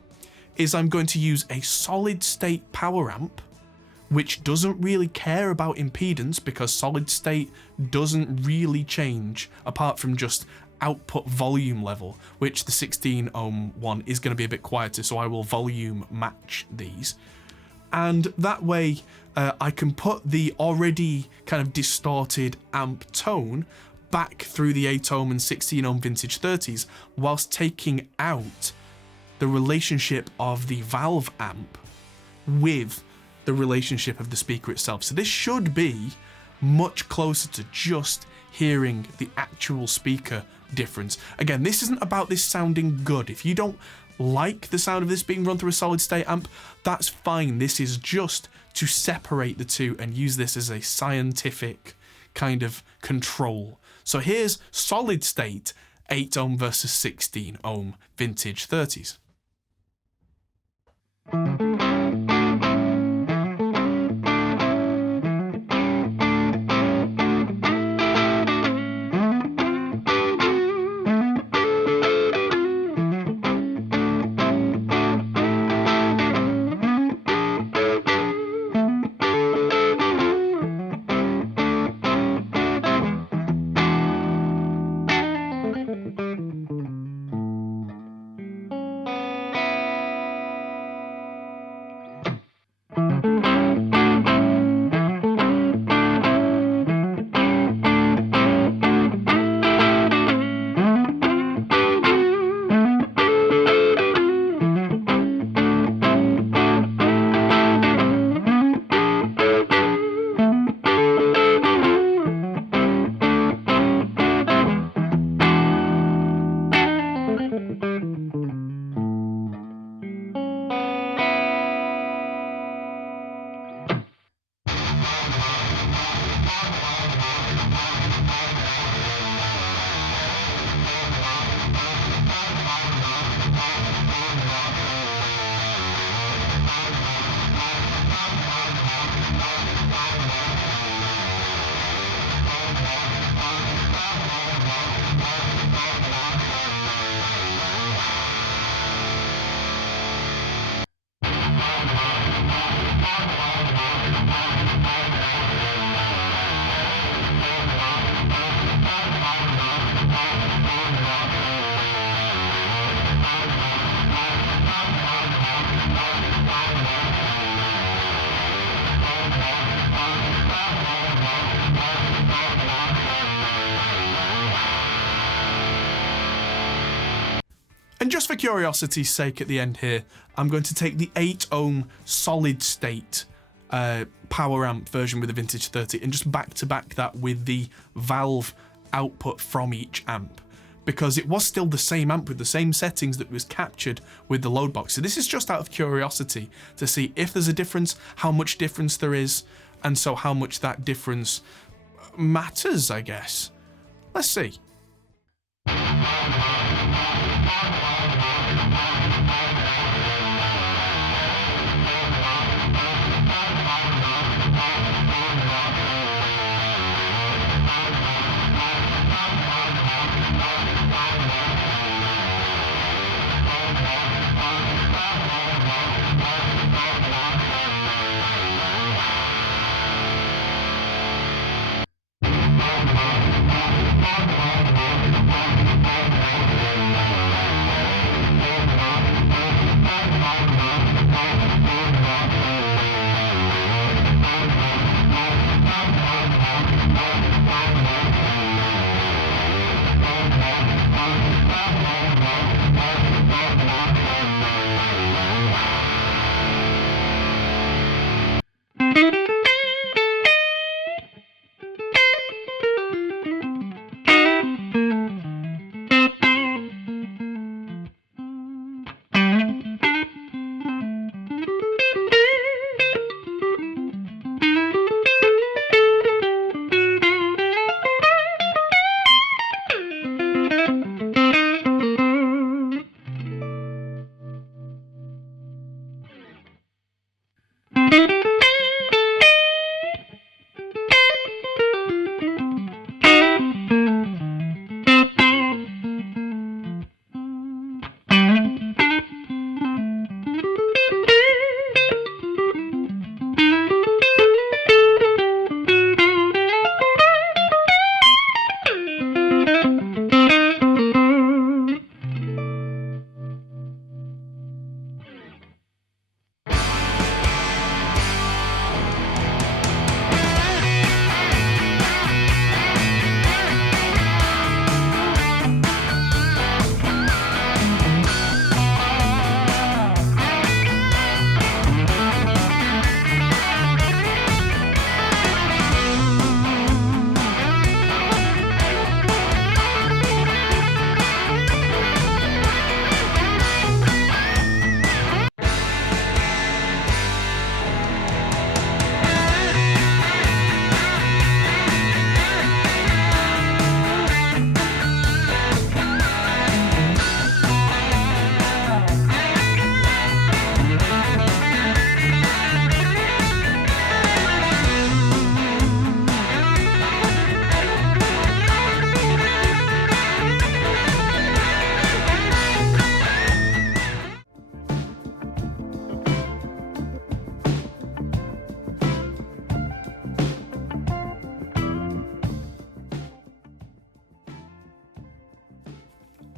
is I'm going to use a solid state power amp which doesn't really care about impedance because solid state doesn't really change apart from just output volume level, which the 16 ohm one is going to be a bit quieter, so I will volume match these. And that way I can put the already kind of distorted amp tone back through the 8 ohm and 16 ohm vintage 30s whilst taking out the relationship of the valve amp with the relationship of the speaker itself. So this should be much closer to just hearing the actual speaker difference. Again, this isn't about this sounding good. If you don't like the sound of this being run through a solid state amp, that's fine. This is just to separate the two and use this as a scientific kind of control. So here's solid state 8 ohm versus 16 ohm vintage 30s. And just for curiosity's sake at the end here, I'm going to take the 8 ohm solid state power amp version with the vintage 30 and just back to back that with the valve output from each amp, because it was still the same amp with the same settings that was captured with the load box. So this is just out of curiosity to see if there's a difference, how much difference there is, and so how much that difference matters, I guess. Let's see.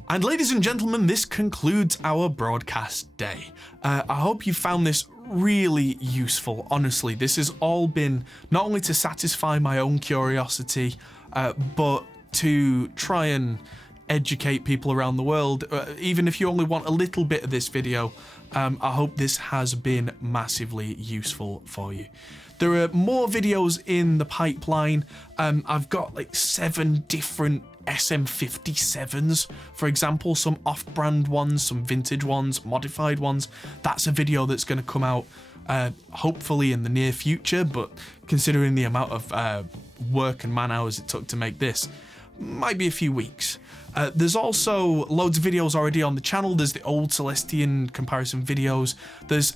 And ladies and gentlemen, this concludes our broadcast day. I hope you found this really useful. Honestly, this has all been not only to satisfy my own curiosity, but to try and educate people around the world. Even if you only want a little bit of this video, I hope this has been massively useful for you. There are more videos in the pipeline. I've got like 7 different SM57s, for example, some off-brand ones, some vintage ones, modified ones. That's a video that's going to come out hopefully in the near future, but considering the amount of work and man hours it took to make this, might be a few weeks. There's also loads of videos already on the channel. There's the old Celestion comparison videos.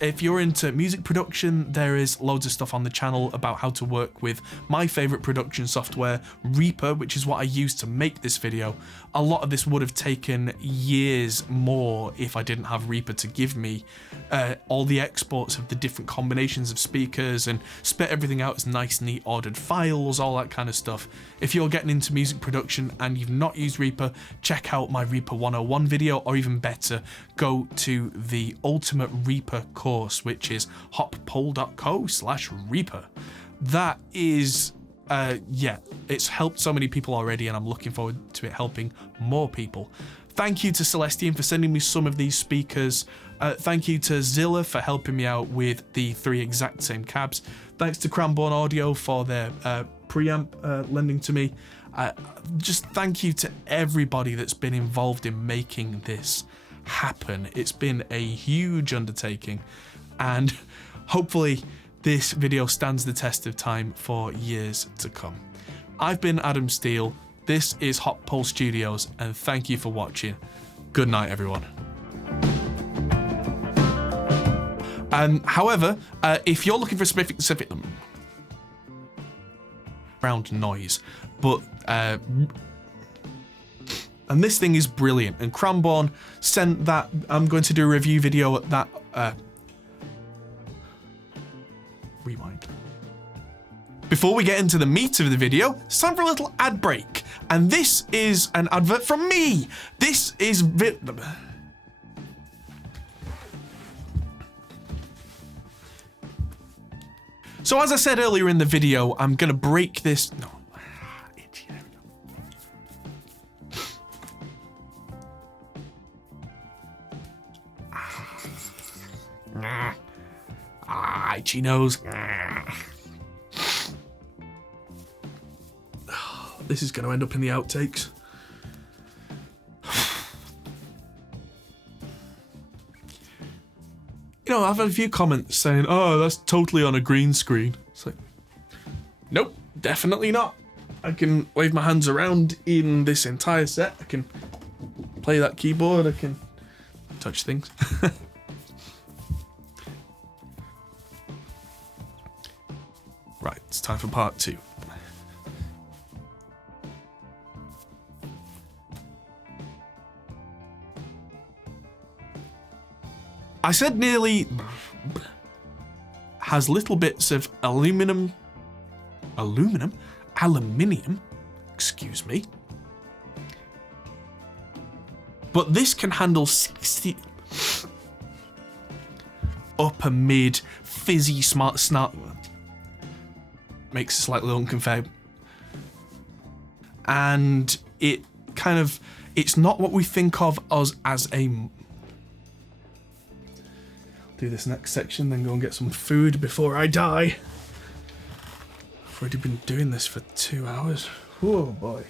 If you're into music production, there is loads of stuff on the channel about how to work with my favorite production software, Reaper, which is what I used to make this video. A lot of this would have taken years more if I didn't have Reaper to give me all the exports of the different combinations of speakers and spit everything out as nice, neat, ordered files, all that kind of stuff. If you're getting into music production and you've not used Reaper, check out my Reaper 101 video, or even better, go to the Ultimate Reaper course, which is hoppole.co/Reaper. That is, yeah, it's helped so many people already, and I'm looking forward to it helping more people. Thank you to Celestion for sending me some of these speakers. Thank you to Zilla for helping me out with the 3 exact same cabs. Thanks to Cranbourne Audio for their preamp lending to me. Just thank you to everybody that's been involved in making this happen. It's been a huge undertaking, and hopefully this video stands the test of time for years to come. I've been Adam Steele, this is Hop Pole Studios, and thank you for watching. Good night, everyone. However, if you're looking for a specific round noise, but and this thing is brilliant, and Cranbourne sent that. I'm going to do a review video at that. Rewind. Before we get into the meat of the video, it's time for a little ad break, and this is an advert from me. This is So as I said earlier in the video, I'm gonna break this. No. Itchy nose. This is going to end up in the outtakes. You know, I've had a few comments saying, oh, that's totally on a green screen. It's like, nope, definitely not. I can wave my hands around in this entire set. I can play that keyboard. I can touch things. Right, it's time for part 2. I said nearly has little bits of aluminium, excuse me. But this can handle 60 upper mid fizzy smart snart. Makes it slightly unconfig. And it kind of, it's not what we think of us as a... Do this next section, then go and get some food before I die. I've already been doing this for 2 hours. Oh boy.